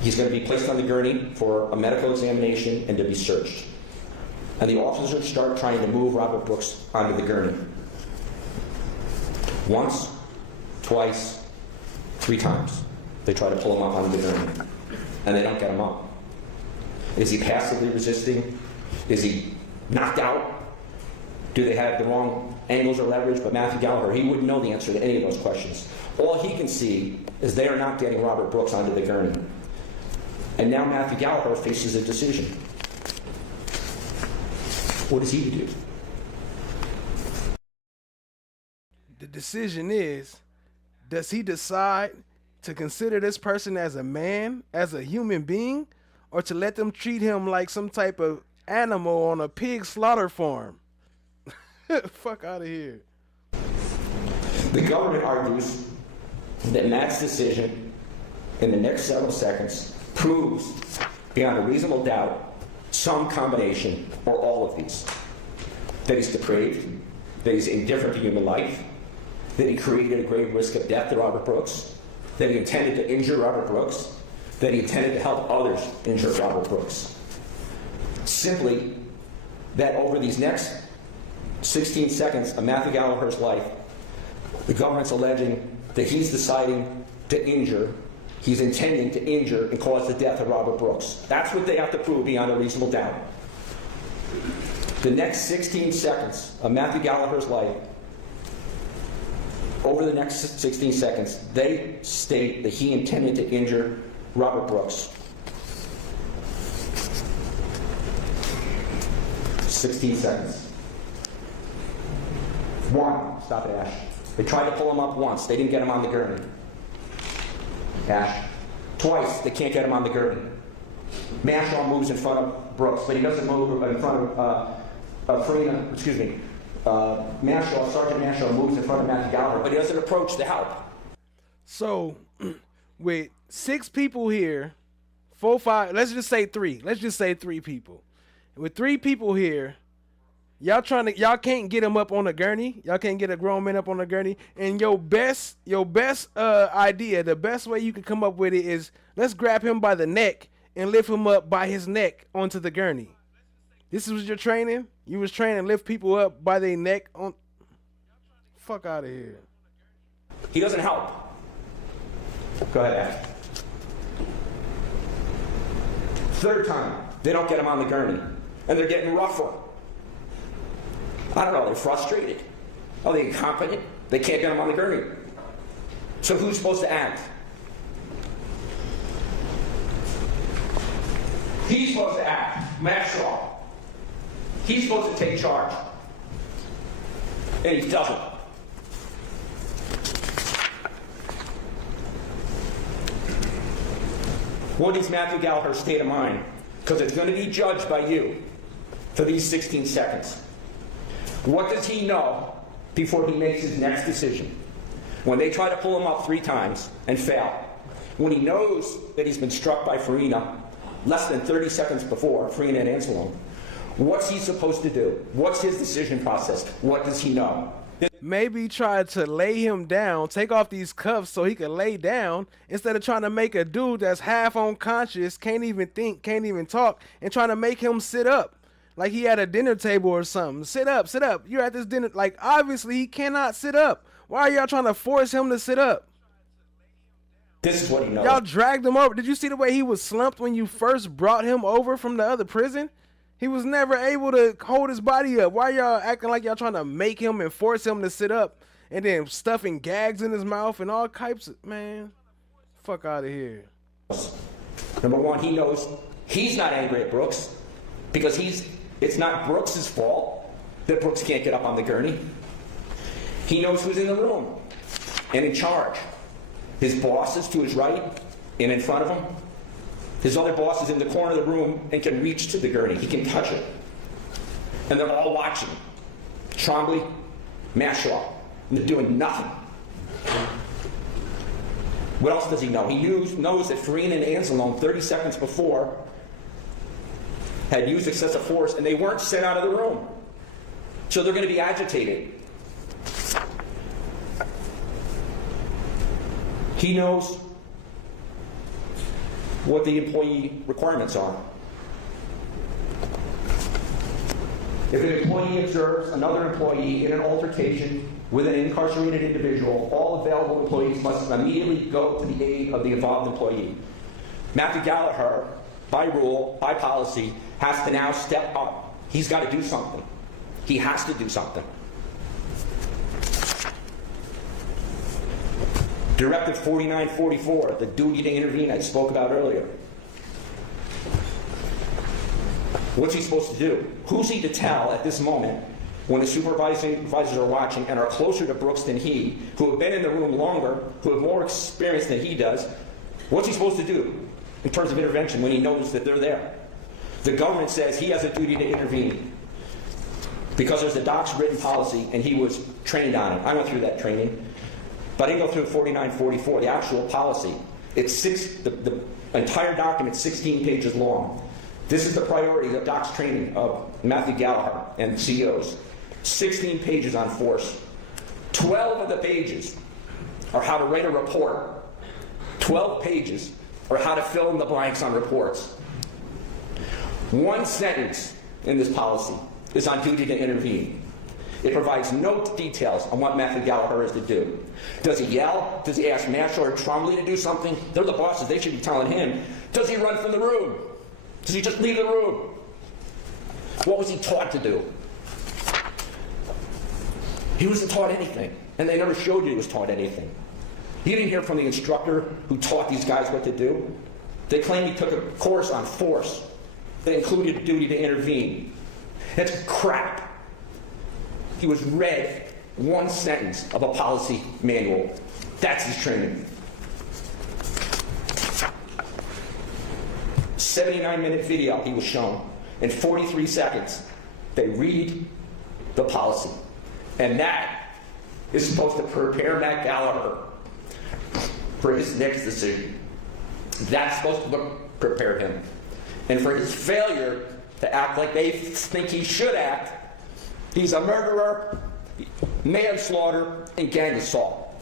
He's going to be placed on the gurney for a medical examination and to be searched. And the officers start trying to move Robert Brooks onto the gurney. Once, twice, 3 times. They try to pull him up onto the gurney. And they don't get him up. Is he passively resisting? Is he knocked out? Do they have the wrong angles or leverage? But Matthew Gallagher, he wouldn't know the answer to any of those questions. All he can see is they are not getting Robert Brooks onto the gurney. And now Matthew Gallagher faces a decision. What is he to do? The decision is, does he decide to consider this person as a man, as a human being, or to let them treat him like some type of animal on a pig slaughter farm? Fuck out of here. The government argues that Matt's decision in the next several seconds proves beyond a reasonable doubt some combination or all of these. That he's depraved, that he's indifferent to human life, that he created a grave risk of death to Robert Brooks, that he intended to injure Robert Brooks, that he intended to help others injure Robert Brooks. Simply that over these next 16 seconds of Matthew Gallagher's life, the government's alleging that he's deciding to injure, he's intending to injure and cause the death of Robert Brooks. That's what they have to prove beyond a reasonable doubt. The next 16 seconds of Matthew Gallagher's life, over the next 16 seconds, they state that he intended to injure Robert Brooks. 16 seconds. 1, stop it, Ash. They tried to pull him up once. They didn't get him on the gurney. Ash. Twice, they can't get him on the gurney. Mashaw moves in front of Brooks, but he doesn't move in front of Farina, excuse me. Sergeant Mashaw moves in front of Matthew Gallagher, but he doesn't approach to help. So, with 6 people here, 4, 5, let's just say 3. Let's just say 3 people. With 3 people here, y'all can't get him up on a gurney. Y'all can't get a grown man up on a gurney. And your best idea, the best way you can come up with it is, let's grab him by the neck and lift him up by his neck onto the gurney. This was your training? You was training to lift people up by their neck on... Fuck out of here. He doesn't help. Go ahead, Ash. 3rd time, they don't get him on the gurney. And they're getting rougher. I don't know, they're frustrated. Are they incompetent? They can't get him on the gurney. So who's supposed to act? He's supposed to act. Mashaw. He's supposed to take charge. And he doesn't. What is Matthew Gallagher's state of mind? Because it's going to be judged by you. for these 16 seconds. What does he know before he makes his next decision? When they try to pull him up 3 times and fail, when he knows that he's been struck by Farina less than 30 seconds before, Farina and Anselone, what's he supposed to do? What's his decision process? What does he know? Maybe try to lay him down, take off these cuffs so he can lay down, instead of trying to make a dude that's half unconscious, can't even think, can't even talk, and trying to make him sit up like he at a dinner table or something. Sit up, sit up. You're at this dinner. Like, obviously he cannot sit up. Why are y'all trying to force him to sit up? This is what he knows. Y'all dragged him over. Did you see the way he was slumped when you first brought him over from the other prison? He was never able to hold his body up. Why y'all acting like y'all trying to make him and force him to sit up and then stuffing gags in his mouth and all types of, man, fuck out of here. Number one, he knows he's not angry at Brooks because it's not Brooks's fault that Brooks can't get up on the gurney. He knows who's in the room and in charge. His boss is to his right and in front of him. His other boss is in the corner of the room and can reach to the gurney. He can touch it. And they're all watching. Trombley, Mashaw, and they're doing nothing. What else does he know? He knows that Farina and Anselone 30 seconds before had used excessive force and they weren't sent out of the room. So they're going to be agitated. He knows what the employee requirements are. If an employee observes another employee in an altercation with an incarcerated individual, all available employees must immediately go to the aid of the involved employee. Matthew Gallagher, by rule, by policy, has to now step up. He's got to do something. He has to do something. Directive 4944, the duty to intervene I spoke about earlier. What's he supposed to do? Who's he to tell at this moment when the supervisors are watching and are closer to Brooks than he, who have been in the room longer, who have more experience than he does? What's he supposed to do in terms of intervention when he knows that they're there? The government says he has a duty to intervene because there's a doc's written policy and he was trained on it. I went through that training. But I didn't go through 4944, the actual policy. It's the entire document, 16 pages long. This is the priority of Doc's training of Matthew Gallagher and CEOs. 16 pages on force. 12 of the pages are how to write a report. 12 pages are how to fill in the blanks on reports. 1 sentence in this policy is on duty to intervene. It provides no details on what Matthew Gallagher is to do. Does he yell? Does he ask Mashaw or Trombley to do something? They're the bosses. They should be telling him. Does he run from the room? Does he just leave the room? What was he taught to do? He wasn't taught anything, and they never showed you he was taught anything. You didn't hear from the instructor who taught these guys what to do. They claim he took a course on force that included a duty to intervene. That's crap. He was read 1 sentence of a policy manual. That's his training. 79-minute video he was shown. In 43 seconds, they read the policy. And that is supposed to prepare Matt Gallagher for his next decision. That's supposed to prepare him. And for his failure to act like they think he should act, he's a murderer, manslaughter, and gang assault.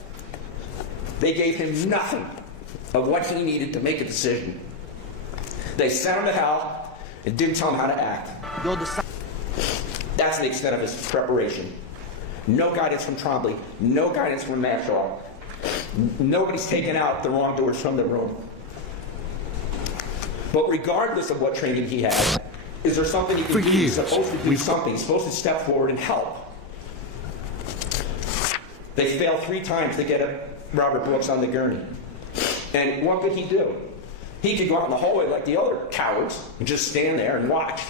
They gave him nothing of what he needed to make a decision. They sent him to hell and didn't tell him how to act. That's the extent of his preparation. No guidance from Trombley, no guidance from Mashaw. Nobody's taken out the wrongdoers from the room. But regardless of what training he had, is there something he can do? He's supposed to do something. He's supposed to step forward and help. They failed 3 times to get Robert Brooks on the gurney. And what could he do? He could go out in the hallway like the other cowards and just stand there and watch.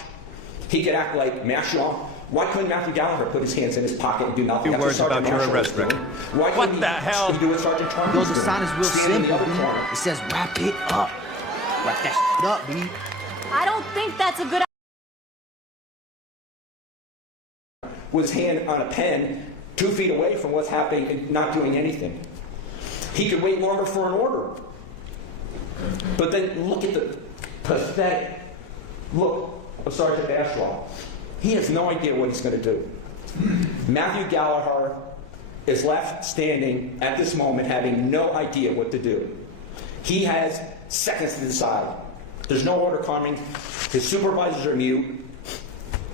He could act like Mashaw. Why couldn't Matthew Gallagher put his hands in his pocket and do nothing? Few words about your arrest record. Why couldn't he do what Sergeant Trump was doing? The sign is real simple, B. It says wrap it up. Wrap that up, B. I don't think that's a good idea. with his hand on a pen 2 feet away from what's happening and not doing anything. He could wait longer for an order. But then look at the pathetic look of Sergeant Bashwell. He has no idea what he's going to do. Matthew Gallagher is left standing at this moment having no idea what to do. He has seconds to decide. There's no order coming. His supervisors are mute.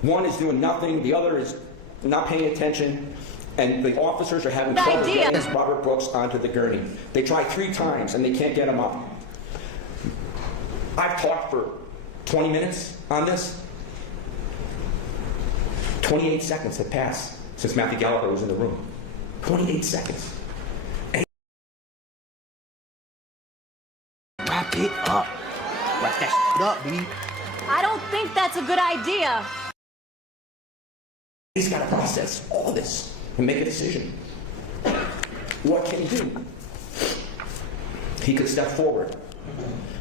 One is doing nothing. The other is not paying attention. And the officers are having trouble getting Robert Brooks onto the gurney. They try 3 times and they can't get him up. I've talked for 20 minutes on this. 28 seconds have passed since Matthew Gallagher was in the room. 28 seconds. Wrap it up. Wrap that shit up, B. I don't think that's a good idea. He's got to process all this and make a decision. What can he do? He could step forward.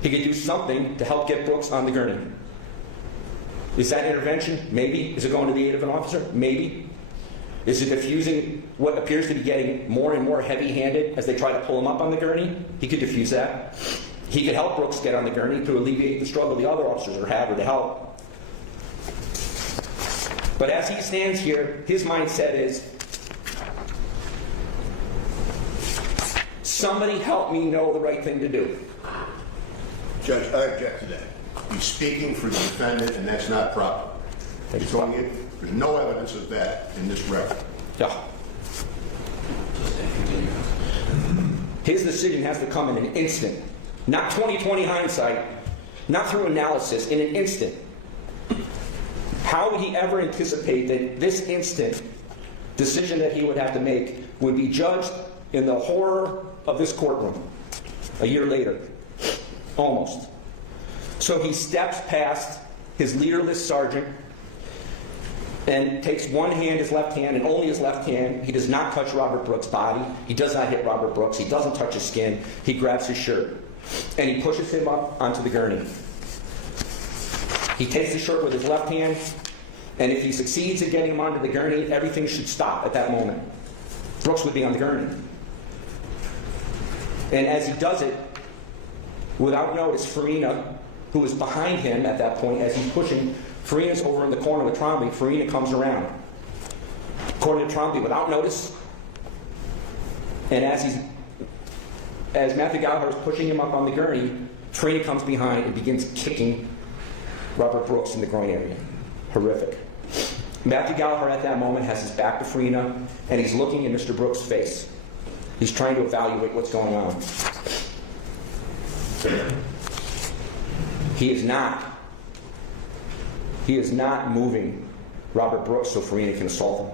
He could do something to help get Brooks on the gurney. Is that intervention? Maybe. Is it going to the aid of an officer? Maybe. Is it diffusing what appears to be getting more and more heavy-handed as they try to pull him up on the gurney? He could diffuse that. He could help Brooks get on the gurney to alleviate the struggle the other officers are having to help. But as he stands here, his mindset is, somebody help me know the right thing to do. Judge, I object to that. He's speaking for the defendant, and that's not proper. There's no evidence of that in this record. Yeah. His decision has to come in an instant. Not 20/20 hindsight, not through analysis, in an instant. How would he ever anticipate that this instant decision that he would have to make would be judged in the horror of this courtroom a year later? Almost. So he steps past his leaderless sergeant and takes one hand, his left hand, and only his left hand. He does not touch Robert Brooks' body. He does not hit Robert Brooks. He doesn't touch his skin. He grabs his shirt and he pushes him up onto the gurney. He takes the shirt with his left hand, and if he succeeds in getting him onto the gurney, everything should stop at that moment. Brooks would be on the gurney. And as he does it, without notice, Farina, who is behind him at that point as he's pushing, Farina's over in the corner with Trombley. Farina comes around. According to Trombley, without notice, and as Matthew Gallagher is pushing him up on the gurney, Farina comes behind and begins kicking Robert Brooks in the groin area. Horrific. Matthew Gallagher at that moment has his back to Farina, and he's looking in Mr. Brooks' face. He's trying to evaluate what's going on. He is not moving Robert Brooks so Farina can assault him.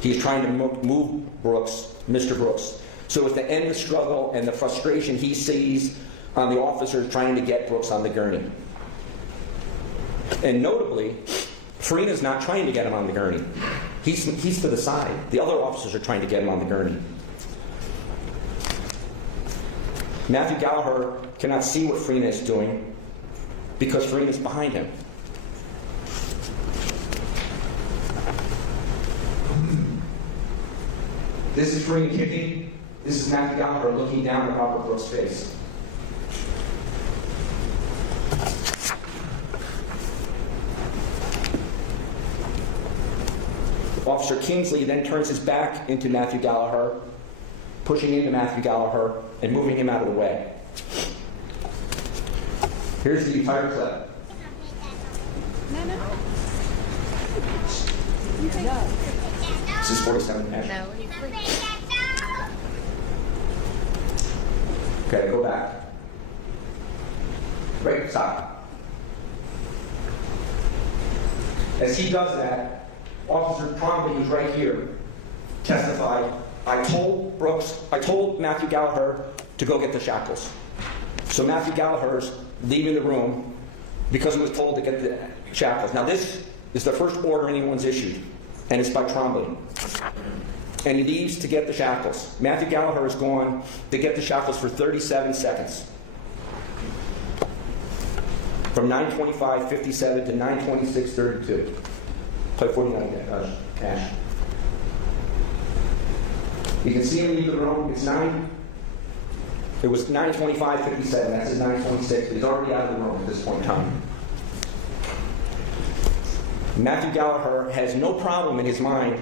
He is trying to move Brooks, Mr. Brooks, so as to end the struggle and the frustration he sees on the officers trying to get Brooks on the gurney. And notably, Farina's not trying to get him on the gurney. He's to the side. The other officers are trying to get him on the gurney. Matthew Gallagher cannot see what Farina is doing because Farina's behind him. This is Farina kicking. This is Matthew Gallagher looking down at Robert Brooks' face. Officer Kingsley then turns his back into Matthew Gallagher, pushing into Matthew Gallagher and moving him out of the way. Here's the entire clip. This is 47 Nash. Okay, go back. Right, stop. As he does that, Officer Trombley, who's right here, testified, I told Matthew Gallagher to go get the shackles. So Matthew Gallagher's leaving the room because he was told to get the shackles. Now this is the first order anyone's issued, and it's by Trombley. And he leaves to get the shackles. Matthew Gallagher is gone to get the shackles for 37 seconds. From 9:25:57 to 9:26:32. Play 49, Ash. You can see him leave the room. It's 9. It was 9:25:57. That's his 9:26. He's already out of the room at this point in time. Matthew Gallagher has no problem in his mind,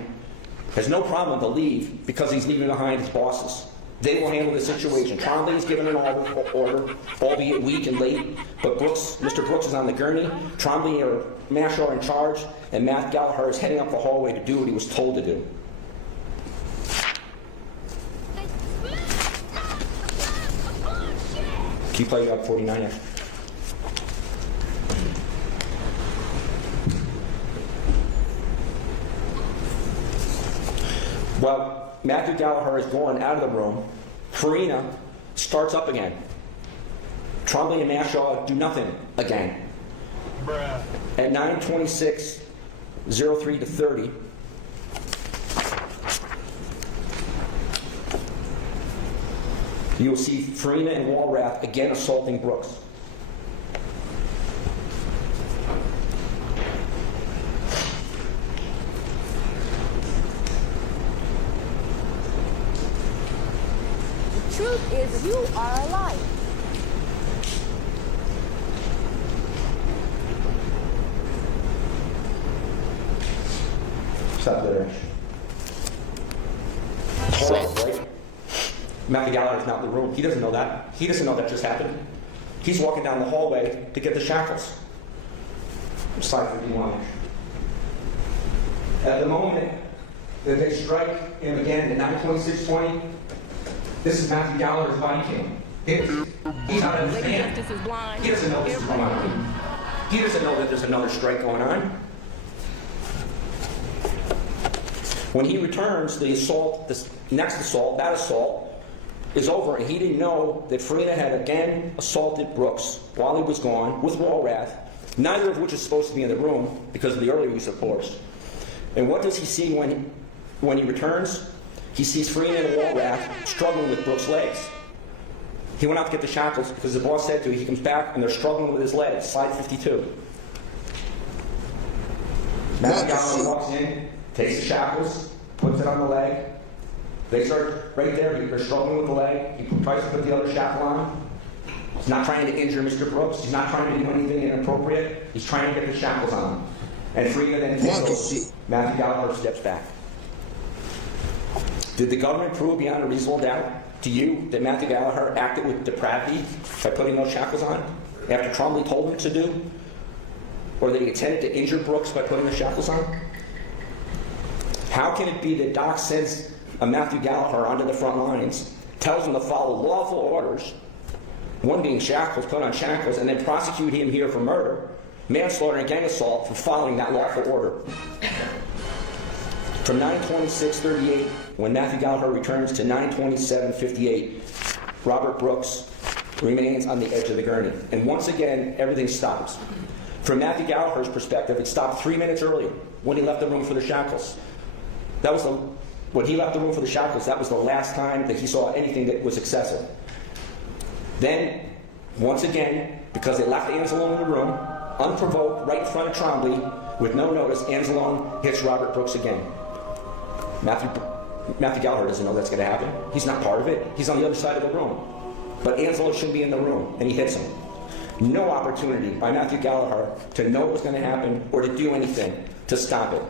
has no problem to leave because he's leaving behind his bosses. They will handle the situation. Trombley is given an order, albeit weak and late, but Mr. Brooks is on the gurney. Trombley or Mashaw are in charge, and Matt Gallagher is heading up the hallway to do what he was told to do. Keep playing up 49. Well, Matthew Gallagher is going out of the room. Farina starts up again. Trombley and Mashaw do nothing again. Bruh. At 9:26:03 to 30, you will see Farina and Walrath again assaulting Brooks. The truth is, you are a liar. Stop there, Ash. Right? Matthew Gallagher is not in the room. He doesn't know that. He doesn't know that just happened. He's walking down the hallway to get the shackles. Slide 51. At the moment that they strike him again at 9:26:20, this is Matthew Gallagher's body cam. He's not understanding. He doesn't know this is going on. He doesn't know that there's another strike going on. When he returns, the assault, the next assault, that assault, is over, and he didn't know that Farina had again assaulted Brooks while he was gone with Walrath, neither of which is supposed to be in the room because of the earlier use of force. And what does he see when he returns? He sees Farina and Walrath struggling with Brooks' legs. He went out to get the shackles because the boss said to him, he comes back and they're struggling with his legs. Slide 52. Matthew Gallagher walks in, takes the shackles, puts it on the leg. They start right there. They're struggling with the leg. He tries to put the other shackle on. He's not trying to injure Mr. Brooks. He's not trying to do anything inappropriate. He's trying to get the shackles on. And Farina then takes over. Matthew Gallagher steps back. Did the government prove beyond a reasonable doubt to you that Matthew Gallagher acted with depravity by putting those shackles on after Trombley told him to do? Or that he intended to injure Brooks by putting the shackles on? How can it be that Doc sends a Matthew Gallagher onto the front lines, tells him to follow lawful orders, one being shackles, put on shackles, and then prosecute him here for murder, manslaughter, and gang assault for following that lawful order? From 9:26:38, when Matthew Gallagher returns, to 9:27:58, Robert Brooks remains on the edge of the gurney. And once again, everything stops. From Matthew Gallagher's perspective, it stopped 3 minutes earlier when he left the room for the shackles. When he left the room for the shackles, that was the last time that he saw anything that was excessive. Then, once again, because they left Anzalone in the room, unprovoked, right in front of Trombley, with no notice, Anzalone hits Robert Brooks again. Matthew Gallagher doesn't know that's going to happen. He's not part of it. He's on the other side of the room. But Anzalone shouldn't be in the room, and he hits him. No opportunity by Matthew Gallagher to know what was going to happen or to do anything to stop it.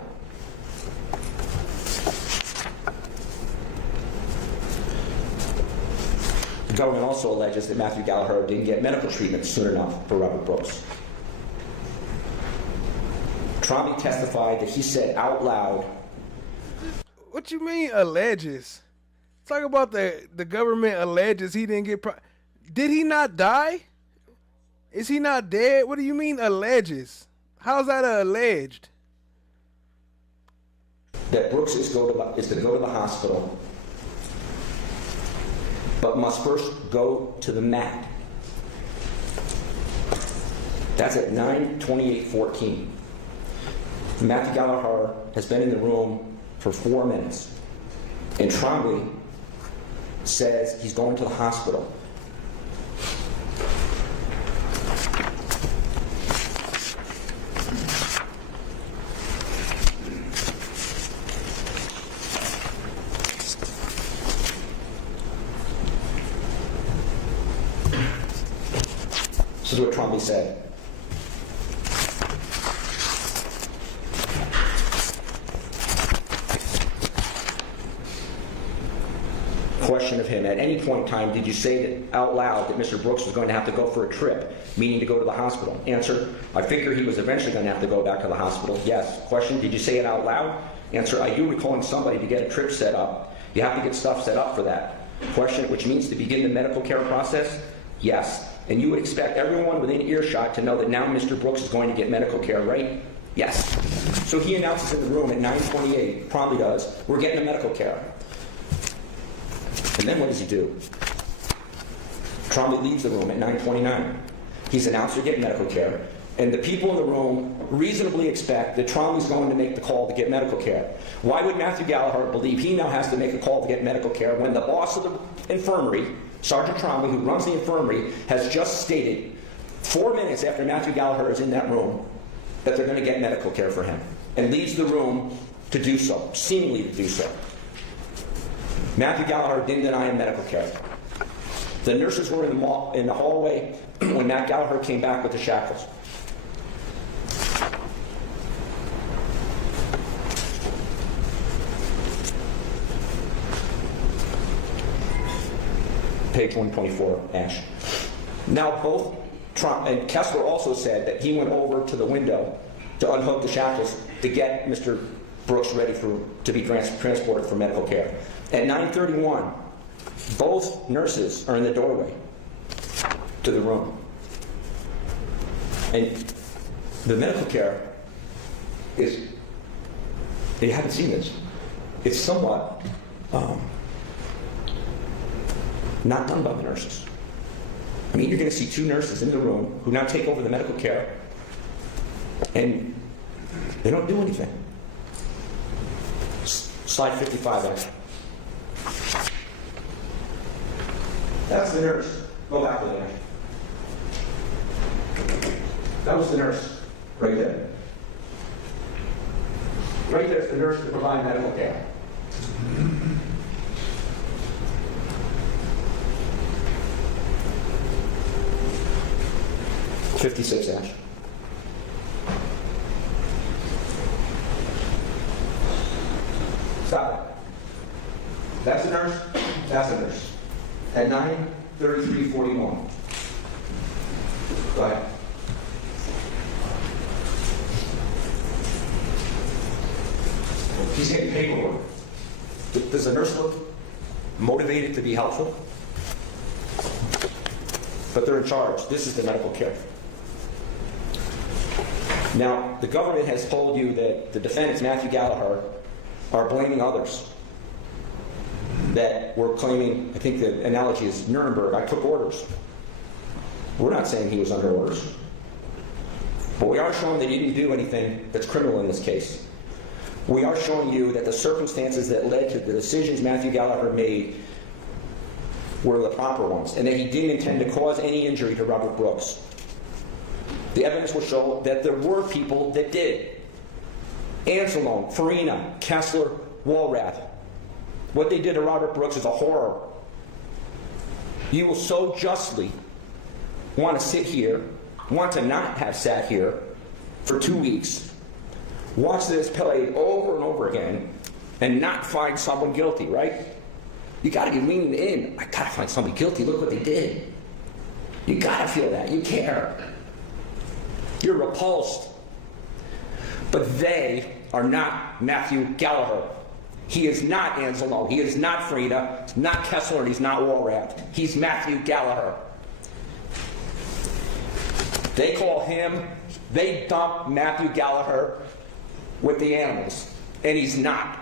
The government also alleges that Matthew Gallagher didn't get medical treatment soon enough for Robert Brooks. Trombley testified that he said out loud, "What you mean alleges? Talk about the government alleges he didn't get did he not die? Is he not dead? What do you mean alleges? How's that alleged?" That Brooks is to go to the hospital, but must first go to the mat. That's at 9:28:14. Matthew Gallagher has been in the room for 4 minutes, and Trombley says he's going to the hospital. This is what Trombley said. Question of him: at any point in time, did you say that out loud that Mr. Brooks was going to have to go for a trip, meaning to go to the hospital? Answer: I figure he was eventually going to have to go back to the hospital. Yes. Question: did you say it out loud? Answer: I do recalling somebody to get a trip set up. You have to get stuff set up for that. Question: which means to begin the medical care process? Yes. And you would expect everyone within earshot to know that now Mr. Brooks is going to get medical care, right? Yes. So he announces in the room at 9:28, probably does, we're getting the medical care. And then what does he do? Trombley leaves the room at 9:29. He's announced they're getting medical care, and the people in the room reasonably expect that Trombley's going to make the call to get medical care. Why would Matthew Gallagher believe he now has to make a call to get medical care when the boss of the infirmary, Sergeant Trombley, who runs the infirmary, has just stated 4 minutes after Matthew Gallagher is in that room that they're going to get medical care for him, and leaves the room to do so, seemingly to do so. Matthew Gallagher didn't deny him medical care. The nurses were in the hallway when Matt Gallagher came back with the shackles. Page 124, Ash. Now both Trump and Kessler also said that he went over to the window to unhook the shackles to get Mr. Brooks ready to be transported for medical care. At 9:31, both nurses are in the doorway to the room. And the medical care is, they haven't seen this, it's somewhat not done by the nurses. I mean, you're going to see 2 nurses in the room who now take over the medical care, and they don't do anything. Slide 55, actually. That's the nurse. Go back to there. That was the nurse, right there. Right there's the nurse to provide medical care. $56, Ash. Stop it. That's a nurse. That's a nurse. At 9:33:41. Go ahead. He's getting paperwork. Does the nurse look motivated to be helpful? But they're in charge. This is the medical care. Now, the government has told you that the defendants, Matthew Gallagher, are blaming others. That we're claiming, I think the analogy is Nuremberg, I took orders. We're not saying he was under orders. But we are showing that he didn't do anything that's criminal in this case. We are showing you that the circumstances that led to the decisions Matthew Gallagher made were the proper ones, and that he didn't intend to cause any injury to Robert Brooks. The evidence will show that there were people that did. Anzalone, Farina, Kessler, Walrath. What they did to Robert Brooks is a horror. You will so justly want to sit here, want to not have sat here for 2 weeks, watch this played over and over again, and not find someone guilty, right? You got to be leaning in. I got to find somebody guilty. Look what they did. You got to feel that. You care. You're repulsed. But they are not Matthew Gallagher. He is not Anzalone. He is not Frida. He's not Kessler. And he's not Walrath. He's Matthew Gallagher. They call him, they dump Matthew Gallagher with the animals. And he's not.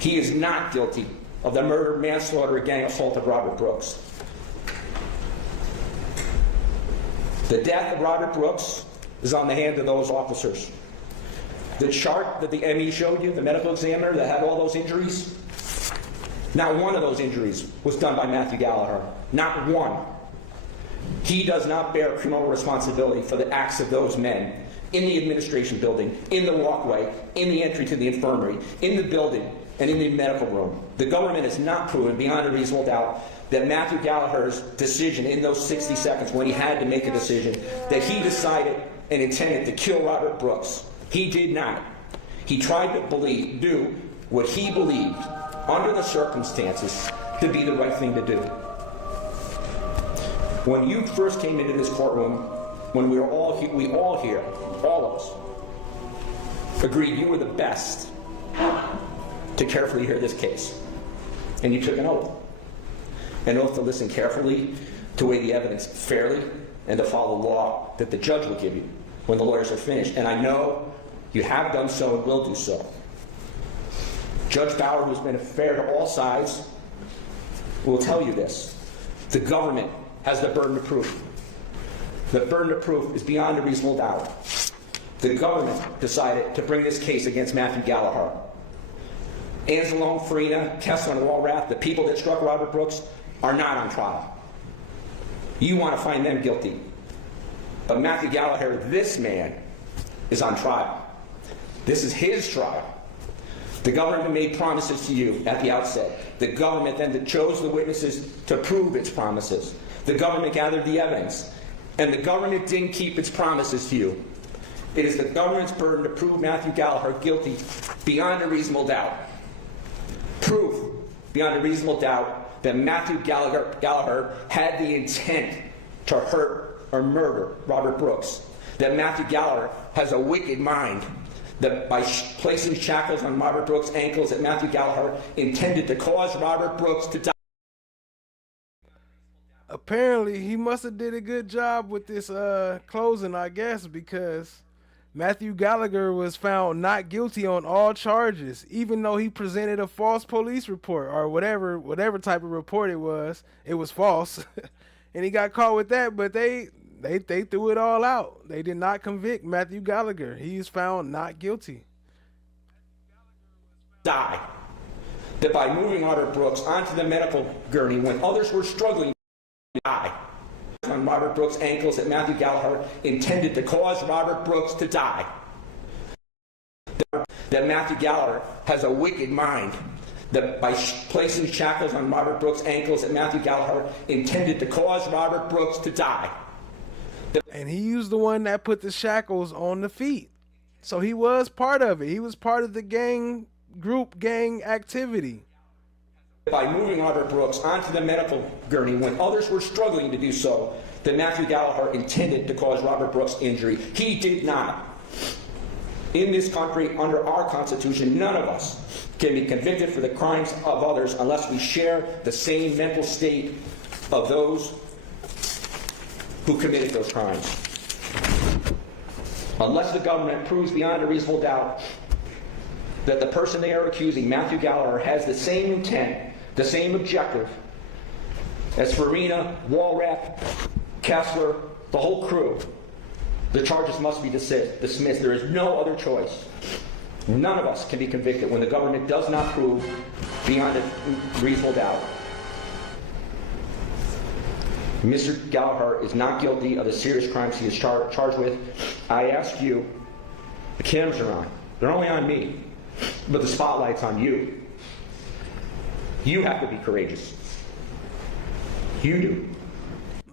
He is not guilty of the murder, manslaughter, and gang assault of Robert Brooks. The death of Robert Brooks is on the hand of those officers. The chart that the ME showed you, the medical examiner that had all those injuries, not one of those injuries was done by Matthew Gallagher. Not one. He does not bear criminal responsibility for the acts of those men in the administration building, in the walkway, in the entry to the infirmary, in the building, and in the medical room. The government has not proven beyond a reasonable doubt that Matthew Gallagher's decision in those 60 seconds, when he had to make a decision, that he decided and intended to kill Robert Brooks. He did not. He tried to do what he believed, under the circumstances, to be the right thing to do. When you first came into this courtroom, when we all here, all of us, agreed you were the best to carefully hear this case. And you took an oath to listen carefully, to weigh the evidence fairly, and to follow the law that the judge will give you when the lawyers are finished. And I know you have done so and will do so. Judge Bauer, who's been fair to all sides, will tell you this. The government has the burden of proof. The burden of proof is beyond a reasonable doubt. The government decided to bring this case against Matthew Gallagher. Anzalone, Farina, Kessler, and Walrath, the people that struck Robert Brooks, are not on trial. You want to find them guilty. But Matthew Gallagher, this man, is on trial. This is his trial. The government made promises to you at the outset. The government then chose the witnesses to prove its promises. The government gathered the evidence. And the government didn't keep its promises to you. It is the government's burden to prove Matthew Gallagher guilty beyond a reasonable doubt. Proof beyond a reasonable doubt that Matthew Gallagher had the intent to hurt or murder Robert Brooks. That Matthew Gallagher has a wicked mind. That by placing shackles on Robert Brooks' ankles, that Matthew Gallagher intended to cause Robert Brooks to die. Apparently, he must have did a good job with this closing, I guess, because Matthew Gallagher was found not guilty on all charges, even though he presented a false police report or whatever type of report it was false. And he got caught with that, but they threw it all out. They did not convict Matthew Gallagher. He is found not guilty. Die. That by moving Robert Brooks onto the medical gurney when others were struggling to die, on Robert Brooks' ankles, that Matthew Gallagher intended to cause Robert Brooks to die. That Matthew Gallagher has a wicked mind. That by placing shackles on Robert Brooks' ankles, that Matthew Gallagher intended to cause Robert Brooks to die. And he was the one that put the shackles on the feet. So he was part of it. He was part of the gang activity. By moving Robert Brooks onto the medical gurney when others were struggling to do so, that Matthew Gallagher intended to cause Robert Brooks injury. He did not. In this country, under our Constitution, none of us can be convicted for the crimes of others unless we share the same mental state of those who committed those crimes. Unless the government proves beyond a reasonable doubt that the person they are accusing, Matthew Gallagher, has the same intent, the same objective as Farina, Walrath, Kessler, the whole crew, the charges must be dismissed. There is no other choice. None of us can be convicted when the government does not prove beyond a reasonable doubt. Mr. Gallagher is not guilty of the serious crimes he is charged with. I ask you, the cameras are on. They're only on me, but the spotlight's on you. You have to be courageous. You do.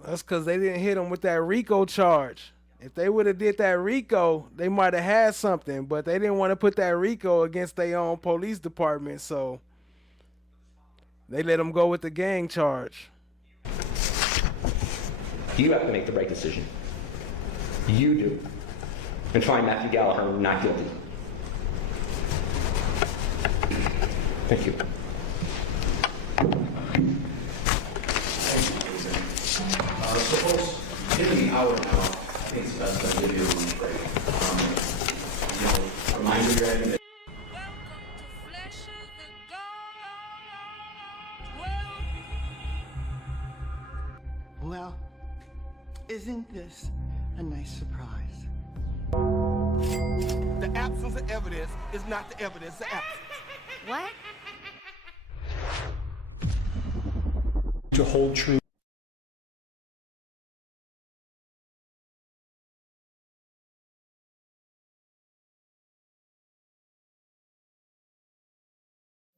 That's because they didn't hit him with that RICO charge. If they would have did that RICO, they might have had something, but they didn't want to put that RICO against their own police department, so they let them go with the gang charge. You have to make the right decision. You do. And find Matthew Gallagher not guilty. Thank you. So folks, given the hour now, I think it's best to give you a lunch break. Remind you guys that Well, isn't this a nice surprise? The absence of evidence is not the evidence of absence. What? To hold true.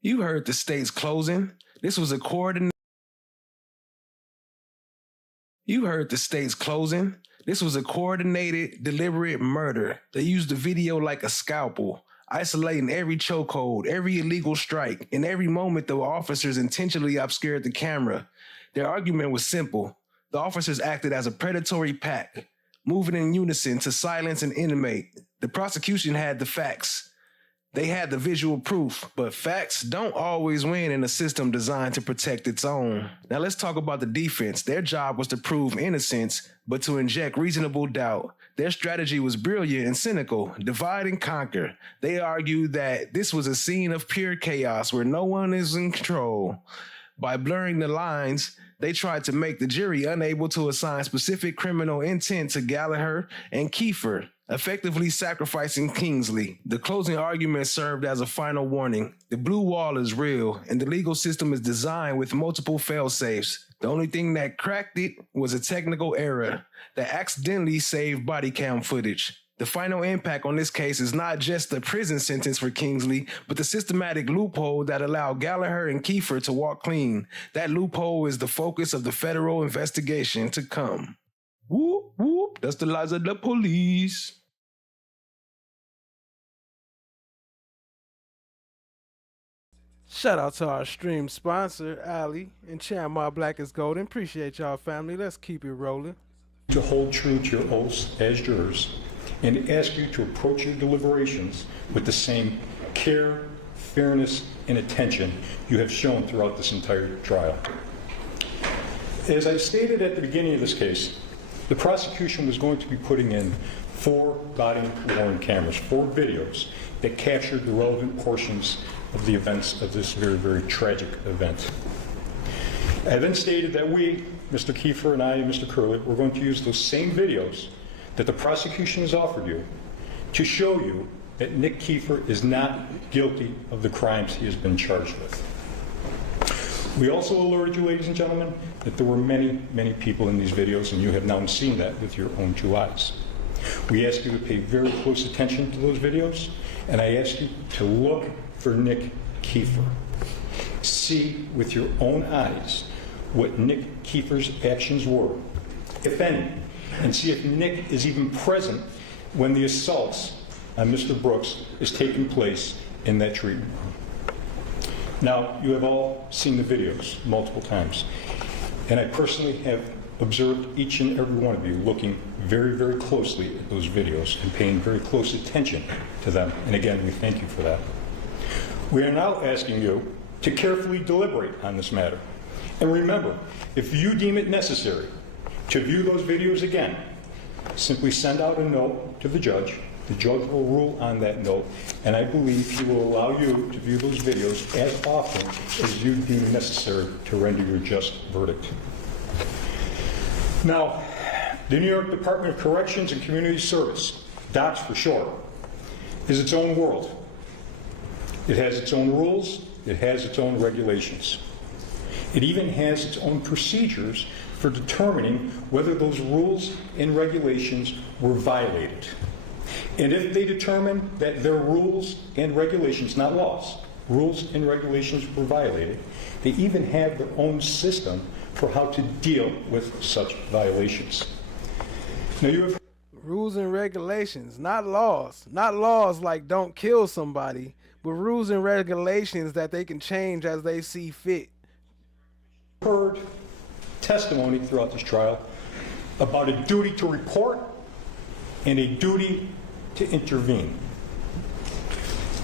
You heard the state's closing. This was a coordinated You heard the state's closing. This was a coordinated, deliberate murder. They used the video like a scalpel, isolating every chokehold, every illegal strike. In every moment, the officers intentionally obscured the camera. Their argument was simple. The officers acted as a predatory pack, moving in unison to silence an inmate. The prosecution had the facts. They had the visual proof, but facts don't always win in a system designed to protect its own. Now let's talk about the defense. Their job was to prove innocence, but to inject reasonable doubt. Their strategy was brilliant and cynical, divide and conquer. They argued that this was a scene of pure chaos where no one is in control. By blurring the lines, they tried to make the jury unable to assign specific criminal intent to Gallagher and Kiefer, effectively sacrificing Kingsley. The closing argument served as a final warning. The blue wall is real, and the legal system is designed with multiple fail-safes. The only thing that cracked it was a technical error that accidentally saved body cam footage. The final impact on this case is not just the prison sentence for Kingsley, but the systematic loophole that allowed Gallagher and Kiefer to walk clean. That loophole is the focus of the federal investigation to come. Whoop, whoop, that's the lies of the police. Shout out to our stream sponsor, Ali, and Chamar Black is Golden. Appreciate y'all, family. Let's keep it rolling. To hold true to your oaths as jurors and ask you to approach your deliberations with the same care, fairness, and attention you have shown throughout this entire trial. As I stated at the beginning of this case, the prosecution was going to be putting in 4 body-worn cameras, 4 videos that captured the relevant portions of the events of this very, very tragic event. I then stated that we, Mr. Kiefer and I and Mr. Curley, were going to use those same videos that the prosecution has offered you to show you that Nick Kiefer is not guilty of the crimes he has been charged with. We also alerted you, ladies and gentlemen, that there were many, many people in these videos, and you have now seen that with your own 2 eyes. We ask you to pay very close attention to those videos, and I ask you to look for Nick Kiefer. See with your own eyes what Nick Kiefer's actions were, if any, and see if Nick is even present when the assaults on Mr. Brooks is taking place in that treatment room. Now, you have all seen the videos multiple times, and I personally have observed each and every one of you looking very, very closely at those videos and paying very close attention to them, and again, we thank you for that. We are now asking you to carefully deliberate on this matter. And remember, if you deem it necessary to view those videos again, simply send out a note to the judge. The judge will rule on that note, and I believe he will allow you to view those videos as often as you deem necessary to render your just verdict. Now, the New York Department of Corrections and Community Service, DOCS for short, is its own world. It has its own rules, it has its own regulations. It even has its own procedures for determining whether those rules and regulations were violated. And if they determine that their rules and regulations, not laws, rules and regulations were violated, they even have their own system for how to deal with such violations. Now you have Rules and regulations, not laws. Not laws like don't kill somebody, but rules and regulations that they can change as they see fit. heard testimony throughout this trial about a duty to report and a duty to intervene.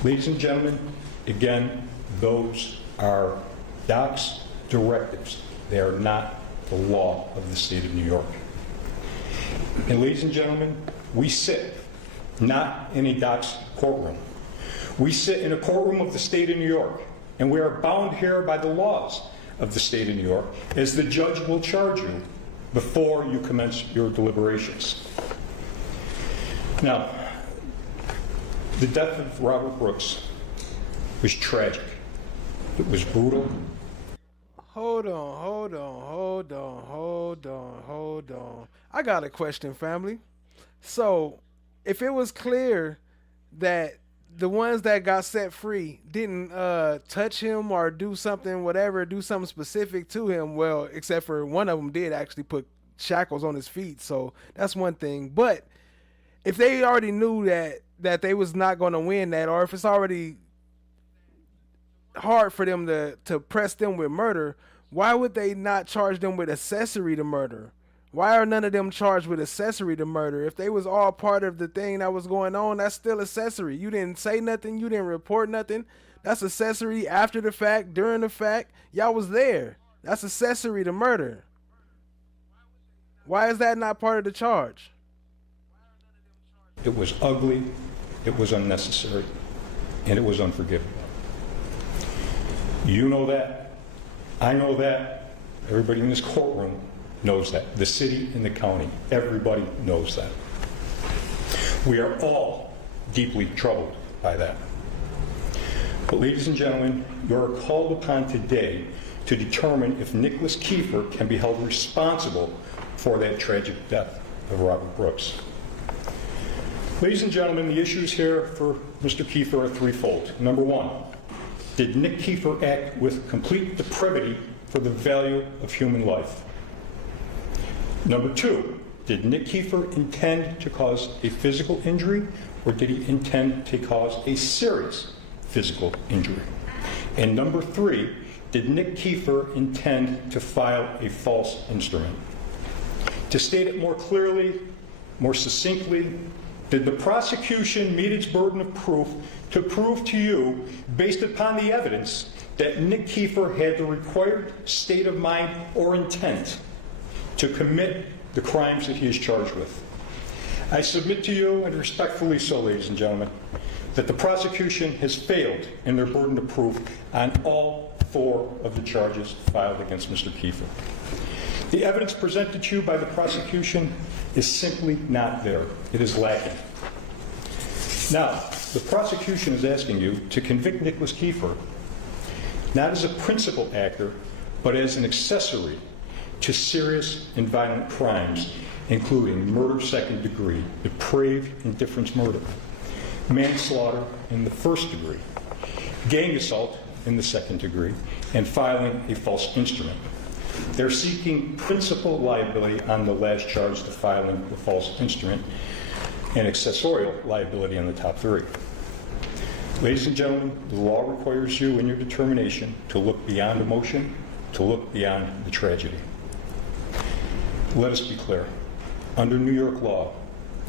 Ladies and gentlemen, again, those are DOCS directives. They are not the law of the state of New York. And ladies and gentlemen, we sit not in a DOCS courtroom. We sit in a courtroom of the state of New York, and we are bound here by the laws of the state of New York, as the judge will charge you before you commence your deliberations. Now, the death of Robert Brooks was tragic. It was brutal. Hold on. I got a question, family. So, if it was clear that the ones that got set free didn't touch him or do something, whatever, do something specific to him, well, except for one of them did actually put shackles on his feet. So that's one thing. But if they already knew that they was not going to win that, or if it's already hard for them to press them with murder, why would they not charge them with accessory to murder? Why are none of them charged with accessory to murder? If they was all part of the thing that was going on, that's still accessory. You didn't say nothing. You didn't report nothing. That's accessory after the fact, during the fact. Y'all was there. That's accessory to murder. Why is that not part of the charge? It was ugly, it was unnecessary, and it was unforgivable. You know that. I know that. Everybody in this courtroom knows that. The city and the county, everybody knows that. We are all deeply troubled by that. But ladies and gentlemen, you are called upon today to determine if Nicholas Kiefer can be held responsible for that tragic death of Robert Brooks. Ladies and gentlemen, the issues here for Mr. Kiefer are threefold. Number one, did Nick Kiefer act with complete depravity for the value of human life? Number two, did Nick Kiefer intend to cause a physical injury, or did he intend to cause a serious physical injury? And number three, did Nick Kiefer intend to file a false instrument? To state it more clearly, more succinctly, did the prosecution meet its burden of proof to prove to you, based upon the evidence, that Nick Kiefer had the required state of mind or intent to commit the crimes that he is charged with? I submit to you, and respectfully so, ladies and gentlemen, that the prosecution has failed in their burden of proof on all four of the charges filed against Mr. Kiefer. The evidence presented to you by the prosecution is simply not there. It is lacking. Now, the prosecution is asking you to convict Nicholas Kiefer not as a principal actor, but as an accessory to serious and violent crimes, including murder second degree, depraved indifference murder, manslaughter in the first degree, gang assault in the second degree, and filing a false instrument. They're seeking principal liability on the last charge, the filing the false instrument, and accessorial liability on the top three. Ladies and gentlemen, the law requires you in your determination to look beyond emotion, to look beyond the tragedy. Let us be clear. Under New York law,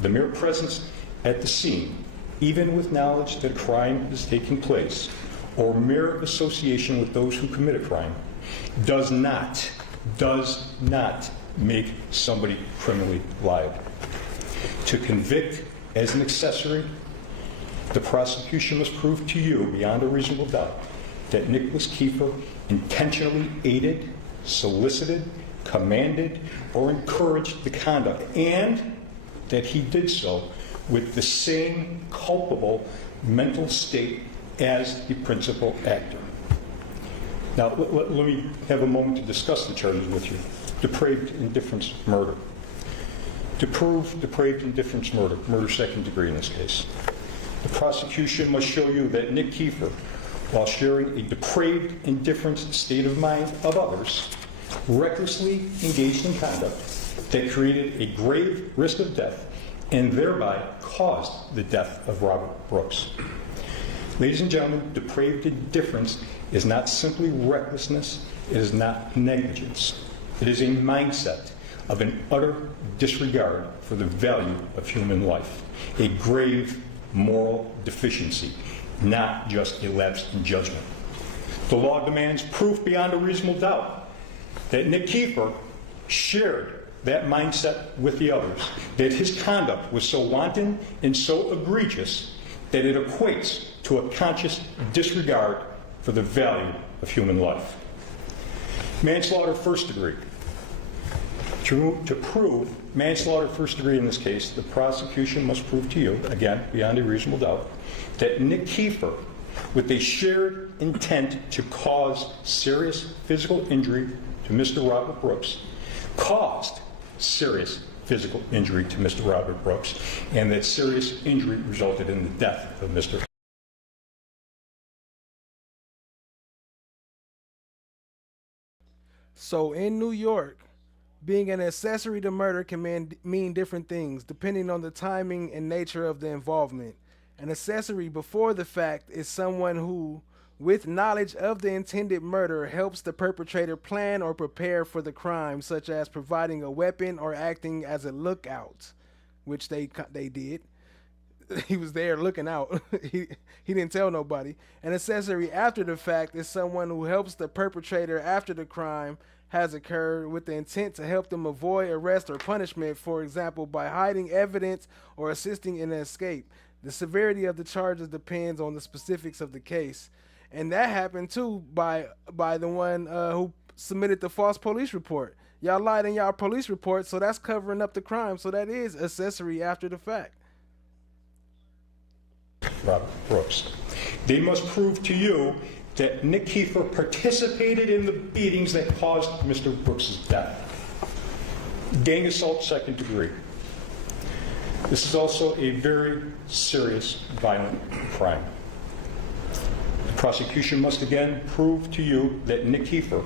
the mere presence at the scene, even with knowledge that a crime is taking place, or mere association with those who commit a crime, does not make somebody criminally liable. To convict as an accessory, the prosecution must prove to you beyond a reasonable doubt that Nicholas Kiefer intentionally aided, solicited, commanded, or encouraged the conduct, and that he did so with the same culpable mental state as the principal actor. Now, let me have a moment to discuss the charges with you. Depraved indifference murder. To prove depraved indifference murder, murder second degree in this case, the prosecution must show you that Nick Kiefer, while sharing a depraved indifference state of mind of others, recklessly engaged in conduct that created a grave risk of death and thereby caused the death of Robert Brooks. Ladies and gentlemen, depraved indifference is not simply recklessness, it is not negligence. It is a mindset of an utter disregard for the value of human life, a grave moral deficiency, not just a lapse in judgment. The law demands proof beyond a reasonable doubt that Nick Kiefer shared that mindset with the others, that his conduct was so wanton and so egregious that it equates to a conscious disregard for the value of human life. Manslaughter first degree. To prove manslaughter first degree in this case, the prosecution must prove to you, again, beyond a reasonable doubt, that Nick Kiefer, with a shared intent to cause serious physical injury to Mr. Robert Brooks, caused serious physical injury to Mr. Robert Brooks, and that serious injury resulted in the death of Mr. So in New York, Being an accessory to murder can mean different things depending on the timing and nature of the involvement. An accessory before the fact is someone who, with knowledge of the intended murder, helps the perpetrator plan or prepare for the crime, such as providing a weapon or acting as a lookout, which they did. He was there looking out. he didn't tell nobody. An accessory after the fact is someone who helps the perpetrator after the crime has occurred with the intent to help them avoid arrest or punishment, for example, by hiding evidence or assisting in an escape. The severity of the charges depends on the specifics of the case. And that happened too by the one who submitted the false police report. Y'all lied in y'all police report, so that's covering up the crime. So that is accessory after the fact. Robert Brooks. They must prove to you that Nick Kiefer participated in the beatings that caused Mr. Brooks' death. Gang assault, second degree. This is also a very serious violent crime. The prosecution must again prove to you that Nick Kiefer,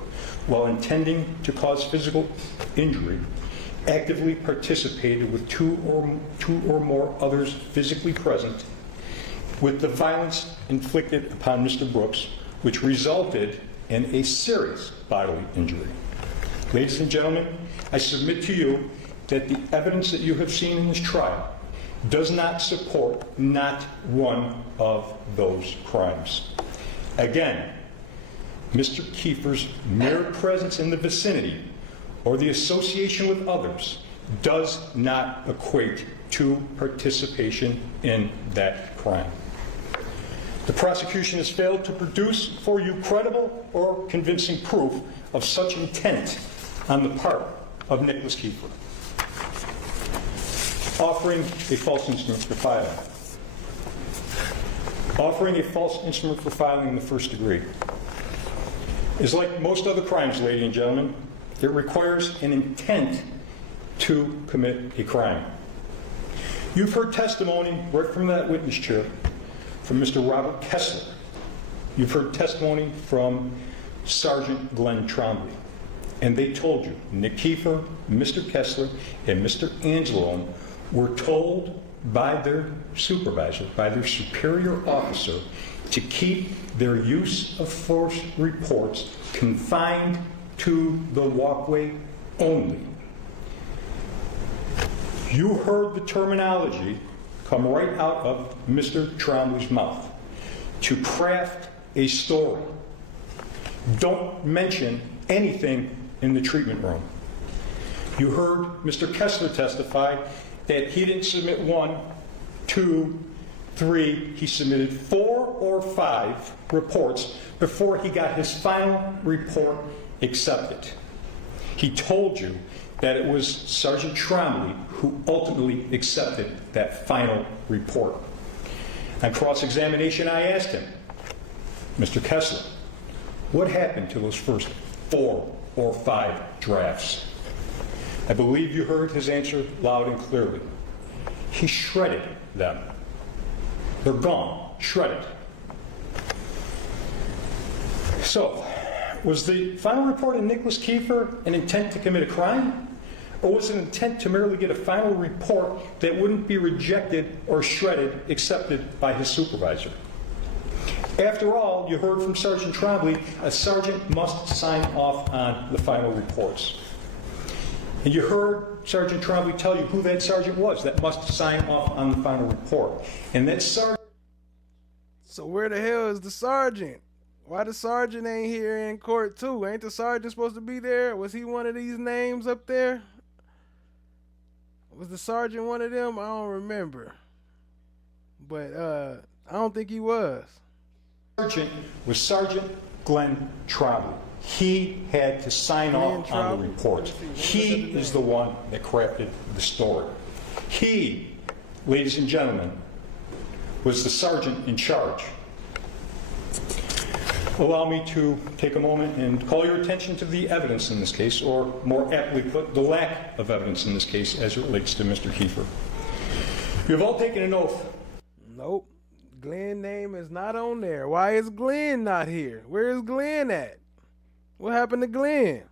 while intending to cause physical injury, actively participated with two or more others physically present with the violence inflicted upon Mr. Brooks, which resulted in a serious bodily injury. Ladies and gentlemen, I submit to you that the evidence that you have seen in this trial does not support not one of those crimes. Again, Mr. Kiefer's mere presence in the vicinity or the association with others does not equate to participation in that crime. The prosecution has failed to produce for you credible or convincing proof of such intent on the part of Nicholas Kiefer. Offering a false instrument for filing. Offering a false instrument for filing in the first degree is like most other crimes, ladies and gentlemen. It requires an intent to commit a crime. You've heard testimony right from that witness chair from Mr. Robert Kessler. You've heard testimony from Sergeant Glenn Trombley. And they told you, Nick Kiefer, Mr. Kessler, and Mr. Angelo were told by their supervisor, by their superior officer, to keep their use of force reports confined to the walkway only. You heard the terminology come right out of Mr. Trombley's mouth. To craft a story. Don't mention anything in the treatment room. You heard Mr. Kessler testify that he didn't submit 1, 2, 3, he submitted 4 or 5 reports before he got his final report accepted. He told you that it was Sergeant Trombley who ultimately accepted that final report. On cross-examination, I asked him, Mr. Kessler, what happened to those first 4 or 5 drafts? I believe you heard his answer loud and clearly. He shredded them. They're gone, shredded. So, was the final report of Nicholas Kiefer an intent to commit a crime? Or was it an intent to merely get a final report that wouldn't be rejected or shredded, accepted by his supervisor? After all, you heard from Sergeant Trombley, a sergeant must sign off on the final reports. And you heard Sergeant Trombley tell you who that sergeant was that must sign off on the final report. And that sergeant... So where the hell is the sergeant? Why the sergeant ain't here in court too? Ain't the sergeant supposed to be there? Was he one of these names up there? Was the sergeant one of them? I don't remember. But I don't think he was. Sergeant was Sergeant Glenn Trombley. He had to sign off on the reports. He is the one that crafted the story. He, ladies and gentlemen, was the sergeant in charge. Allow me to take a moment and call your attention to the evidence in this case, or more aptly put, the lack of evidence in this case as it relates to Mr. Kiefer. You have all taken an oath. Nope. Glenn's name is not on there. Why is Glenn not here? Where is Glenn at? What happened to Glenn?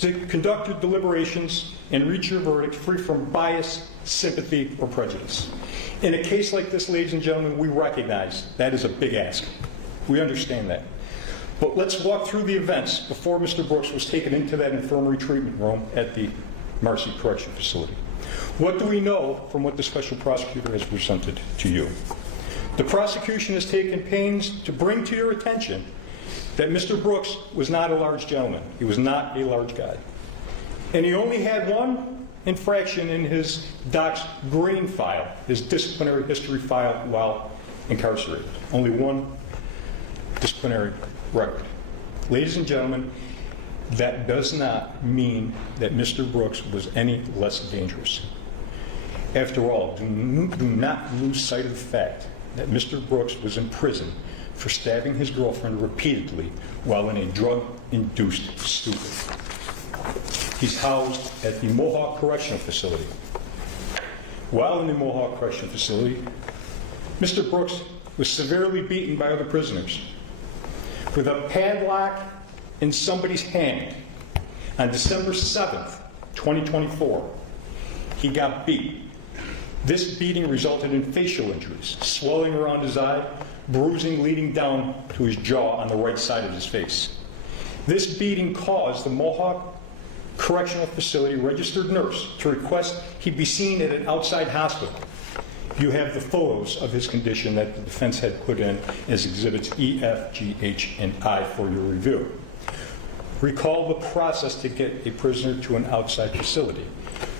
to conduct your deliberations and reach your verdict free from bias, sympathy, or prejudice. In a case like this, ladies and gentlemen, we recognize that is a big ask. We understand that. But let's walk through the events before Mr. Brooks was taken into that infirmary treatment room at the Marcy Correction Facility. What do we know from what the special prosecutor has presented to you? The prosecution has taken pains to bring to your attention that Mr. Brooks was not a large gentleman. He was not a large guy. And he only had one infraction in his doc's green file, his disciplinary history file while incarcerated. Only one disciplinary record. Ladies and gentlemen, that does not mean that Mr. Brooks was any less dangerous. After all, do not lose sight of the fact that Mr. Brooks was in prison for stabbing his girlfriend repeatedly while in a drug-induced stupor. He's housed at the Mohawk Correctional Facility. While in the Mohawk Correctional Facility, Mr. Brooks was severely beaten by other prisoners. With a padlock in somebody's hand on December 7th, 2024, he got beat. This beating resulted in facial injuries, swelling around his eye, bruising leading down to his jaw on the right side of his face. This beating caused the Mohawk Correctional Facility registered nurse to request he be seen at an outside hospital. You have the photos of his condition that the defense had put in as exhibits E, F, G, H, and I for your review. Recall the process to get a prisoner to an outside facility.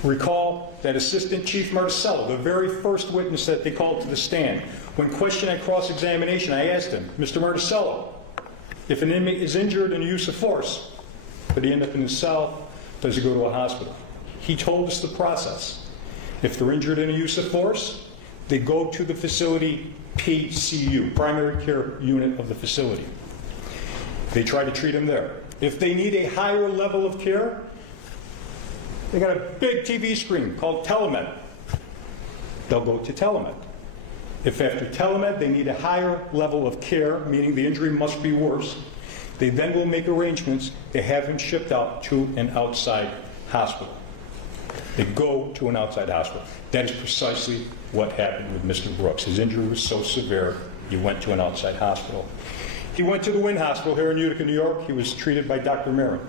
Recall that Assistant Chief Marticello, the very first witness that they called to the stand, when questioned at cross-examination, I asked him, Mr. Marticello, if an inmate is injured in the use of force, but he end up in his cell, does he go to a hospital? He told us the process. If they're injured in the use of force, they go to the facility PCU, primary care unit of the facility. They try to treat him there. If they need a higher level of care, they got a big TV screen called telemed. They'll go to telemed. If after telemed they need a higher level of care, meaning the injury must be worse, they then will make arrangements to have him shipped out to an outside hospital. They go to an outside hospital. That is precisely what happened with Mr. Brooks. His injury was so severe, he went to an outside hospital. He went to the Wynn Hospital here in Utica, New York. He was treated by Dr. Marin.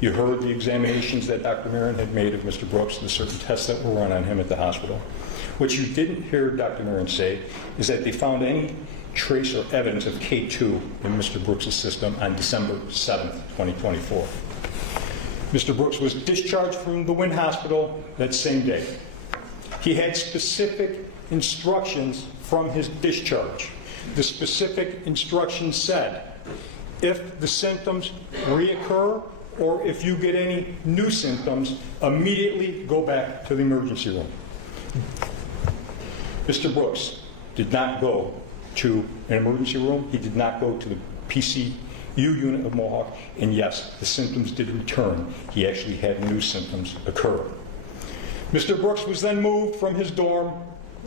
You heard the examinations that Dr. Marin had made of Mr. Brooks, the certain tests that were run on him at the hospital. What you didn't hear Dr. Marin say is that they found any trace or evidence of K2 in Mr. Brooks' system on December 7th, 2024. Mr. Brooks was discharged from the Wynn Hospital that same day. He had specific instructions from his discharge. The specific instructions said, if the symptoms reoccur or if you get any new symptoms, immediately go back to the emergency room. Mr. Brooks did not go to an emergency room. He did not go to the PCU unit of Mohawk. And yes, the symptoms did return. He actually had new symptoms occur. Mr. Brooks was then moved from his dorm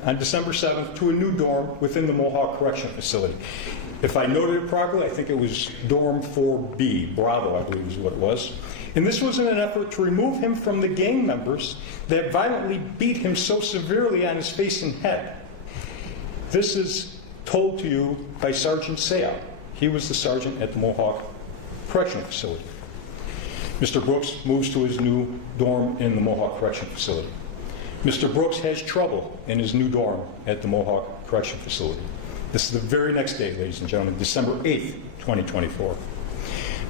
on December 7th to a new dorm within the Mohawk Correctional Facility. If I noted it properly, I think it was dorm 4B, Bravo, I believe is what it was. And this was in an effort to remove him from the gang members that violently beat him so severely on his face and head. This is told to you by Sergeant Sayal. He was the sergeant at the Mohawk Correctional Facility. Mr. Brooks moves to his new dorm in the Mohawk Correctional Facility. Mr. Brooks has trouble in his new dorm at the Mohawk Correctional Facility. This is the very next day, ladies and gentlemen, December 8th, 2024.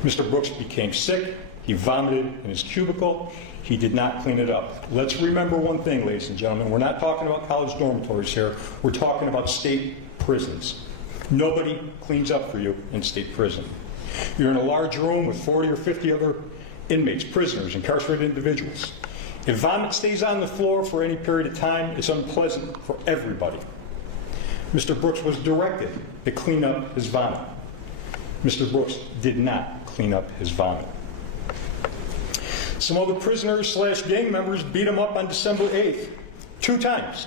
Mr. Brooks became sick. He vomited in his cubicle. He did not clean it up. Let's remember one thing, ladies and gentlemen. We're not talking about college dormitories here. We're talking about state prisons. Nobody cleans up for you in state prison. You're in a large room with 40 or 50 other inmates, prisoners, incarcerated individuals. If vomit stays on the floor for any period of time, it's unpleasant for everybody. Mr. Brooks was directed to clean up his vomit. Mr. Brooks did not clean up his vomit. Some other prisoners / gang members beat him up on December 8th, 2 times.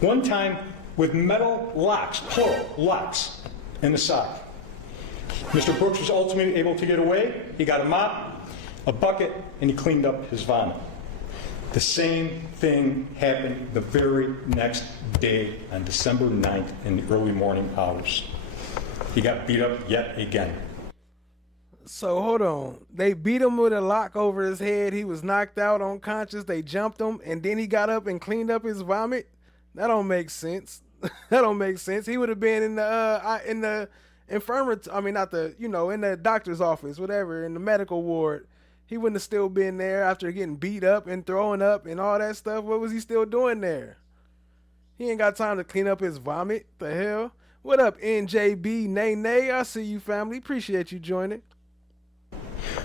One time with metal locks, plural, locks, in the sock. Mr. Brooks was ultimately able to get away. He got a mop, a bucket, and he cleaned up his vomit. The same thing happened the very next day on December 9th in the early morning hours. He got beat up yet again. So hold on. They beat him with a lock over his head. He was knocked out unconscious. They jumped him, and then he got up and cleaned up his vomit. That don't make sense. That don't make sense. He would have been in the infirmary. I mean, not the, you know, in the doctor's office, whatever, in the medical ward. He wouldn't have still been there after getting beat up and throwing up and all that stuff. What was he still doing there? He ain't got time to clean up his vomit. The hell? What up, NJB Nay Nay? I see you, family. Appreciate you joining.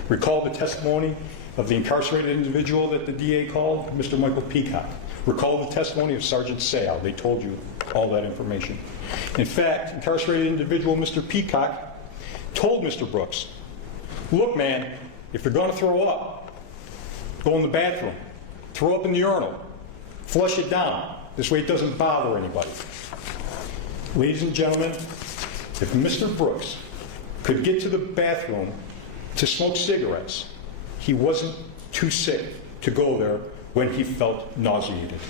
Recall the testimony of the incarcerated individual that the DA called, Mr. Michael Peacock. Recall the testimony of Sergeant Sayal. They told you all that information. In fact, incarcerated individual Mr. Peacock told Mr. Brooks, look, man, if you're going to throw up, go in the bathroom, throw up in the urinal, flush it down. This way it doesn't bother anybody. Ladies and gentlemen, if Mr. Brooks could get to the bathroom to smoke cigarettes, he wasn't too sick to go there when he felt nauseated.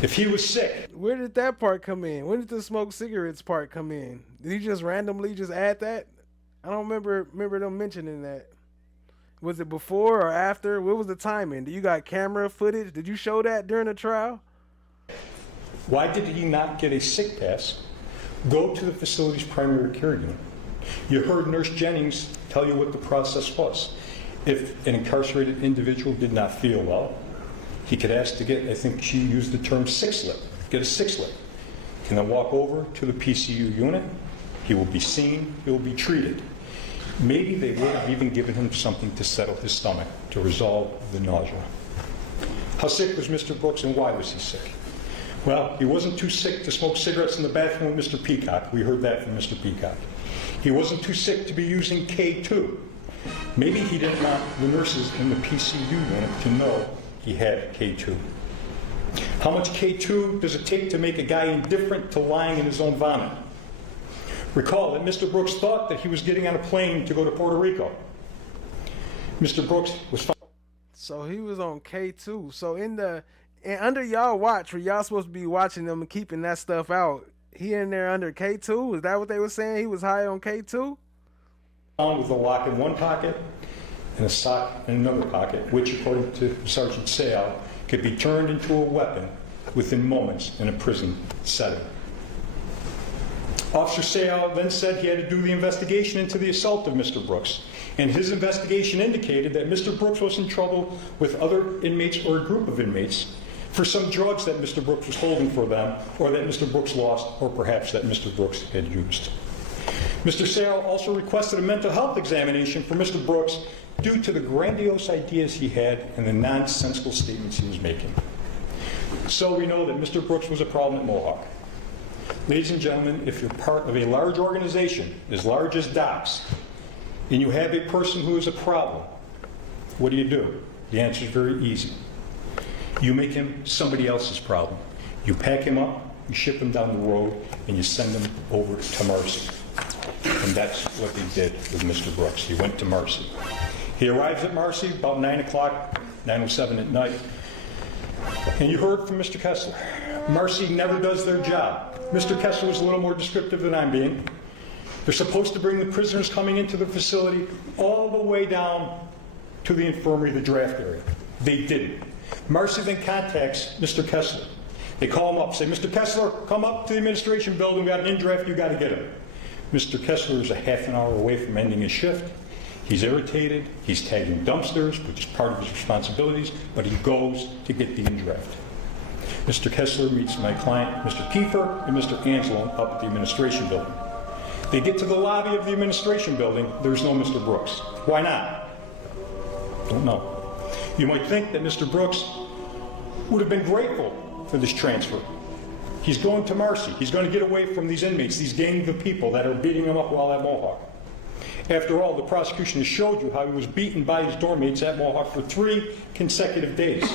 If he was sick... Where did that part come in? When did the smoke cigarettes part come in? Did he just randomly just add that? I don't remember them mentioning that. Was it before or after? What was the timing? Do you got camera footage? Did you show that during the trial? Why did he not get a sick pass? Go to the facility's primary care unit. You heard Nurse Jennings tell you what the process was. If an incarcerated individual did not feel well, he could ask to get, I think she used the term sick slip, get a sick slip. He can then walk over to the PCU unit. He will be seen, he will be treated. Maybe they would have even given him something to settle his stomach, to resolve the nausea. How sick was Mr. Brooks and why was he sick? Well, he wasn't too sick to smoke cigarettes in the bathroom with Mr. Peacock. We heard that from Mr. Peacock. He wasn't too sick to be using K2. Maybe he didn't want the nurses in the PCU unit to know he had K2. How much K2 does it take to make a guy indifferent to lying in his own vomit? Recall that Mr. Brooks thought that he was getting on a plane to go to Puerto Rico. Mr. Brooks was found. So he was on K2. So under y'all watch, where y'all supposed to be watching them and keeping that stuff out, he in there under K2? Is that what they were saying? He was high on K2? Found with a lock in one pocket and a sock in another pocket, which, according to Sergeant Sayal, could be turned into a weapon within moments in a prison setting. Officer Sayal then said he had to do the investigation into the assault of Mr. Brooks, and his investigation indicated that Mr. Brooks was in trouble with other inmates or a group of inmates for some drugs that Mr. Brooks was holding for them, or that Mr. Brooks lost, or perhaps that Mr. Brooks had used. Mr. Sayal also requested a mental health examination for Mr. Brooks due to the grandiose ideas he had and the nonsensical statements he was making. So we know that Mr. Brooks was a problem at Mohawk. Ladies and gentlemen, if you're part of a large organization, as large as DOCS, and you have a person who is a problem, what do? The answer is very easy. You make him somebody else's problem. You pack him up, you ship him down the road, and you send him over to Marcy. And that's what they did with Mr. Brooks. He went to Marcy. He arrives at Marcy about 9 o'clock, 9:07 at night. And you heard from Mr. Kessler. Marcy never does their job. Mr. Kessler was a little more descriptive than I'm being. They're supposed to bring the prisoners coming into the facility all the way down to the infirmary, the draft area. They didn't. Marcy then contacts Mr. Kessler. They call him up, say, Mr. Kessler, come up to the administration building, we got an in-draft, you got to get him. Mr. Kessler is a half an hour away from ending his shift. He's irritated, he's tagging dumpsters, which is part of his responsibilities, but he goes to get the in-draft. Mr. Kessler meets my client, Mr. Kiefer, and Mr. Angelo up at the administration building. They get to the lobby of the administration building, there's no Mr. Brooks. Why not? Don't know. You might think that Mr. Brooks would have been grateful for this transfer. He's going to Marcy. He's going to get away from these inmates, these gang of people that are beating him up while at Mohawk. After all, the prosecution has showed you how he was beaten by his dorm mates at Mohawk for 3 consecutive days.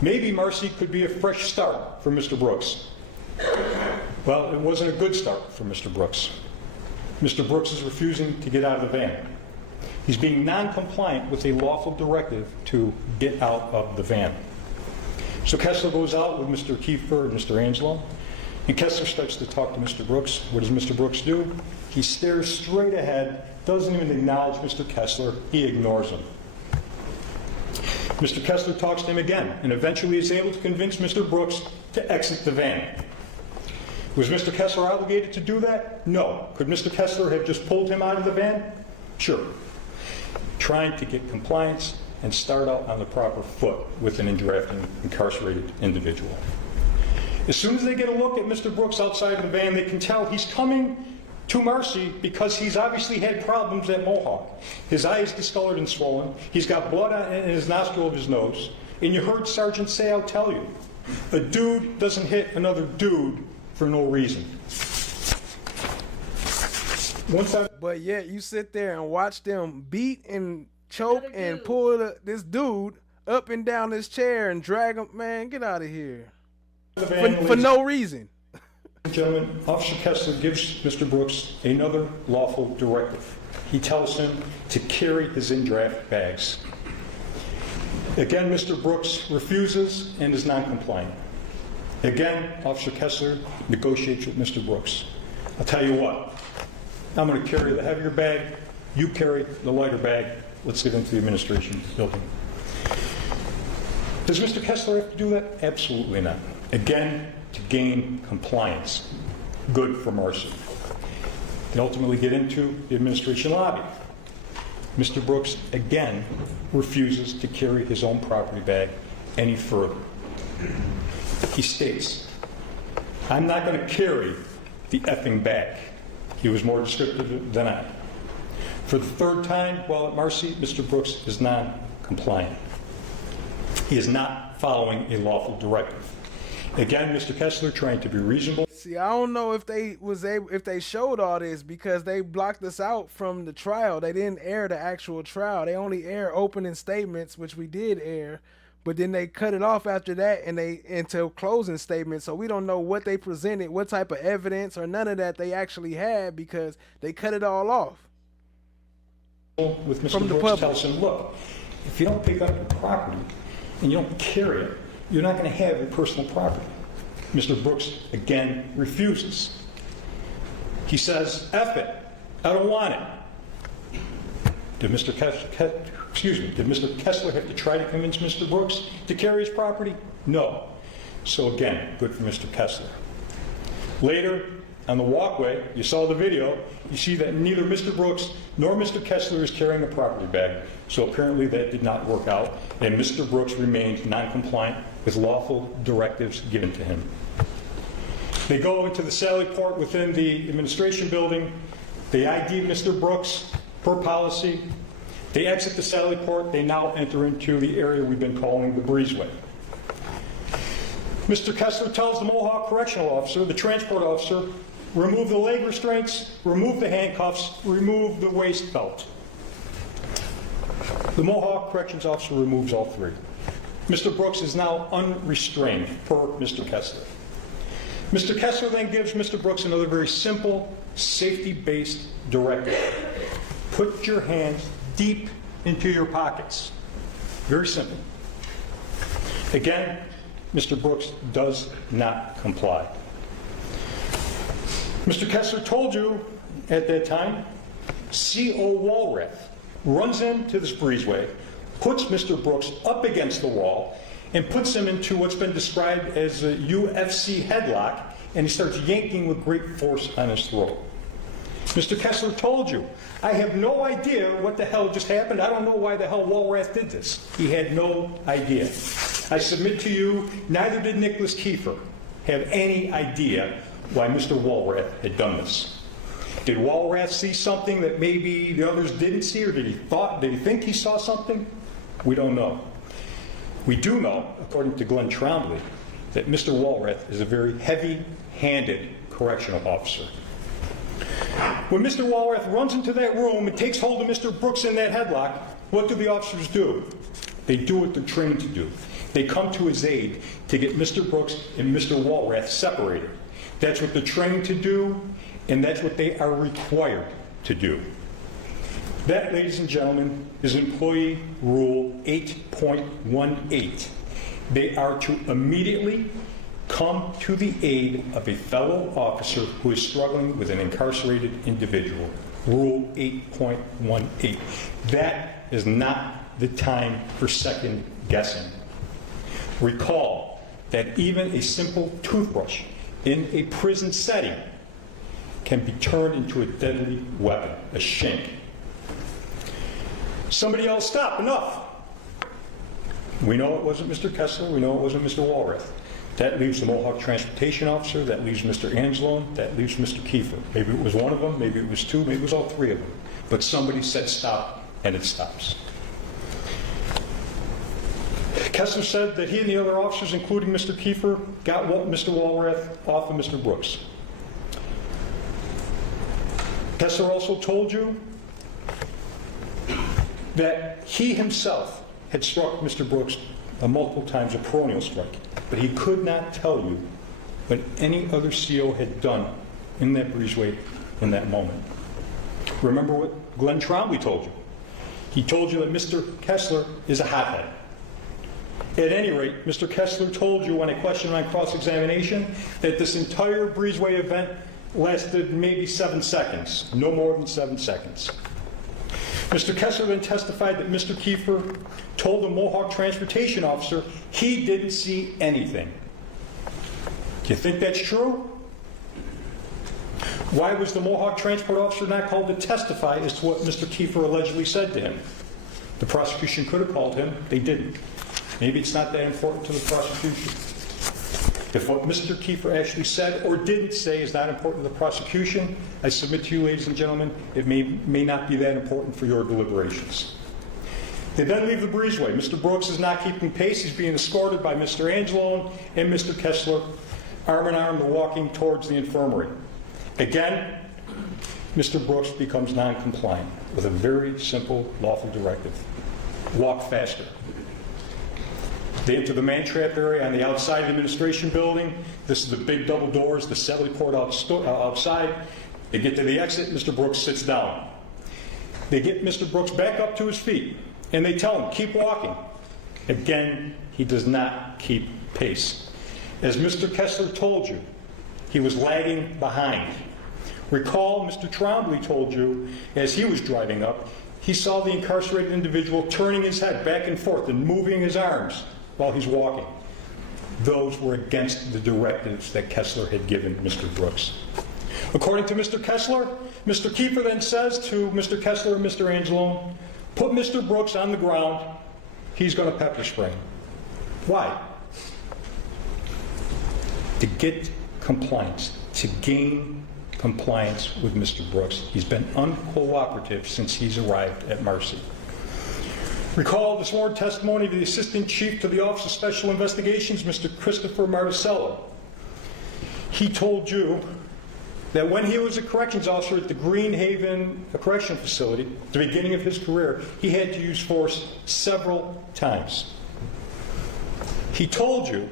Maybe Marcy could be a fresh start for Mr. Brooks. Well, it wasn't a good start for Mr. Brooks. Mr. Brooks is refusing to get out of the van. He's being non-compliant with a lawful directive to get out of the van. So Kessler goes out with Mr. Kiefer and Mr. Angelo, and Kessler starts to talk to Mr. Brooks. What does Mr. Brooks do? He stares straight ahead, doesn't even acknowledge Mr. Kessler. He ignores him. Mr. Kessler talks to him again, and eventually is able to convince Mr. Brooks to exit the van. Was Mr. Kessler obligated to do that? No. Could Mr. Kessler have just pulled him out of the van? Sure. Trying to get compliance and start out on the proper foot with an incarcerated individual. As soon as they get a look at Mr. Brooks outside of the van, they can tell he's coming to Marcy because he's obviously had problems at Mohawk. His eye is discolored and swollen. He's got blood in his nostril of his nose. And you heard Sergeant say, I'll tell you, a dude doesn't hit another dude for no reason. But yet you sit there and watch them beat and choke and pull this dude up and down this chair and drag him. Man, get out of here. For no reason. Gentlemen, Officer Kessler gives Mr. Brooks another lawful directive. He tells him to carry his in-draft bags. Again, Mr. Brooks refuses and is non-compliant. Again, Officer Kessler negotiates with Mr. Brooks. I'll tell you what, I'm going to carry the heavier bag, you carry the lighter bag, let's get into the administration building. Does Mr. Kessler have to do that? Absolutely not. Again, to gain compliance. Good for Marcy. They ultimately get into the administration lobby. Mr. Brooks, again, refuses to carry his own property bag any further. He states, I'm not going to carry the effing bag. He was more descriptive than I. For the third time while at Marcy, Mr. Brooks is non-compliant. He is not following a lawful directive. Again, Mr. Kessler trying to be reasonable. See, I don't know if they showed all this because they blocked us out from the trial. They didn't air the actual trial. They only air opening statements, which we did air, but then they cut it off after that and into closing statements. So we don't know what they presented, what type of evidence or none of that they actually had because they cut it all off. With Mr. Brooks tells him, look, if you don't pick up your property and you don't carry it, you're not going to have your personal property. Mr. Brooks, again, refuses. He says, F it, I don't want it. Did Mr. Kessler have to try to convince Mr. Brooks to carry his property? No. So again, good for Mr. Kessler. Later, on the walkway, you saw the video, you see that neither Mr. Brooks nor Mr. Kessler is carrying a property bag. So apparently that did not work out, and Mr. Brooks remained non-compliant with lawful directives given to him. They go into the Sally Port within the administration building. They ID Mr. Brooks per policy. They exit the Sally Port. They now enter into the area we've been calling the breezeway. Mr. Kessler tells the Mohawk correctional officer, the transport officer, remove the leg restraints, remove the handcuffs, remove the waist belt. The Mohawk corrections officer removes all three. Mr. Brooks is now unrestrained per Mr. Kessler. Mr. Kessler then gives Mr. Brooks another very simple, safety-based directive. Put your hands deep into your pockets. Very simple. Again, Mr. Brooks does not comply. Mr. Kessler told you at that time, C.O. Walrath runs into this breezeway, puts Mr. Brooks up against the wall, and puts him into what's been described as a UFC headlock, and he starts yanking with great force on his throat. Mr. Kessler told you, I have no idea what the hell just happened. I don't know why the hell Walrath did this. He had no idea. I submit to you, neither did Nicholas Kiefer have any idea why Mr. Walrath had done this. Did Walrath see something that maybe the others didn't see, or did he think he saw something? We don't know. We do know, according to Glenn Trombley, that Mr. Walrath is a very heavy-handed correctional officer. When Mr. Walrath runs into that room and takes hold of Mr. Brooks in that headlock, what do the officers do? They do what they're trained to do. They come to his aid to get Mr. Brooks and Mr. Walrath separated. That's what they're trained to do, and that's what they are required to do. That, ladies and gentlemen, is Employee Rule 8.18. They are to immediately come to the aid of a fellow officer who is struggling with an incarcerated individual. Rule 8.18. That is not the time for second guessing. Recall that even a simple toothbrush in a prison setting can be turned into a deadly weapon, a shank. Somebody else, stop, enough. We know it wasn't Mr. Kessler, we know it wasn't Mr. Walrath. That leaves the Mohawk Transportation Officer, that leaves Mr. Angelone, that leaves Mr. Kiefer. Maybe it was one of them, maybe it was two, maybe it was all three of them. But somebody said stop, and it stops. Kessler said that he and the other officers, including Mr. Kiefer, got Mr. Walrath off of Mr. Brooks. Kessler also told you that he himself had struck Mr. Brooks multiple times, a peroneal strike, but he could not tell you what any other CO had done in that breezeway in that moment. Remember what Glenn Trombley told you. He told you that Mr. Kessler is a hothead. At any rate, Mr. Kessler told you on a question on cross-examination that this entire breezeway event lasted maybe 7 seconds, no more than 7 seconds. Mr. Kessler then testified that Mr. Kiefer told the Mohawk Transportation Officer he didn't see anything. Do you think that's true? Why was the Mohawk Transport Officer not called to testify as to what Mr. Kiefer allegedly said to him? The prosecution could have called him. They didn't. Maybe it's not that important to the prosecution. If what Mr. Kiefer actually said or didn't say is not important to the prosecution, I submit to you, ladies and gentlemen, it may not be that important for your deliberations. They then leave the breezeway. Mr. Brooks is not keeping pace. He's being escorted by Mr. Angelone and Mr. Kessler, arm in arm, they're walking towards the infirmary. Again, Mr. Brooks becomes non-compliant with a very simple lawful directive. Walk faster. They enter the man-trap area on the outside of the administration building. This is the big double doors, the cell report outside. They get to the exit, Mr. Brooks sits down. They get Mr. Brooks back up to his feet, and they tell him, keep walking. Again, he does not keep pace. As Mr. Kessler told you, he was lagging behind. Recall, Mr. Trombley told you, as he was driving up, he saw the incarcerated individual turning his head back and forth and moving his arms while he's walking. Those were against the directives that Kessler had given Mr. Brooks. According to Mr. Kessler, Mr. Kiefer then says to Mr. Kessler and Mr. Angelone, put Mr. Brooks on the ground, he's going to pepper spray him. Why? To get compliance, to gain compliance with Mr. Brooks. He's been uncooperative since he's arrived at Marcy. Recall the sworn testimony of the Assistant Chief to the Office of Special Investigations, Mr. Christopher Marticello. He told you that when he was a corrections officer at the Green Haven Correction Facility, at the beginning of his career, he had to use force several times. He told you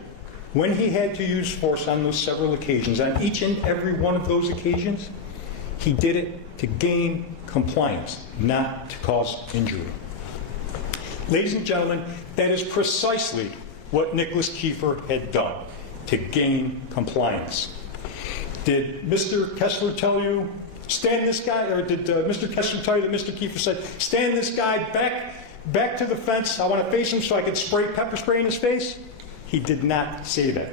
when he had to use force on those several occasions, on each and every one of those occasions, he did it to gain compliance, not to cause injury. Ladies and gentlemen, that is precisely what Nicholas Kiefer had done, to gain compliance. Did Mr. Kessler tell you, stand this guy, or did Mr. Kessler tell you that Mr. Kiefer said, stand this guy back to the fence, I want to face him so I could pepper spray in his face? He did not say that.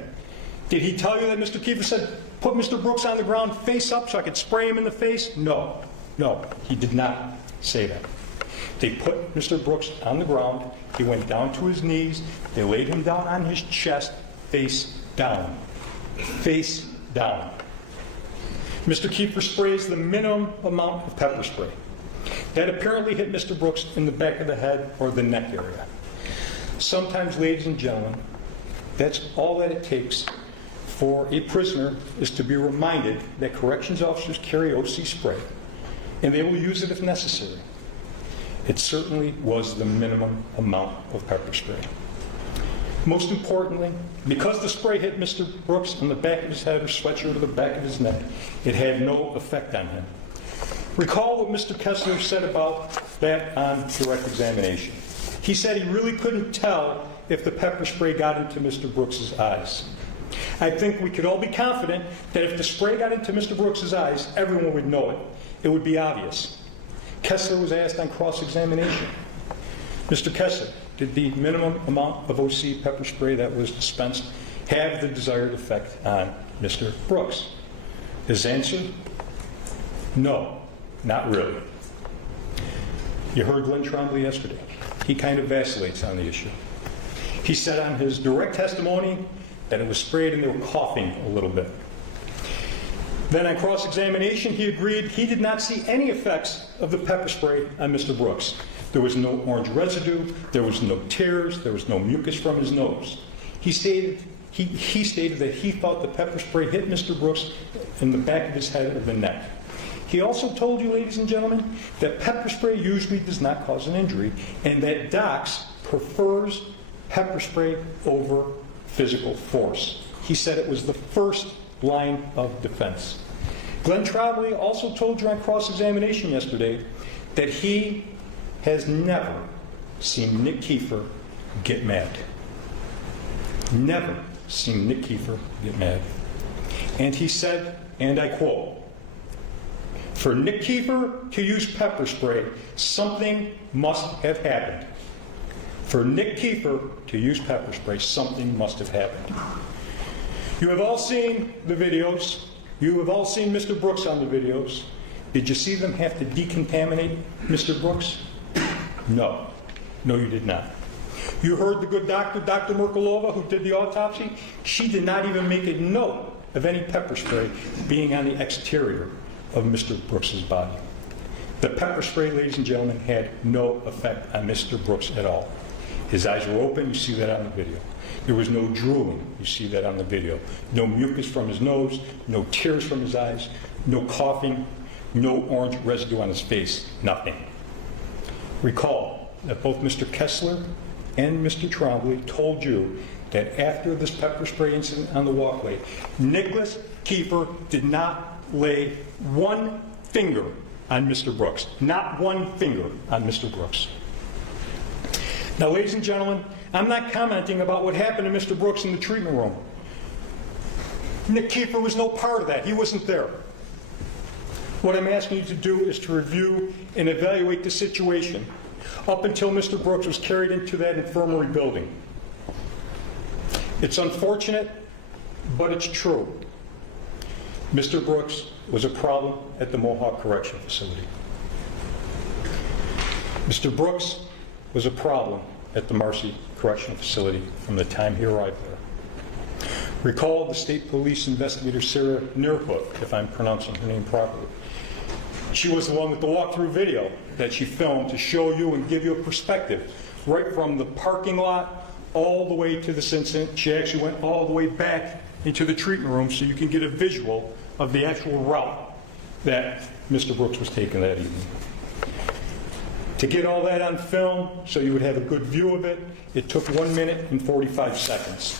Did he tell you that Mr. Kiefer said, put Mr. Brooks on the ground face up so I could spray him in the face? No, he did not say that. They put Mr. Brooks on the ground, he went down to his knees, they laid him down on his chest, face down. Face down. Mr. Kiefer sprays the minimum amount of pepper spray. That apparently hit Mr. Brooks in the back of the head or the neck area. Sometimes, ladies and gentlemen, that's all that it takes for a prisoner is to be reminded that corrections officers carry OC spray, and they will use it if necessary. It certainly was the minimum amount of pepper spray. Most importantly, because the spray hit Mr. Brooks on the back of his head or sweatshirt or the back of his neck, it had no effect on him. Recall what Mr. Kessler said about that on direct examination. He said he really couldn't tell if the pepper spray got into Mr. Brooks's eyes. I think we could all be confident that if the spray got into Mr. Brooks's eyes, everyone would know it. It would be obvious. Kessler was asked on cross-examination, Mr. Kessler, did the minimum amount of OC pepper spray that was dispensed have the desired effect on Mr. Brooks? His answer, no, not really. You heard Glenn Trombley yesterday. He kind of vacillates on the issue. He said on his direct testimony that it was sprayed and they were coughing a little bit. Then on cross-examination, he agreed he did not see any effects of the pepper spray on Mr. Brooks. There was no orange residue, there was no tears, there was no mucus from his nose. He stated that he thought the pepper spray hit Mr. Brooks in the back of his head or the neck. He also told you, ladies and gentlemen, that pepper spray usually does not cause an injury and that Docs prefers pepper spray over physical force. He said it was the first line of defense. Glenn Trombley also told you on cross-examination yesterday that he has never seen Nick Kiefer get mad. Never seen Nick Kiefer get mad. And he said, and I quote, "For Nick Kiefer to use pepper spray, something must have happened. For Nick Kiefer to use pepper spray, something must have happened." You have all seen the videos. You have all seen Mr. Brooks on the videos. Did you see them have to decontaminate Mr. Brooks? No. No, you did not. You heard the good doctor, Dr. Merkelova, who did the autopsy. She did not even make a note of any pepper spray being on the exterior of Mr. Brooks's body. The pepper spray, ladies and gentlemen, had no effect on Mr. Brooks at all. His eyes were open, you see that on the video. There was no drooling, you see that on the video. No mucus from his nose, no tears from his eyes, no coughing, no orange residue on his face, nothing. Recall that both Mr. Kessler and Mr. Trombley told you that after this pepper spray incident on the walkway, Nicholas Kiefer did not lay one finger on Mr. Brooks. Not one finger on Mr. Brooks. Now, ladies and gentlemen, I'm not commenting about what happened to Mr. Brooks in the treatment room. Nick Kiefer was no part of that. He wasn't there. What I'm asking you to do is to review and evaluate the situation up until Mr. Brooks was carried into that infirmary building. It's unfortunate, but it's true. Mr. Brooks was a problem at the Mohawk Correctional Facility. Mr. Brooks was a problem at the Marcy Correctional Facility from the time he arrived there. Recall the state police investigator Sarah Nierhook, if I'm pronouncing her name properly. She was the one with the walkthrough video that she filmed to show you and give you a perspective right from the parking lot all the way to this incident. She actually went all the way back into the treatment room so you can get a visual of the actual route that Mr. Brooks was taking that evening. To get all that on film so you would have a good view of it, it took 1 minute and 45 seconds.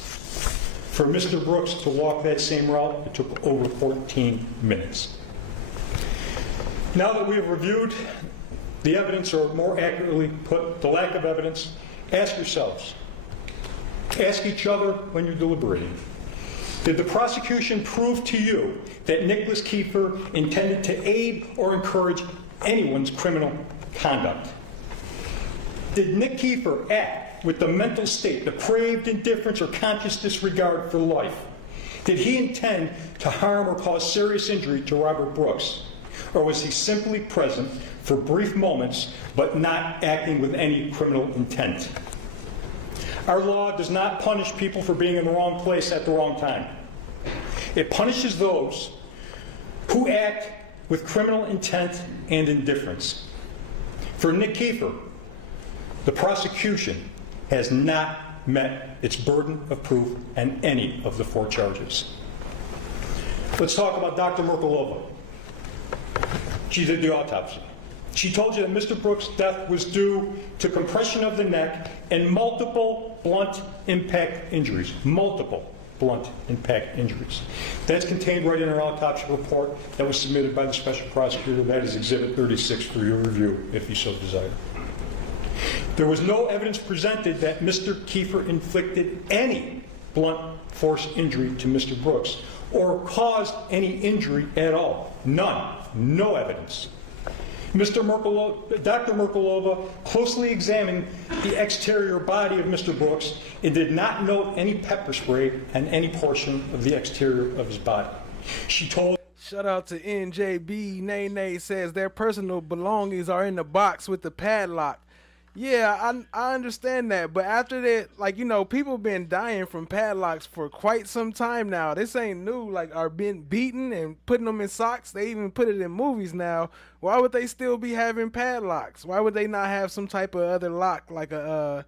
For Mr. Brooks to walk that same route, it took over 14 minutes. Now that we have reviewed the evidence, or more accurately put, the lack of evidence, ask yourselves, ask each other when you're deliberating, did the prosecution prove to you that Nicholas Kiefer intended to aid or encourage anyone's criminal conduct? Did Nick Kiefer act with the mental state, depraved indifference, or conscious disregard for life? Did he intend to harm or cause serious injury to Robert Brooks? Or was he simply present for brief moments, but not acting with any criminal intent? Our law does not punish people for being in the wrong place at the wrong time. It punishes those who act with criminal intent and indifference. For Nick Kiefer, the prosecution has not met its burden of proof on any of the 4 charges. Let's talk about Dr. Merkelova. She did the autopsy. She told you that Mr. Brooks' death was due to compression of the neck and multiple blunt impact injuries. Multiple. blunt impact injuries. That's contained right in our autopsy report that was submitted by the special prosecutor. That is Exhibit 36 for your review, if you so desire. There was no evidence presented that Mr. Kiefer inflicted any blunt force injury to Mr. Brooks or caused any injury at all. None. No evidence. Dr. Merkulova closely examined the exterior body of Mr. Brooks and did not note any pepper spray on any portion of the exterior of his body. She told... Shout out to NJB. Nene says their personal belongings are in the box with the padlock. Yeah, I understand that, but after that, like, you know, people been dying from padlocks for quite some time now. This ain't new, like, are being beaten and putting them in socks. They even put it in movies now. Why would they still be having padlocks? Why would they not have some type of other lock, like a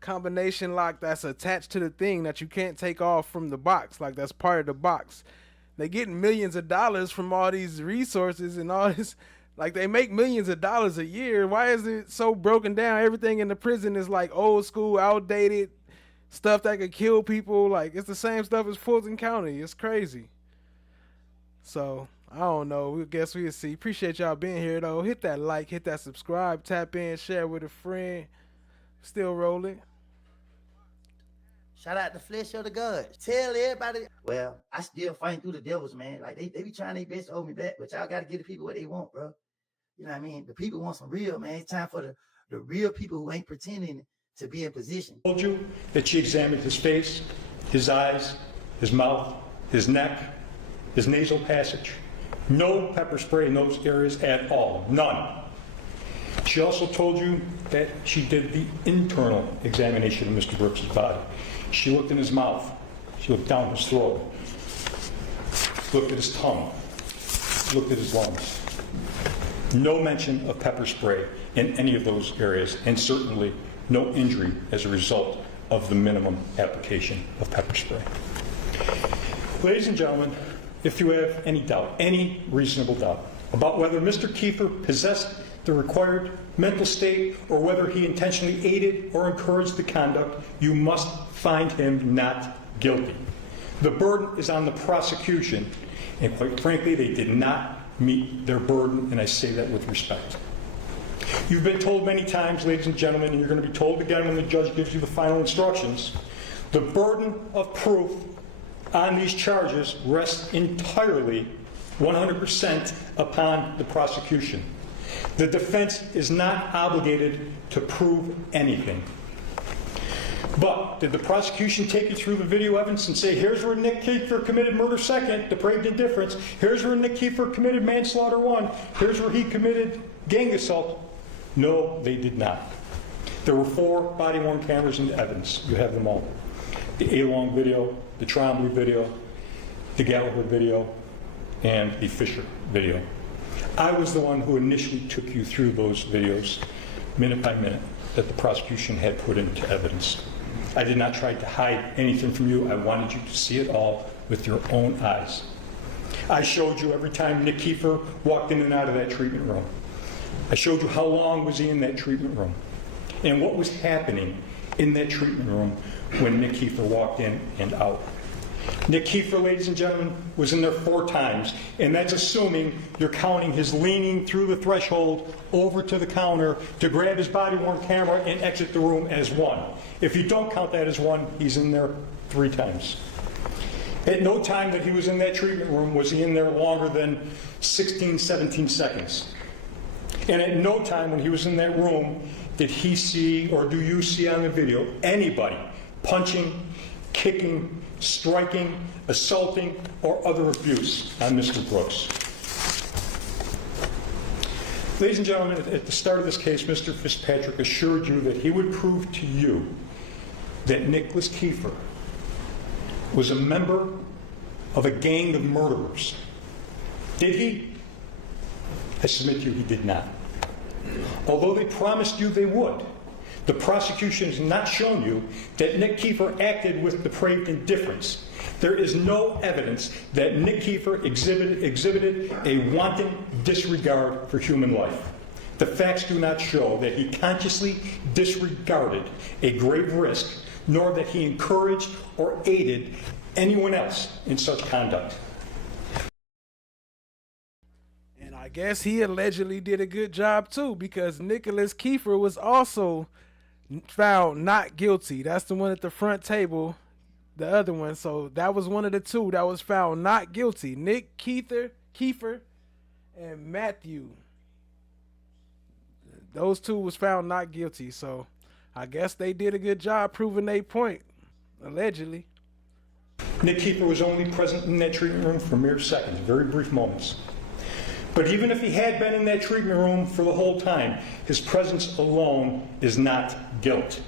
combination lock that's attached to the thing that you can't take off from the box, like that's part of the box? They getting millions of dollars from all these resources and all this. Like, they make millions of dollars a year. Why is it so broken down? Everything in the prison is like old school, outdated stuff that could kill people. Like, it's the same stuff as Fulton County. It's crazy. So, I don't know. We guess we'll see. Appreciate y'all being here, though. Hit that like, hit that subscribe, tap in, share with a friend. Still rolling. Shout out to Flesh of the Gods. Tell everybody. Well, I still fight through the devils, man. Like, they be trying their best to hold me back, but y'all got to give the people what they want, bro. You know what I mean? The people want some real, man. It's time for the real people who ain't pretending to be in position. Told you that she examined his face, his eyes, his mouth, his neck, his nasal passage. No pepper spray in those areas at all. None. She also told you that she did the internal examination of Mr. Brooks' body. She looked in his mouth. She looked down his throat. Looked at his tongue. Looked at his lungs. No mention of pepper spray in any of those areas, and certainly no injury as a result of the minimum application of pepper spray. Ladies and gentlemen, if you have any doubt, any reasonable doubt, about whether Mr. Kiefer possessed the required mental state or whether he intentionally aided or encouraged the conduct, you must find him not guilty. The burden is on the prosecution, and quite frankly, they did not meet their burden, and I say that with respect. You've been told many times, ladies and gentlemen, and you're going to be told again when the judge gives you the final instructions, the burden of proof on these charges rests entirely, 100%, upon the prosecution. The defense is not obligated to prove anything. But did the prosecution take you through the video evidence and say, here's where Nick Kiefer committed murder second, depraved indifference, here's where Nick Kiefer committed manslaughter one, here's where he committed gang assault? No, they did not. There were 4 body-worn cameras in the evidence. You have them all. The A-Long video, the Trombley video, the Gallagher video, and the Fisher video. I was the one who initially took you through those videos, minute by minute, that the prosecution had put into evidence. I did not try to hide anything from you. I wanted you to see it all with your own eyes. I showed you every time Nick Kiefer walked in and out of that treatment room. I showed you how long was he in that treatment room and what was happening in that treatment room when Nick Kiefer walked in and out. Nick Kiefer, ladies and gentlemen, was in there 4 times, and that's assuming you're counting his leaning through the threshold over to the counter to grab his body-worn camera and exit the room as 1. If you don't count that as 1, he's in there 3 times. At no time that he was in that treatment room was he in there longer than 16, 17 seconds. And at no time when he was in that room did he see, or do you see on the video, anybody punching, kicking, striking, assaulting, or other abuse on Mr. Brooks. Ladies and gentlemen, at the start of this case, Mr. Fitzpatrick assured you that he would prove to you that Nicholas Kiefer was a member of a gang of murderers. Did he? I submit to you he did not. Although they promised you they would, the prosecution has not shown you that Nick Kiefer acted with depraved indifference. There is no evidence that Nick Kiefer exhibited a wanton disregard for human life. The facts do not show that he consciously disregarded a grave risk, nor that he encouraged or aided anyone else in such conduct. And I guess he allegedly did a good job too, because Nicholas Kiefer was also found not guilty. That's the one at the front table, the other one. So that was one of the two that was found not guilty. Nick Kiefer and Matthew. Those two was found not guilty. So I guess they did a good job proving their point, allegedly. Nick Kiefer was only present in that treatment room for mere seconds, very brief moments. But even if he had been in that treatment room for the whole time, his presence alone is not guilt.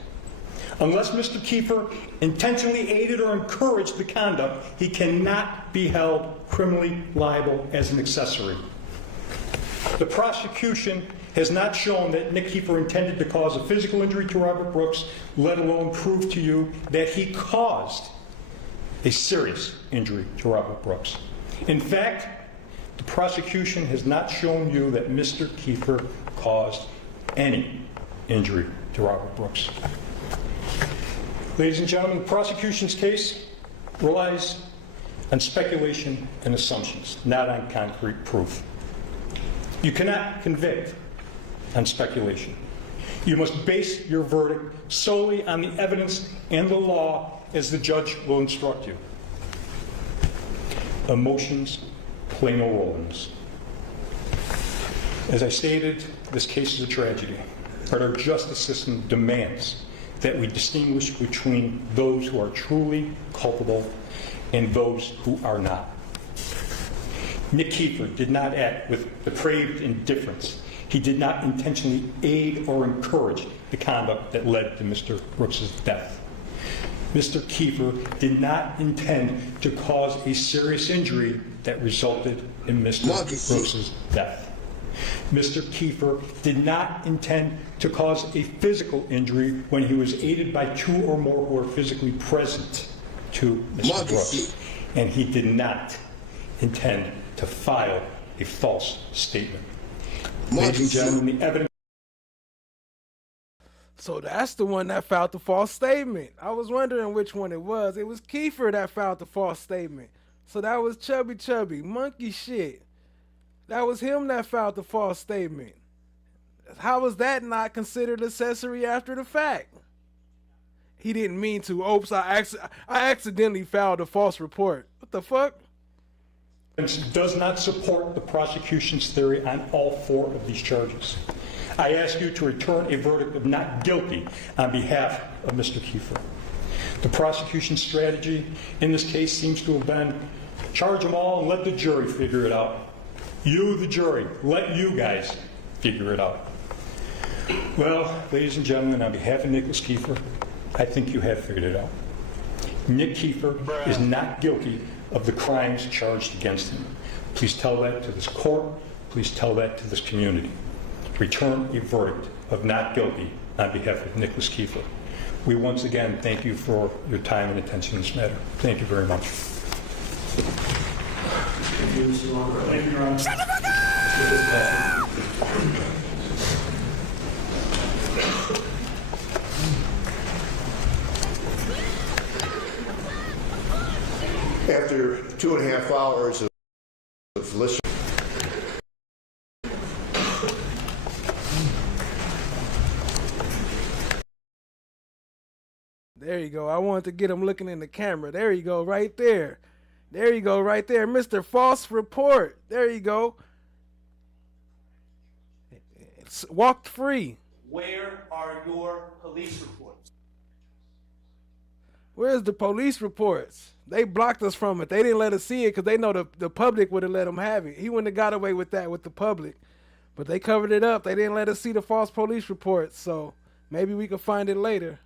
Unless Mr. Kiefer intentionally aided or encouraged the conduct, he cannot be held criminally liable as an accessory. The prosecution has not shown that Nick Kiefer intended to cause a physical injury to Robert Brooks, let alone prove to you that he caused a serious injury to Robert Brooks. In fact, the prosecution has not shown you that Mr. Kiefer caused any injury to Robert Brooks. Ladies and gentlemen, the prosecution's case relies on speculation and assumptions, not on concrete proof. You cannot convict on speculation. You must base your verdict solely on the evidence and the law as the judge will instruct you. Emotions play no role in this. As I stated, this case is a tragedy, but our justice system demands that we distinguish between those who are truly culpable and those who are not. Nick Kiefer did not act with depraved indifference. He did not intentionally aid or encourage the conduct that led to Mr. Brooks's death. Mr. Kiefer did not intend to cause a serious injury that resulted in Mr. Brooks's death. Mr. Kiefer did not intend to cause a physical injury when he was aided by two or more who were physically present to Mr. Brooks. And he did not intend to file a false statement. Ladies and gentlemen, the evidence. So that's the one that filed the false statement. I was wondering which one it was. It was Kiefer that filed the false statement. So that was Chubby, monkey shit. That was him that filed the false statement. How was that not considered accessory after the fact? He didn't mean to. Oops, I accidentally filed a false report. What the fuck? Does not support the prosecution's theory on all four of these charges. I ask you to return a verdict of not guilty on behalf of Mr. Kiefer. The prosecution's strategy in this case seems to have been charge them all and let the jury figure it out. You, the jury, let you guys figure it out. Well, ladies and gentlemen, on behalf of Nicholas Kiefer, I think you have figured it out. Nick Kiefer is not guilty of the crimes charged against him. Please tell that to this court. Please tell that to this community. Return a verdict of not guilty on behalf of Nicholas Kiefer. We once again thank you for your time and attention in this matter. Thank you very much. Thank you, Mr. Longer. Thank you, Your Honor. Shut the fuck After 2.5 hours of listening, There you go. I wanted to get him looking in the camera. There you go, right there. There you go, right there. Mr. False Report. There you go. It's walked free. Where are your police reports? Where's the police reports? They blocked us from it. They didn't let us see it because they know the public would have let him have it. He wouldn't have got away with that with the public. But they covered it up. They didn't let us see the false police reports. So maybe we could find it later.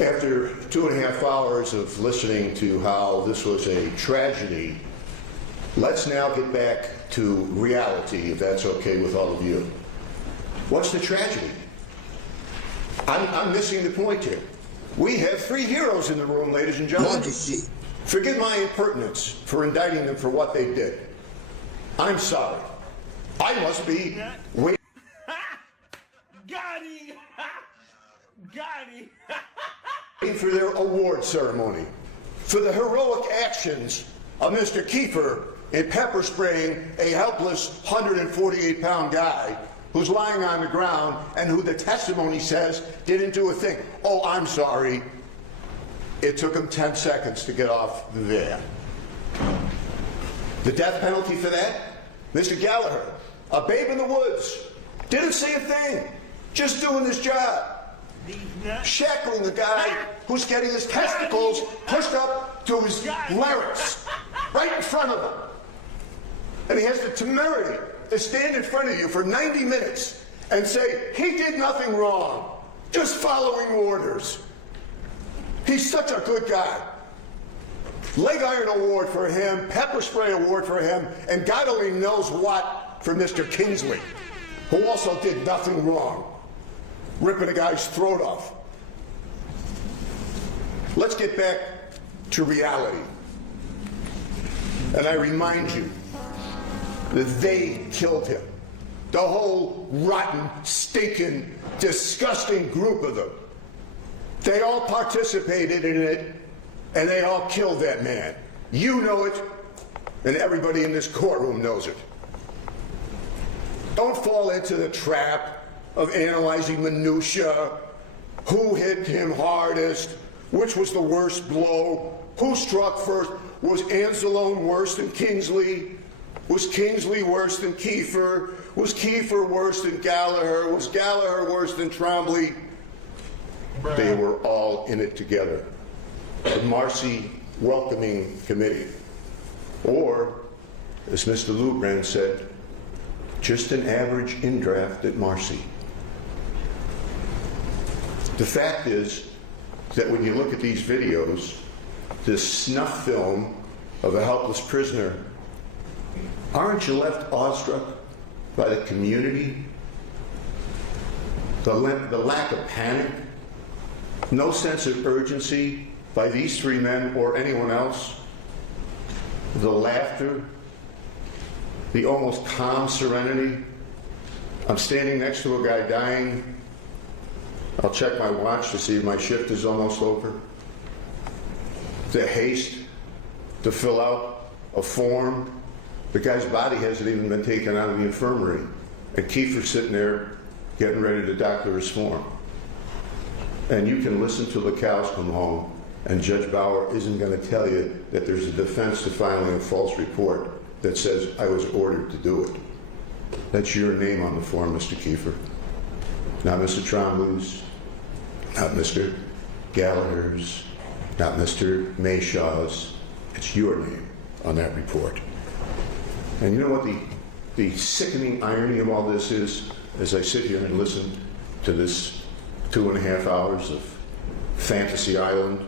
after 2.5 hours of listening to how this was a tragedy, let's now get back to reality, if that's okay with all of you. What's the tragedy? I'm missing the point here. We have 3 heroes in the room, ladies and gentlemen. Forgive my impertinence for indicting them for what they did. I'm sorry. I must be waiting. Got him! Got him! for their award ceremony for the heroic actions of Mr. Kiefer in pepper spraying a helpless 148-pound guy who's lying on the ground and who the testimony says didn't do a thing. Oh, I'm sorry. It took him 10 seconds to get off the van. The death penalty for that? Mr. Gallagher, a babe in the woods, didn't say a thing, just doing his job. Shackling the guy who's getting his testicles pushed up to his larynx, right in front of him. And he has the temerity to stand in front of you for 90 minutes and say, he did nothing wrong, just following orders. He's such a good guy. Leg iron award for him, pepper spray award for him, and God only knows what for Mr. Kingsley, who also did nothing wrong, ripping a guy's throat off. Let's get back to reality. And I remind you that they killed him. The whole rotten, stinking, disgusting group of them. They all participated in it, and they all killed that man. You know it, and everybody in this courtroom knows it. Don't fall into the trap of analyzing minutia. Who hit him hardest? Which was the worst blow? Who struck first? Was Anzalone worse than Kingsley? Was Kingsley worse than Kiefer? Was Kiefer worse than Gallagher? Was Gallagher worse than Trombley? They were all in it together. The Marcy Welcoming Committee. Or, as Mr. Lugran said, just an average indraft at Marcy. The fact is that when you look at these videos, this snuff film of a helpless prisoner, aren't you left awestruck by the community? The lack of panic, no sense of urgency by these three men or anyone else, the laughter, the almost calm serenity. I'm standing next to a guy dying. I'll check my watch to see if my shift is almost over. The haste to fill out a form. The guy's body hasn't even been taken out of the infirmary. And Kiefer's sitting there getting ready to doctor his form. And you can listen till the cows come home, and Judge Bauer isn't going to tell you that there's a defense to filing a false report that says I was ordered to do it. That's your name on the form, Mr. Kiefer. Not Mr. Trombley's, not Mr. Gallagher's, not Mr. Mayshaw's. It's your name on that report. And you know what the sickening irony of all this is? As I sit here and listen to this 2.5 hours of Fantasy Island,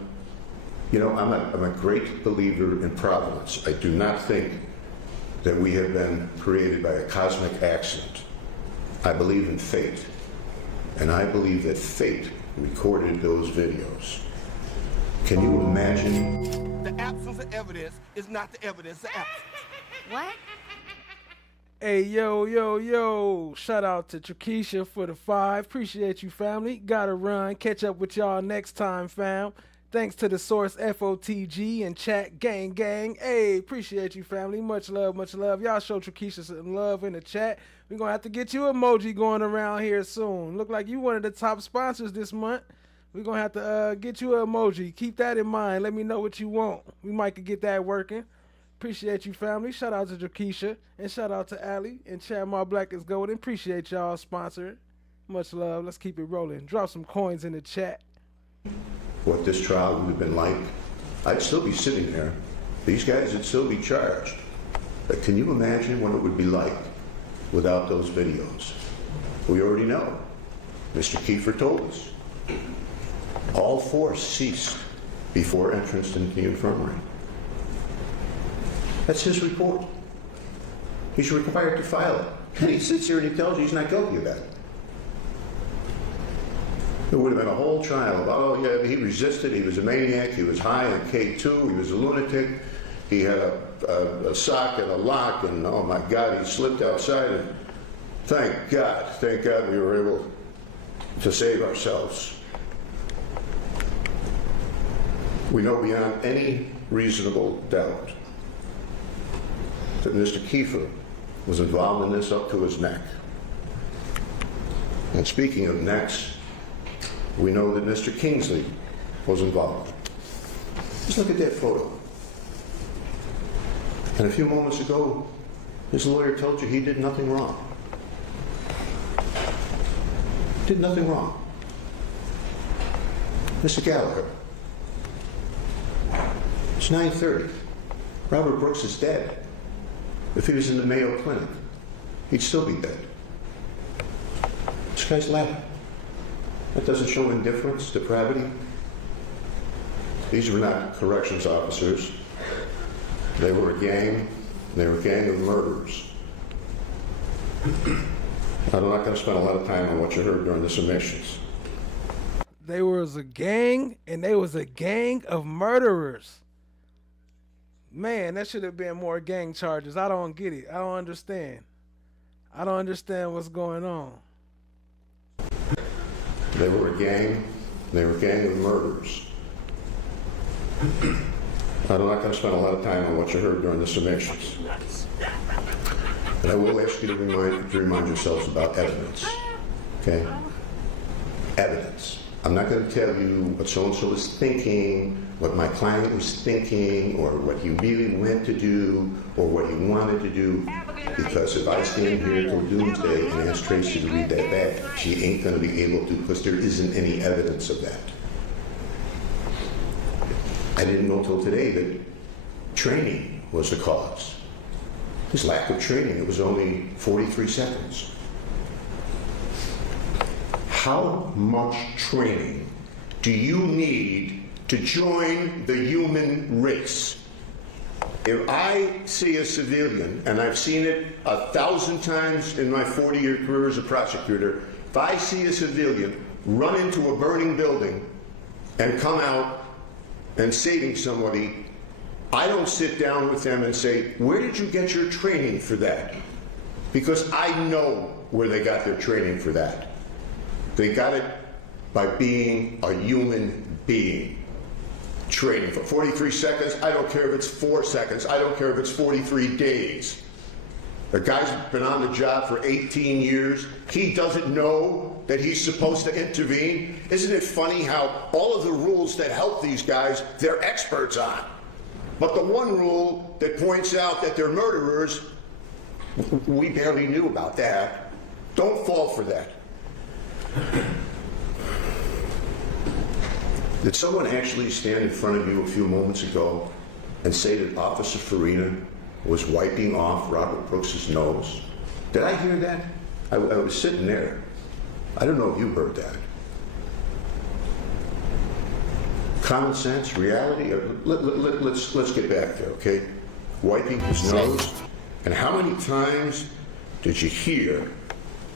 you know, I'm a great believer in providence. I do not think that we have been created by a cosmic accident. I believe in fate. And I believe that fate recorded those videos. Can you imagine? The absence of evidence is not the evidence of absence. What? Hey, yo. Shout out to Trakisha for the 5. Appreciate you, family. Gotta run. Catch up with y'all next time, fam. Thanks to the Source FOTG and chat gang. Hey, appreciate you, family. Much love. Y'all show Trakisha some love in the chat. We're going to have to get you an emoji going around here soon. Look like you one of the top sponsors this month. We're going to have to get you an emoji. Keep that in mind. Let me know what you want. We might could get that working. Appreciate you, family. Shout out to Trakisha. And shout out to Allie and Chad My Black is Golden. Appreciate y'all sponsoring. Much love. Let's keep it rolling. Drop some coins in the chat. What this trial would have been like, I'd still be sitting there. These guys would still be charged. But can you imagine what it would be like without those videos? We already know. Mr. Kiefer told us. All force ceased before entrance into the infirmary. That's his report. He's required to file it. And he sits here and he tells you he's not guilty of that. There would have been a whole trial about, oh yeah, he resisted, he was a maniac, he was high on K2, he was a lunatic, he had a sock and a lock, and oh my God, he slipped outside, and thank God we were able to save ourselves. We know beyond any reasonable doubt that Mr. Kiefer was involved in this up to his neck. And speaking of necks, we know that Mr. Kingsley was involved. Just look at that photo. And a few moments ago, his lawyer told you he did nothing wrong. Did nothing wrong. Mr. Gallagher, it's 9:30. Robert Brooks is dead. If he was in the Mayo Clinic, he'd still be dead. This guy's laughing. That doesn't show indifference, depravity. These were not corrections officers. They were a gang. They were a gang of murderers. I'm not going to spend a lot of time on what you heard during the submissions. They was a gang, and they was a gang of murderers. Man, that should have been more gang charges. I don't get it. I don't understand. I don't understand what's going on. They were a gang. They were a gang of murderers. I'm not going to spend a lot of time on what you heard during the submissions. But I will ask you to remind yourselves about evidence. Okay? Evidence. I'm not going to tell you what so-and-so was thinking, what my client was thinking, or what he really went to do, or what he wanted to do, because if I stand here till doomsday and ask Tracy to read that back, she ain't going to be able to, because there isn't any evidence of that. I didn't know till today that training was the cause. His lack of training, it was only 43 seconds. How much training do you need to join the human race? If I see a civilian, and I've seen it 1,000 times in my 40-year career as a prosecutor, if I see a civilian run into a burning building and come out and saving somebody, I don't sit down with them and say, where did you get your training for that? Because I know where they got their training for that. They got it by being a human being. Training for 43 seconds, I don't care if it's 4 seconds, I don't care if it's 43 days. The guy's been on the job for 18 years. He doesn't know that he's supposed to intervene. Isn't it funny how all of the rules that help these guys, they're experts on? But the one rule that points out that they're murderers, we barely knew about that. Don't fall for that. Did someone actually stand in front of you a few moments ago and say that Officer Farina was wiping off Robert Brooks's nose? Did I hear that? I was sitting there. I don't know if you heard that. Common sense, reality. Let's get back there, okay? Wiping his nose. And how many times did you hear,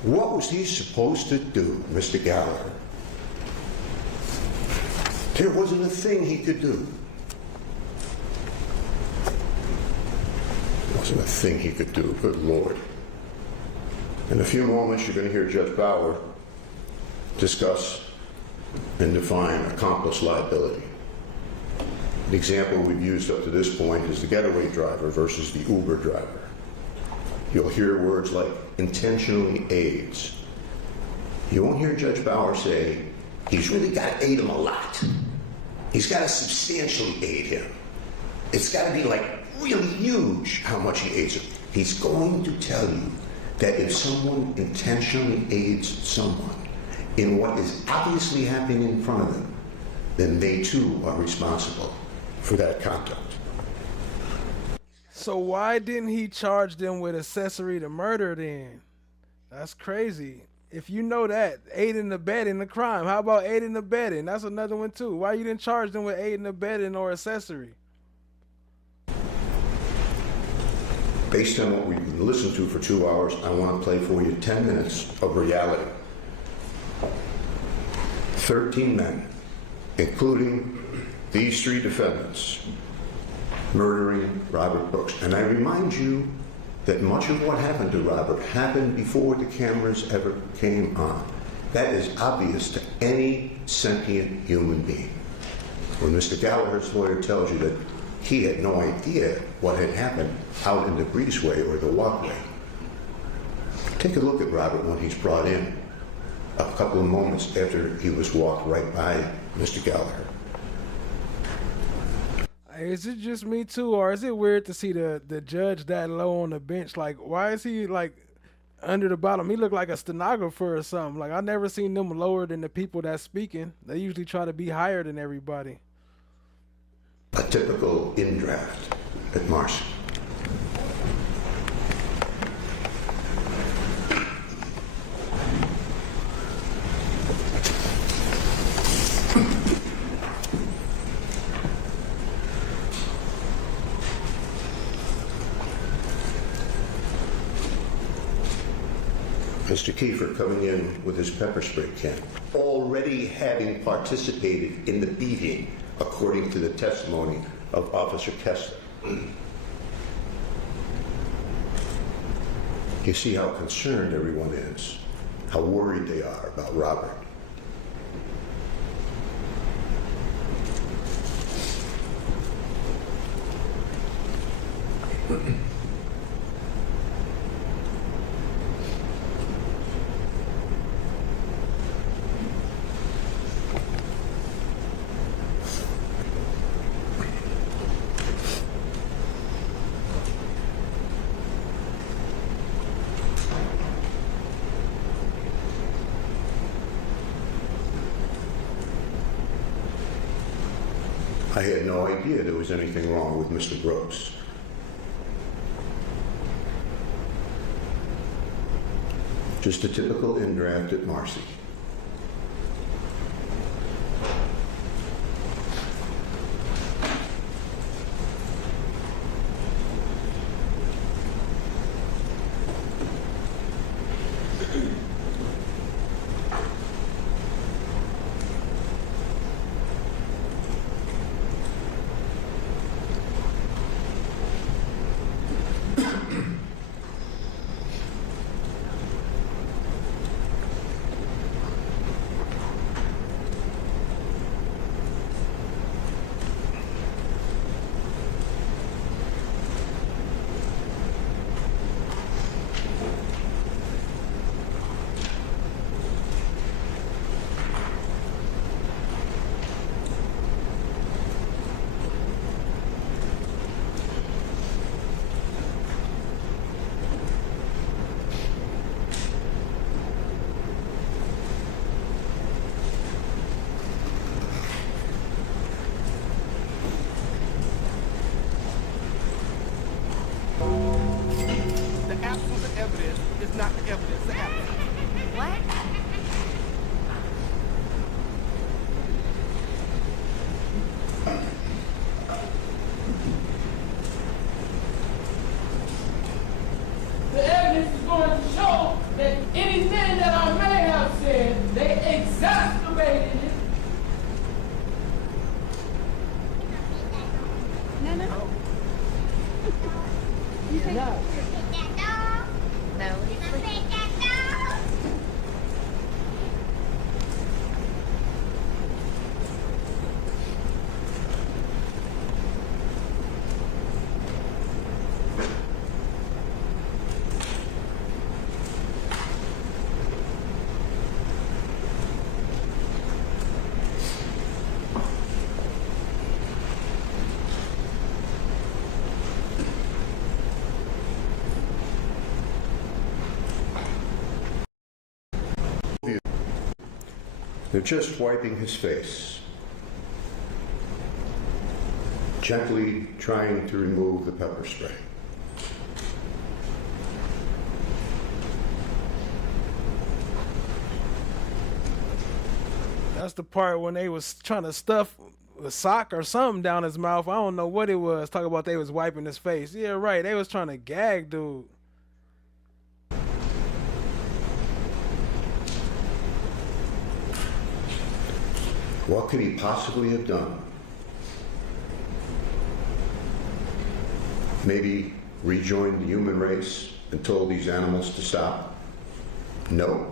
what was he supposed to do, Mr. Gallagher? There wasn't a thing he could do. There wasn't a thing he could do, good Lord. In a few moments, you're going to hear Judge Bauer discuss and define accomplice liability. The example we've used up to this point is the getaway driver versus the Uber driver. You'll hear words like intentionally aids. You won't hear Judge Bauer say, he's really got to aid him a lot. He's got to substantially aid him. It's got to be like really huge how much he aids him. He's going to tell you that if someone intentionally aids someone in what is obviously happening in front of them, then they too are responsible for that conduct. So why didn't he charge them with accessory to murder then? That's crazy. If you know that, aiding and abetting the crime. How about aiding and abetting? That's another one too. Why you didn't charge them with aiding and abetting or accessory? Based on what we've listened to for 2 hours, I want to play for you 10 minutes of reality. 13 men, including these 3 defendants, murdering Robert Brooks. And I remind you that much of what happened to Robert happened before the cameras ever came on. That is obvious to any sentient human being. When Mr. Gallagher's lawyer tells you that he had no idea what had happened out in the breezeway or the walkway, take a look at Robert when he's brought in a couple of moments after he was walked right by Mr. Gallagher. Is it just me too, or is it weird to see the judge that low on the bench? Like, why is he like under the bottom? He looked like a stenographer or something. Like, I never seen them lower than the people that's speaking. They usually try to be higher than everybody. A typical in-draft at Marcy. Mr. Kiefer coming in with his pepper spray can, already having participated in the beating, according to the testimony of Officer Kessler. You see how concerned everyone is, how worried they are about Robert. I had no idea there was anything wrong with Mr. Brooks. Just a typical in-draft at Marcy. Evidence is not the evidence of absence. What? The evidence is going to show that anything that I may have said, they exacerbated it. No. No. No. They're just wiping his face, gently trying to remove the pepper spray. That's the part when they was trying to stuff a sock or something down his mouth. I don't know what it was. Talk about they was wiping his face. Yeah, right. They was trying to gag dude. What could he possibly have done? Maybe rejoined the human race and told these animals to stop? No.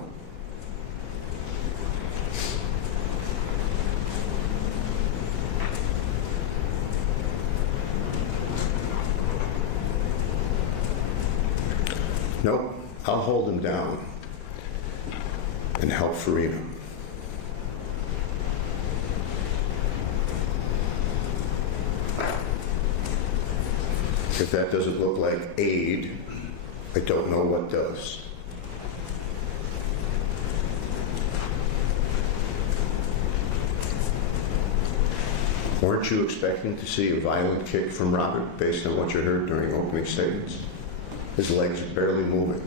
Nope, I'll hold him down and help Farina. If that doesn't look like aid, I don't know what does. Weren't you expecting to see a violent kick from Robert based on what you heard during opening statements? His legs are barely moving.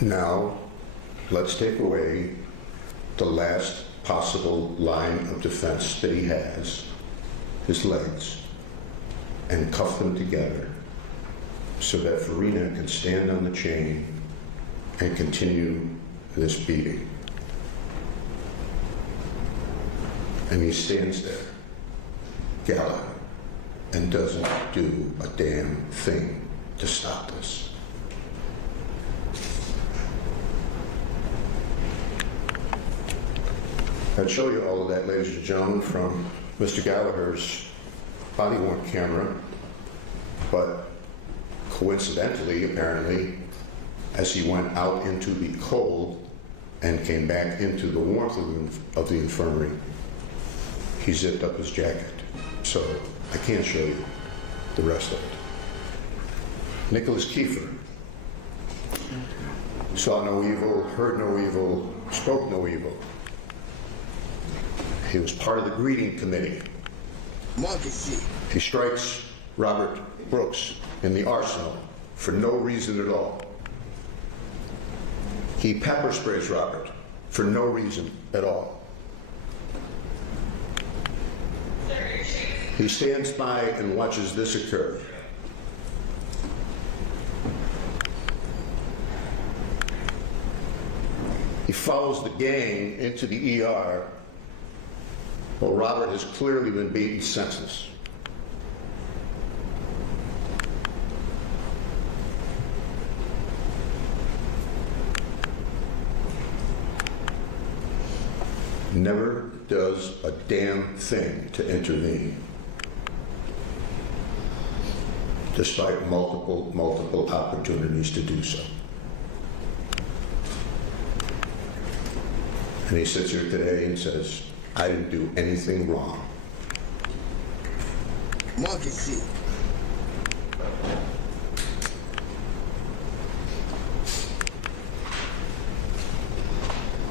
Now, let's take away the last possible line of defense that he has, his legs, and cuff them together so that Farina can stand on the chain and continue this beating. And he stands there, Gallagher, and doesn't do a damn thing to stop this. I'd show you all of that, ladies and gentlemen, from Mr. Gallagher's body-worn camera, but coincidentally, apparently, as he went out into the cold and came back into the warmth of the infirmary, he zipped up his jacket. So I can't show you the rest of it. Nicholas Kiefer saw no evil, heard no evil, spoke no evil. He was part of the greeting committee. He strikes Robert Brooks in the arsenal for no reason at all. He pepper sprays Robert for no reason at all. He stands by and watches this occur. He follows the gang into the ER. Well, Robert has clearly been beaten senseless. Never does a damn thing to intervene, despite multiple opportunities to do so. And he sits here today and says, I didn't do anything wrong. Monkey see.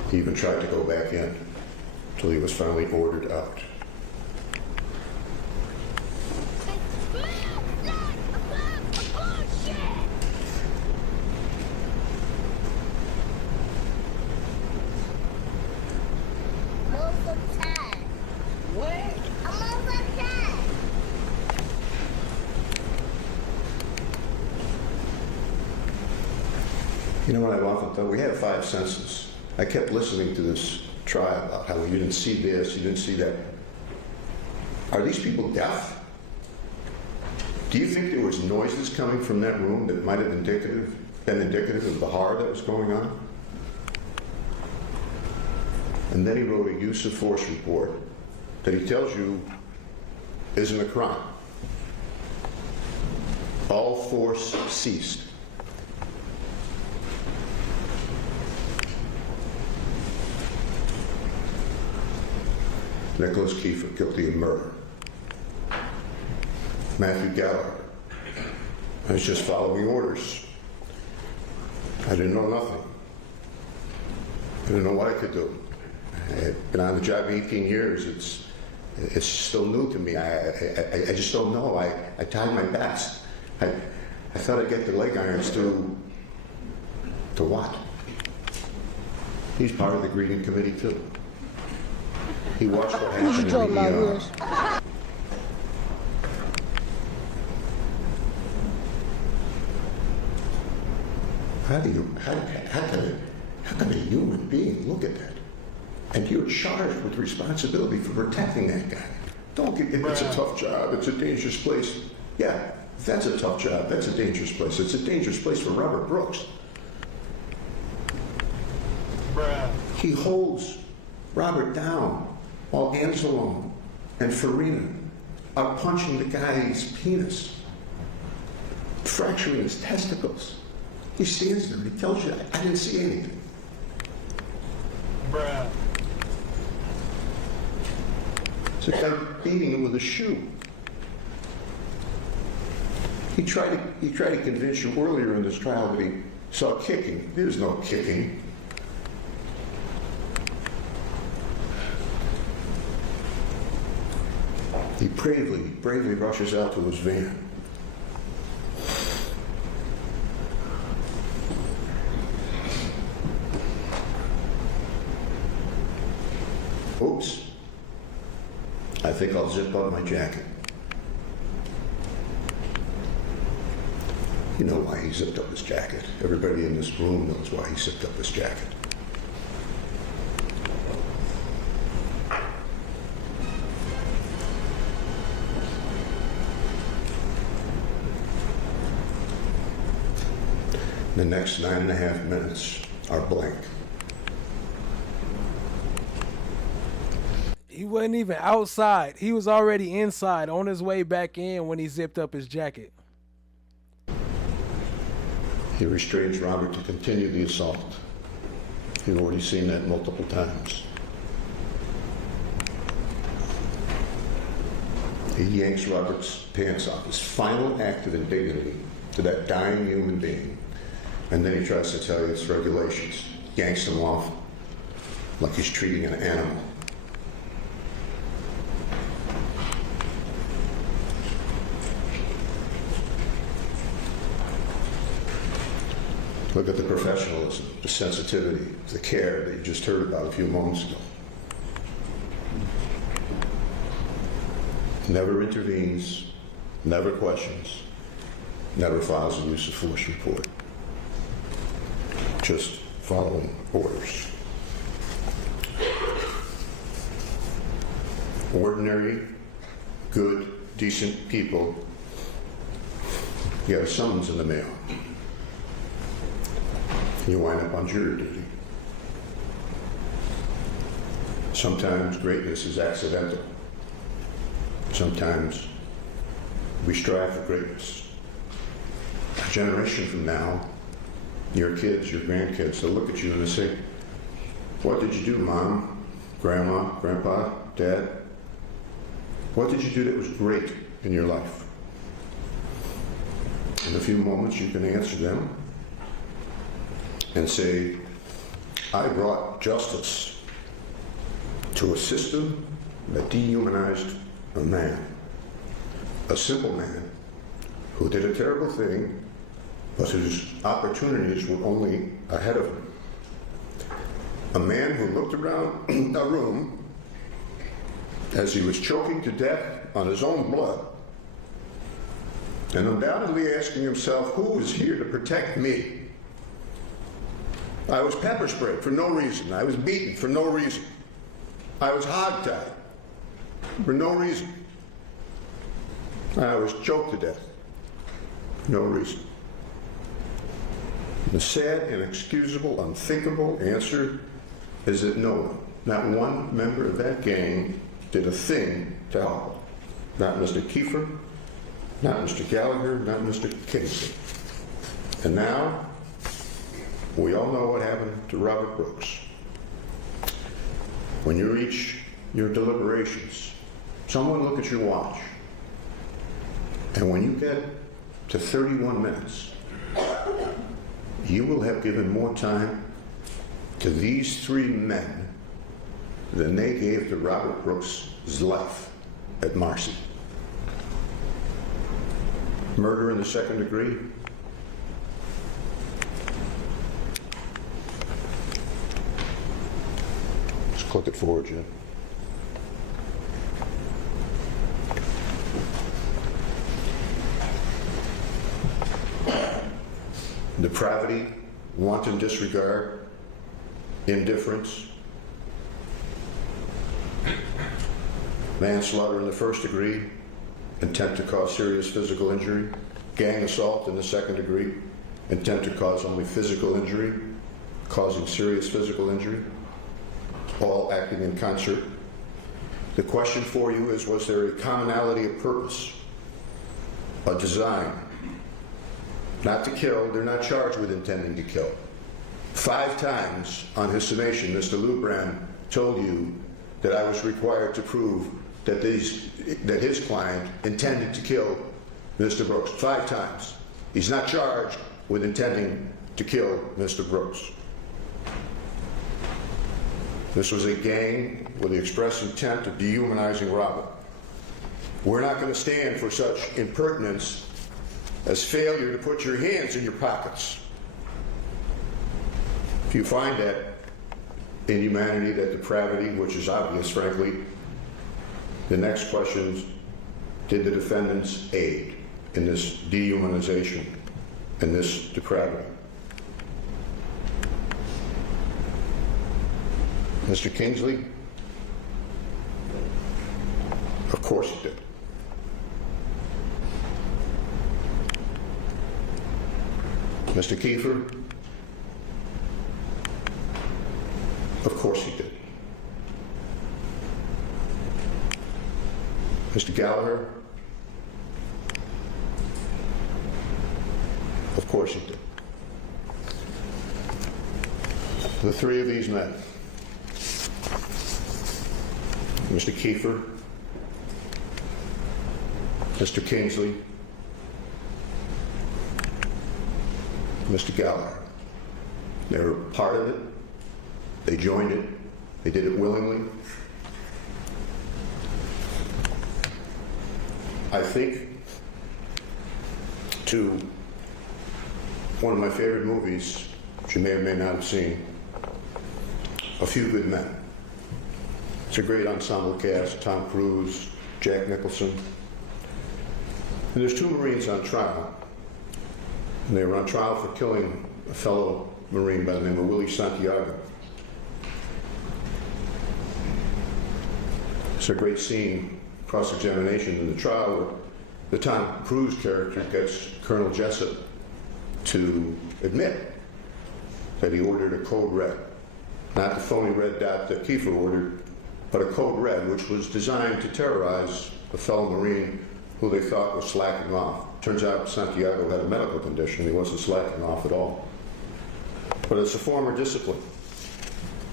He even tried to go back in until he was finally ordered out. You know what I've often thought? We have 5 senses. I kept listening to this trial about how you didn't see this, you didn't see that. Are these people deaf? Do you think there was noises coming from that room that might have been indicative of the horror that was going on? And then he wrote a use of force report that he tells you isn't a crime. All force ceased. Nicholas Kiefer, guilty of murder. Matthew Gallagher, I was just following orders. I didn't know nothing. I didn't know what I could do. I had been on the job 18 years. It's still new to me. I just don't know. I tried my best. I thought I'd get the leg irons to what? He's part of the greeting committee too. He watched what happened in the ER. How can a human being look at that? And you're charged with responsibility for protecting that guy. Don't get, it's a tough job, it's a dangerous place. Yeah, that's a tough job, that's a dangerous place. It's a dangerous place for Robert Brooks. He holds Robert down while Anselm and Farina are punching the guy's penis, fracturing his testicles. He stands there and he tells you, I didn't see anything. It's a guy beating him with a shoe. He tried to convince you earlier in this trial that he saw kicking. There's no kicking. He bravely rushes out to his van. Oops. I think I'll zip up my jacket. You know why he zipped up his jacket. Everybody in this room knows why he zipped up his jacket. The next 9.5 minutes are blank. He wasn't even outside. He was already inside on his way back in when he zipped up his jacket. He restrains Robert to continue the assault. You've already seen that multiple times. He yanks Robert's pants off, his final act of indignity to that dying human being. And then he tries to tell you it's regulations. Yanks him off like he's treating an animal. Look at the professionalism, the sensitivity, the care that you just heard about a few moments ago. Never intervenes, never questions, never files a use of force report. Just following orders. Ordinary, good, decent people get a summons in the mail. You wind up on jury duty. Sometimes greatness is accidental. Sometimes we strive for greatness. A generation from now, your kids, your grandkids, they'll look at you and they'll say, what did you do, Mom, Grandma, Grandpa, Dad? What did you do that was great in your life? In a few moments, you can answer them and say, I brought justice to a system that dehumanized a man, a simple man who did a terrible thing, but whose opportunities were only ahead of him. A man who looked around a room as he was choking to death on his own blood and undoubtedly asking himself, who is here to protect me? I was pepper sprayed for no reason. I was beaten for no reason. I was hogtied for no reason. I was choked to death for no reason. The sad, inexcusable, unthinkable answer is that no one, not one member of that gang, did a thing to help. Not Mr. Kiefer, not Mr. Gallagher, not Mr. Kingston. And now, we all know what happened to Robert Brooks. When you reach your deliberations, someone look at your watch. And when you get to 31 minutes, you will have given more time to these three men than they gave to Robert Brooks' life at Marcy. Murder in the second degree. Just click it forward, Jim. Depravity wanton disregard, indifference, manslaughter in the first degree, intent to cause serious physical injury, gang assault in the second degree, intent to cause only physical injury, causing serious physical injury, all acting in concert. The question for you is, was there a commonality of purpose, a design? Not to kill, they're not charged with intending to kill. 5 times on his summation, Mr. Lubran told you that I was required to prove that his client intended to kill Mr. Brooks. 5 times. He's not charged with intending to kill Mr. Brooks. This was a gang with the express intent of dehumanizing Robert. We're not going to stand for such impertinence as failure to put your hands in your pockets. If you find that inhumanity, that depravity, which is obvious, frankly, the next question is, did the defendants aid in this dehumanization and this depravity? Mr. Kingsley? Of course he did. Mr. Kiefer? Of course he did. Mr. Gallagher? Of course he did. The 3 of these men, Mr. Kiefer, Mr. Kingsley, Mr. Gallagher, they were part of it. They joined it. They did it willingly. I think to one of my favorite movies, which you may or may not have seen, A Few Good Men. It's a great ensemble cast: Tom Cruise, Jack Nicholson. And there's 2 Marines on trial. And they were on trial for killing a fellow Marine by the name of Willie Santiago. It's a great scene, cross-examination in the trial, where the Tom Cruise character gets Colonel Jessup to admit that he ordered a code red. Not the phony red dot that Kiefer ordered, but a code red, which was designed to terrorize a fellow Marine who they thought was slacking off. Turns out Santiago had a medical condition. He wasn't slacking off at all. But it's a form of discipline.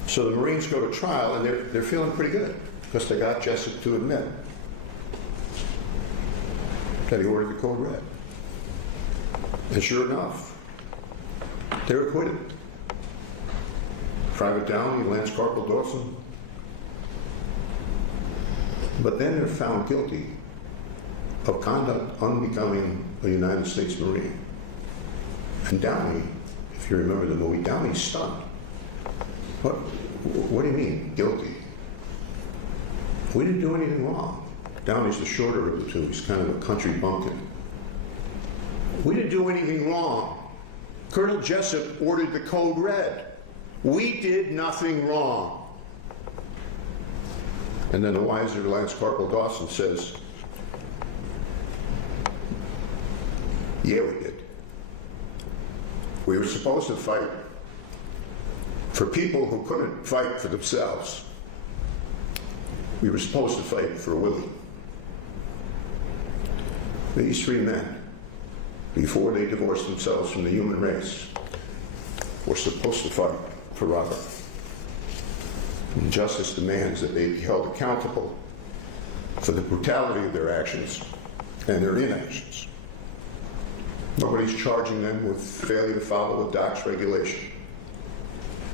So the Marines go to trial, and they're feeling pretty good, because they got Jessup to admit that he ordered the code red. And sure enough, they're acquitted. Private Downey, Lance Corporal Dawson. But then they're found guilty of conduct unbecoming a United States Marine. And Downey, if you remember the movie, Downey's stunned. What do you mean, guilty? We didn't do anything wrong. Downey's the shorter of the 2. He's kind of a country bumpkin. We didn't do anything wrong. Colonel Jessup ordered the code red. We did nothing wrong. And then the wiser Lance Corporal Dawson says, yeah, we did. We were supposed to fight for people who couldn't fight for themselves. We were supposed to fight for Willie. These 3 men, before they divorced themselves from the human race, were supposed to fight for Robert. And justice demands that they be held accountable for the brutality of their actions and their inactions. Nobody's charging them with failure to follow a DOC's regulation,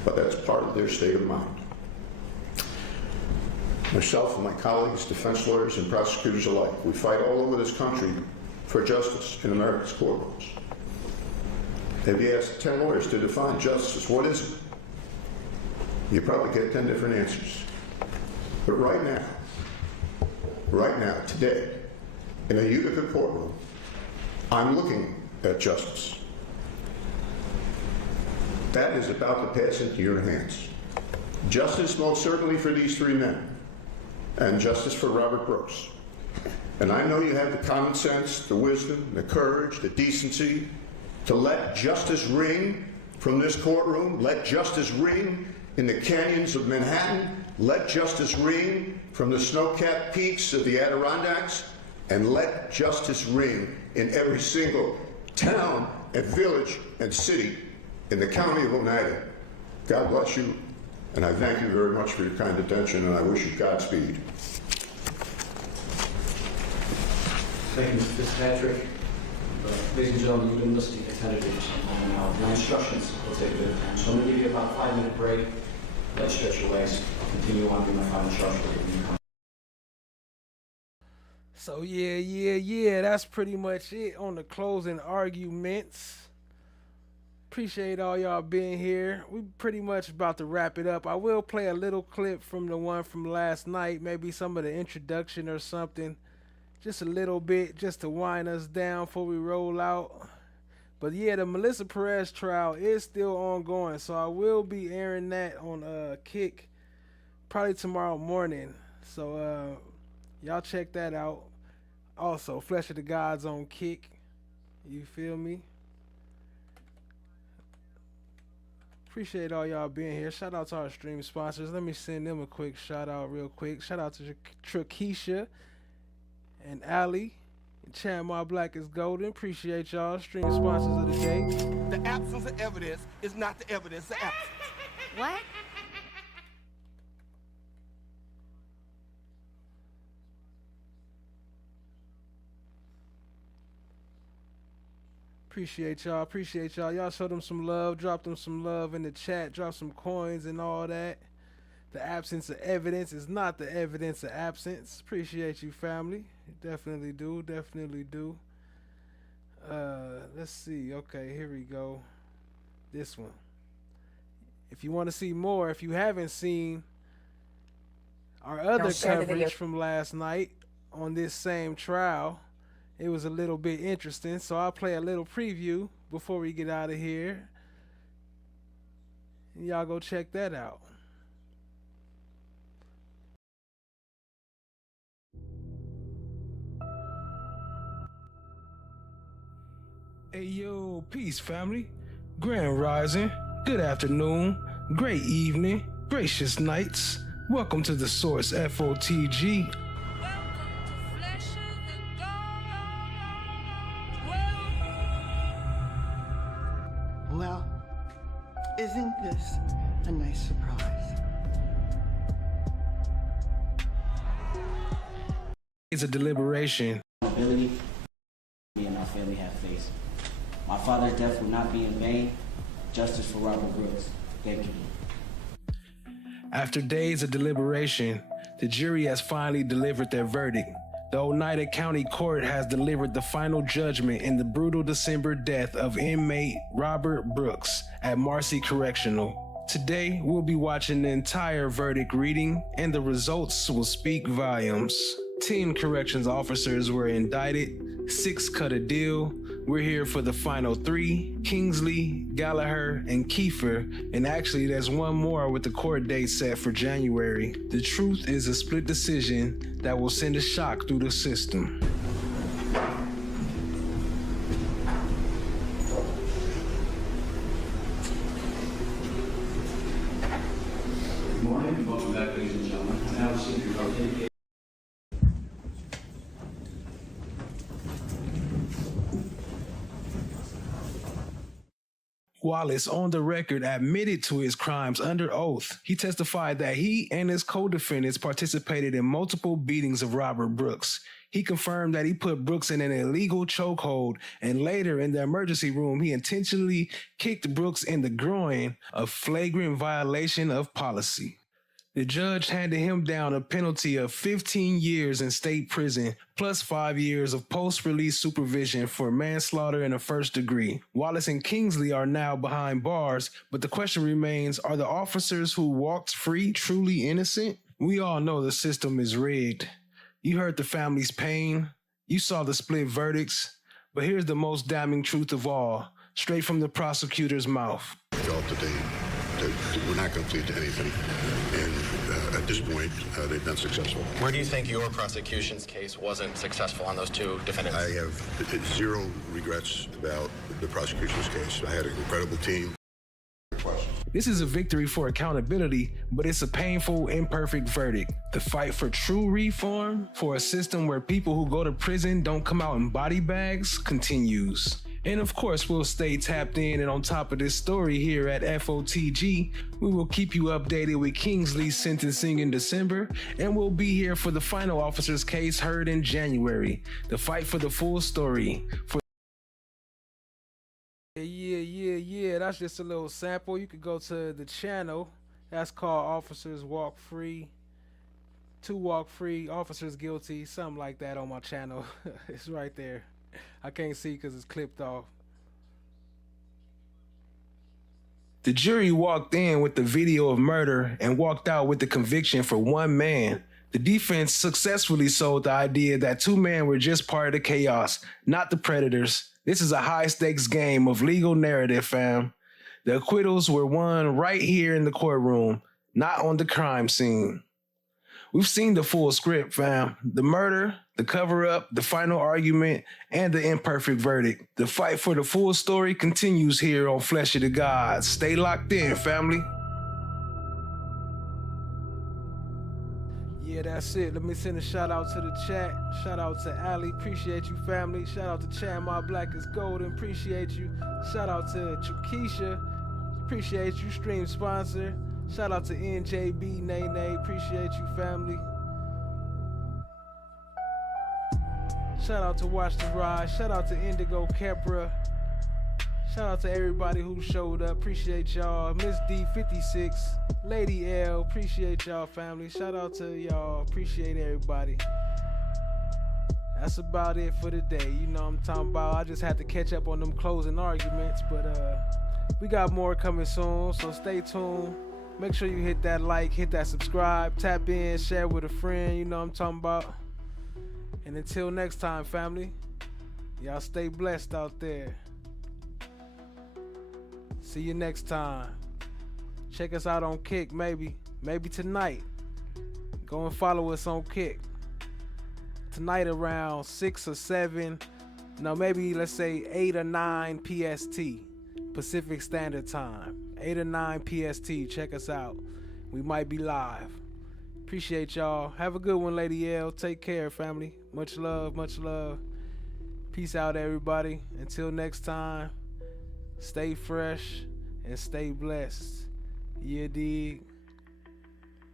but that's part of their state of mind. Myself and my colleagues, defense lawyers and prosecutors alike, we fight all over this country for justice in America's courtrooms. If you ask 10 lawyers to define justice, what is it? You probably get 10 different answers. But right now, today, in a Utica courtroom, I'm looking at justice. That is about to pass into your hands. Justice most certainly for these three men, and justice for Robert Brooks. And I know you have the common sense, the wisdom, the courage, the decency to let justice ring from this courtroom, let justice ring in the canyons of Manhattan, let justice ring from the snow-capped peaks of the Adirondacks, and let justice ring in every single town and village and city in the county of Oneida. God bless you, and I thank you very much for your kind attention, and I wish you Godspeed. Thank you, Mr. Fitzpatrick. Ladies and gentlemen, you've been listening attentively, and my instructions will take a bit of time. So I'm going to give you about a 5-minute break. Let's stretch your legs. I'll continue on with my final instructions. So yeah, that's pretty much it on the closing arguments. Appreciate all y'all being here. We pretty much about to wrap it up. I will play a little clip from the one from last night, maybe some of the introduction or something. Just a little bit, just to wind us down before we roll out. But yeah, the Melissa Perez trial is still ongoing, so I will be airing that on Kick probably tomorrow morning. So y'all check that out. Also, Flesh of the Gods on Kick. You feel me? Appreciate all y'all being here. Shout out to our stream sponsors. Let me send them a quick shout out real quick. Shout out to Trakisha and Allie. Chan My Black is Golden. Appreciate y'all. Stream sponsors of the day. The absence of evidence is not the evidence of absence. What? Appreciate y'all. Appreciate y'all. Y'all show them some love. Drop them some love in the chat. Drop some coins and all that. The absence of evidence is not the evidence of absence. Appreciate you, family. Definitely do. Definitely do. Let's see. Okay, here we go. This one. If you want to see more, if you haven't seen our other coverage from last night on this same trial, it was a little bit interesting. So I'll play a little preview before we get out of here. And y'all go check that out. Hey yo, peace family. Grand rising, good afternoon, great evening, gracious nights. Welcome to the Source FOTG. Well, isn't this a nice surprise? It's a deliberation. Ability, me and my family have faith. My father's death will not be in vain. Justice for Robert Brooks. Thank you. After days of deliberation, the jury has finally delivered their verdict. The Oneida County Court has delivered the final judgment in the brutal December death of inmate Robert Brooks at Marcy Correctional. Today, we'll be watching the entire verdict reading, and the results will speak volumes. 10 corrections officers were indicted, 6 cut a deal. We're here for the final 3, Kingsley, Gallagher, and Kiefer, and actually there's one more with the court date set for January. The truth is a split decision that will send a shock through the system. Good morning and welcome back, ladies and gentlemen. I'm now seeing your vote. Wallace, on the record, admitted to his crimes under oath. He testified that he and his co-defendants participated in multiple beatings of Robert Brooks. He confirmed that he put Brooks in an illegal chokehold, and later in the emergency room, he intentionally kicked Brooks in the groin, a flagrant violation of policy. The judge handed him down a penalty of 15 years in state prison, plus 5 years of post-release supervision for manslaughter in the first degree. Wallace and Kingsley are now behind bars, but the question remains, are the officers who walked free truly innocent? We all know the system is rigged. You heard the family's pain, you saw the split verdicts, but here's the most damning truth of all, straight from the prosecutor's mouth. felt that they were not going to plead to anything. And at this point, they've been successful. Where do you think your prosecution's case wasn't successful on those two defendants? I have zero regrets about the prosecution's case. I had an incredible team. This is a victory for accountability, but it's a painful, imperfect verdict. The fight for true reform, for a system where people who go to prison don't come out in body bags, continues. And of course, we'll stay tapped in and on top of this story here at FOTG. We will keep you updated with Kingsley's sentencing in December, and we'll be here for the final officer's case heard in January. The fight for the full story. Yeah, that's just a little sample. You could go to the channel. That's called Officers Walk Free. 2 Walk Free, Officers Guilty, something like that on my channel. It's right there. I can't see because it's clipped off. The jury walked in with the video of murder and walked out with the conviction for one man. The defense successfully sold the idea that 2 men were just part of the chaos, not the predators. This is a high-stakes game of legal narrative, fam. The acquittals were won right here in the courtroom, not on the crime scene. We've seen the full script, fam. The murder, the cover-up, the final argument, and the imperfect verdict. The fight for the full story continues here on Flesh of the Gods. Stay locked in, family. Yeah, that's it. Let me send a shout out to the chat. Shout out to Ali. Appreciate you, family. Shout out to Chad, My Black is Golden. Appreciate you. Shout out to Chukisha. Appreciate you, stream sponsor. Shout out to NJB, Nene. Appreciate you, family. Shout out to Watch the Ride. Shout out to Indigo Kepra. Shout out to everybody who showed up. Appreciate y'all. Miss D56, Lady L. Appreciate y'all, family. Shout out to y'all. Appreciate everybody. That's about it for the day. You know what I'm talking about. I just had to catch up on them closing arguments, but we got more coming soon, so stay tuned. Make sure you hit that like, hit that subscribe, tap in, share with a friend. You know what I'm talking about. And until next time, family, y'all stay blessed out there. See you next time. Check us out on Kick, maybe tonight. Go and follow us on Kick. Tonight around 6 or 7, no, maybe let's say 8 or 9 PST, Pacific Standard Time. 8 or 9 PST, check us out. We might be live. Appreciate y'all. Have a good one, Lady L. Take care, family. Much love, much love. Peace out, everybody. Until next time, stay fresh and stay blessed. You dig?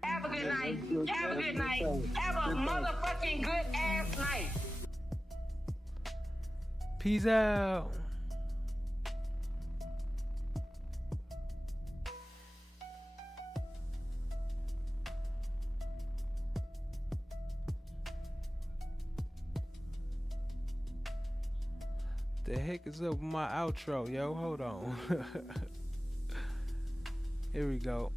Have a good night. Have a good night. Have a motherfucking good ass night. Peace out. The heck is up with my outro, yo? Hold on. Here we go.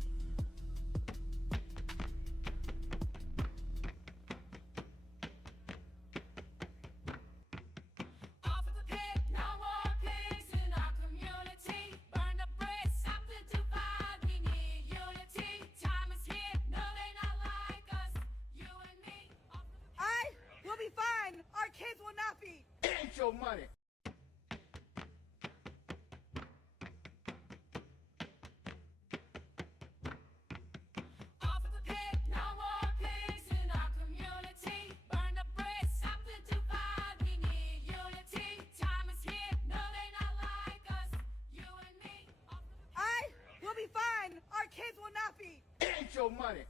We'll be fine. Our kids will not be. Ain't your money. We'll be fine. Our kids will not be. Ain't your money.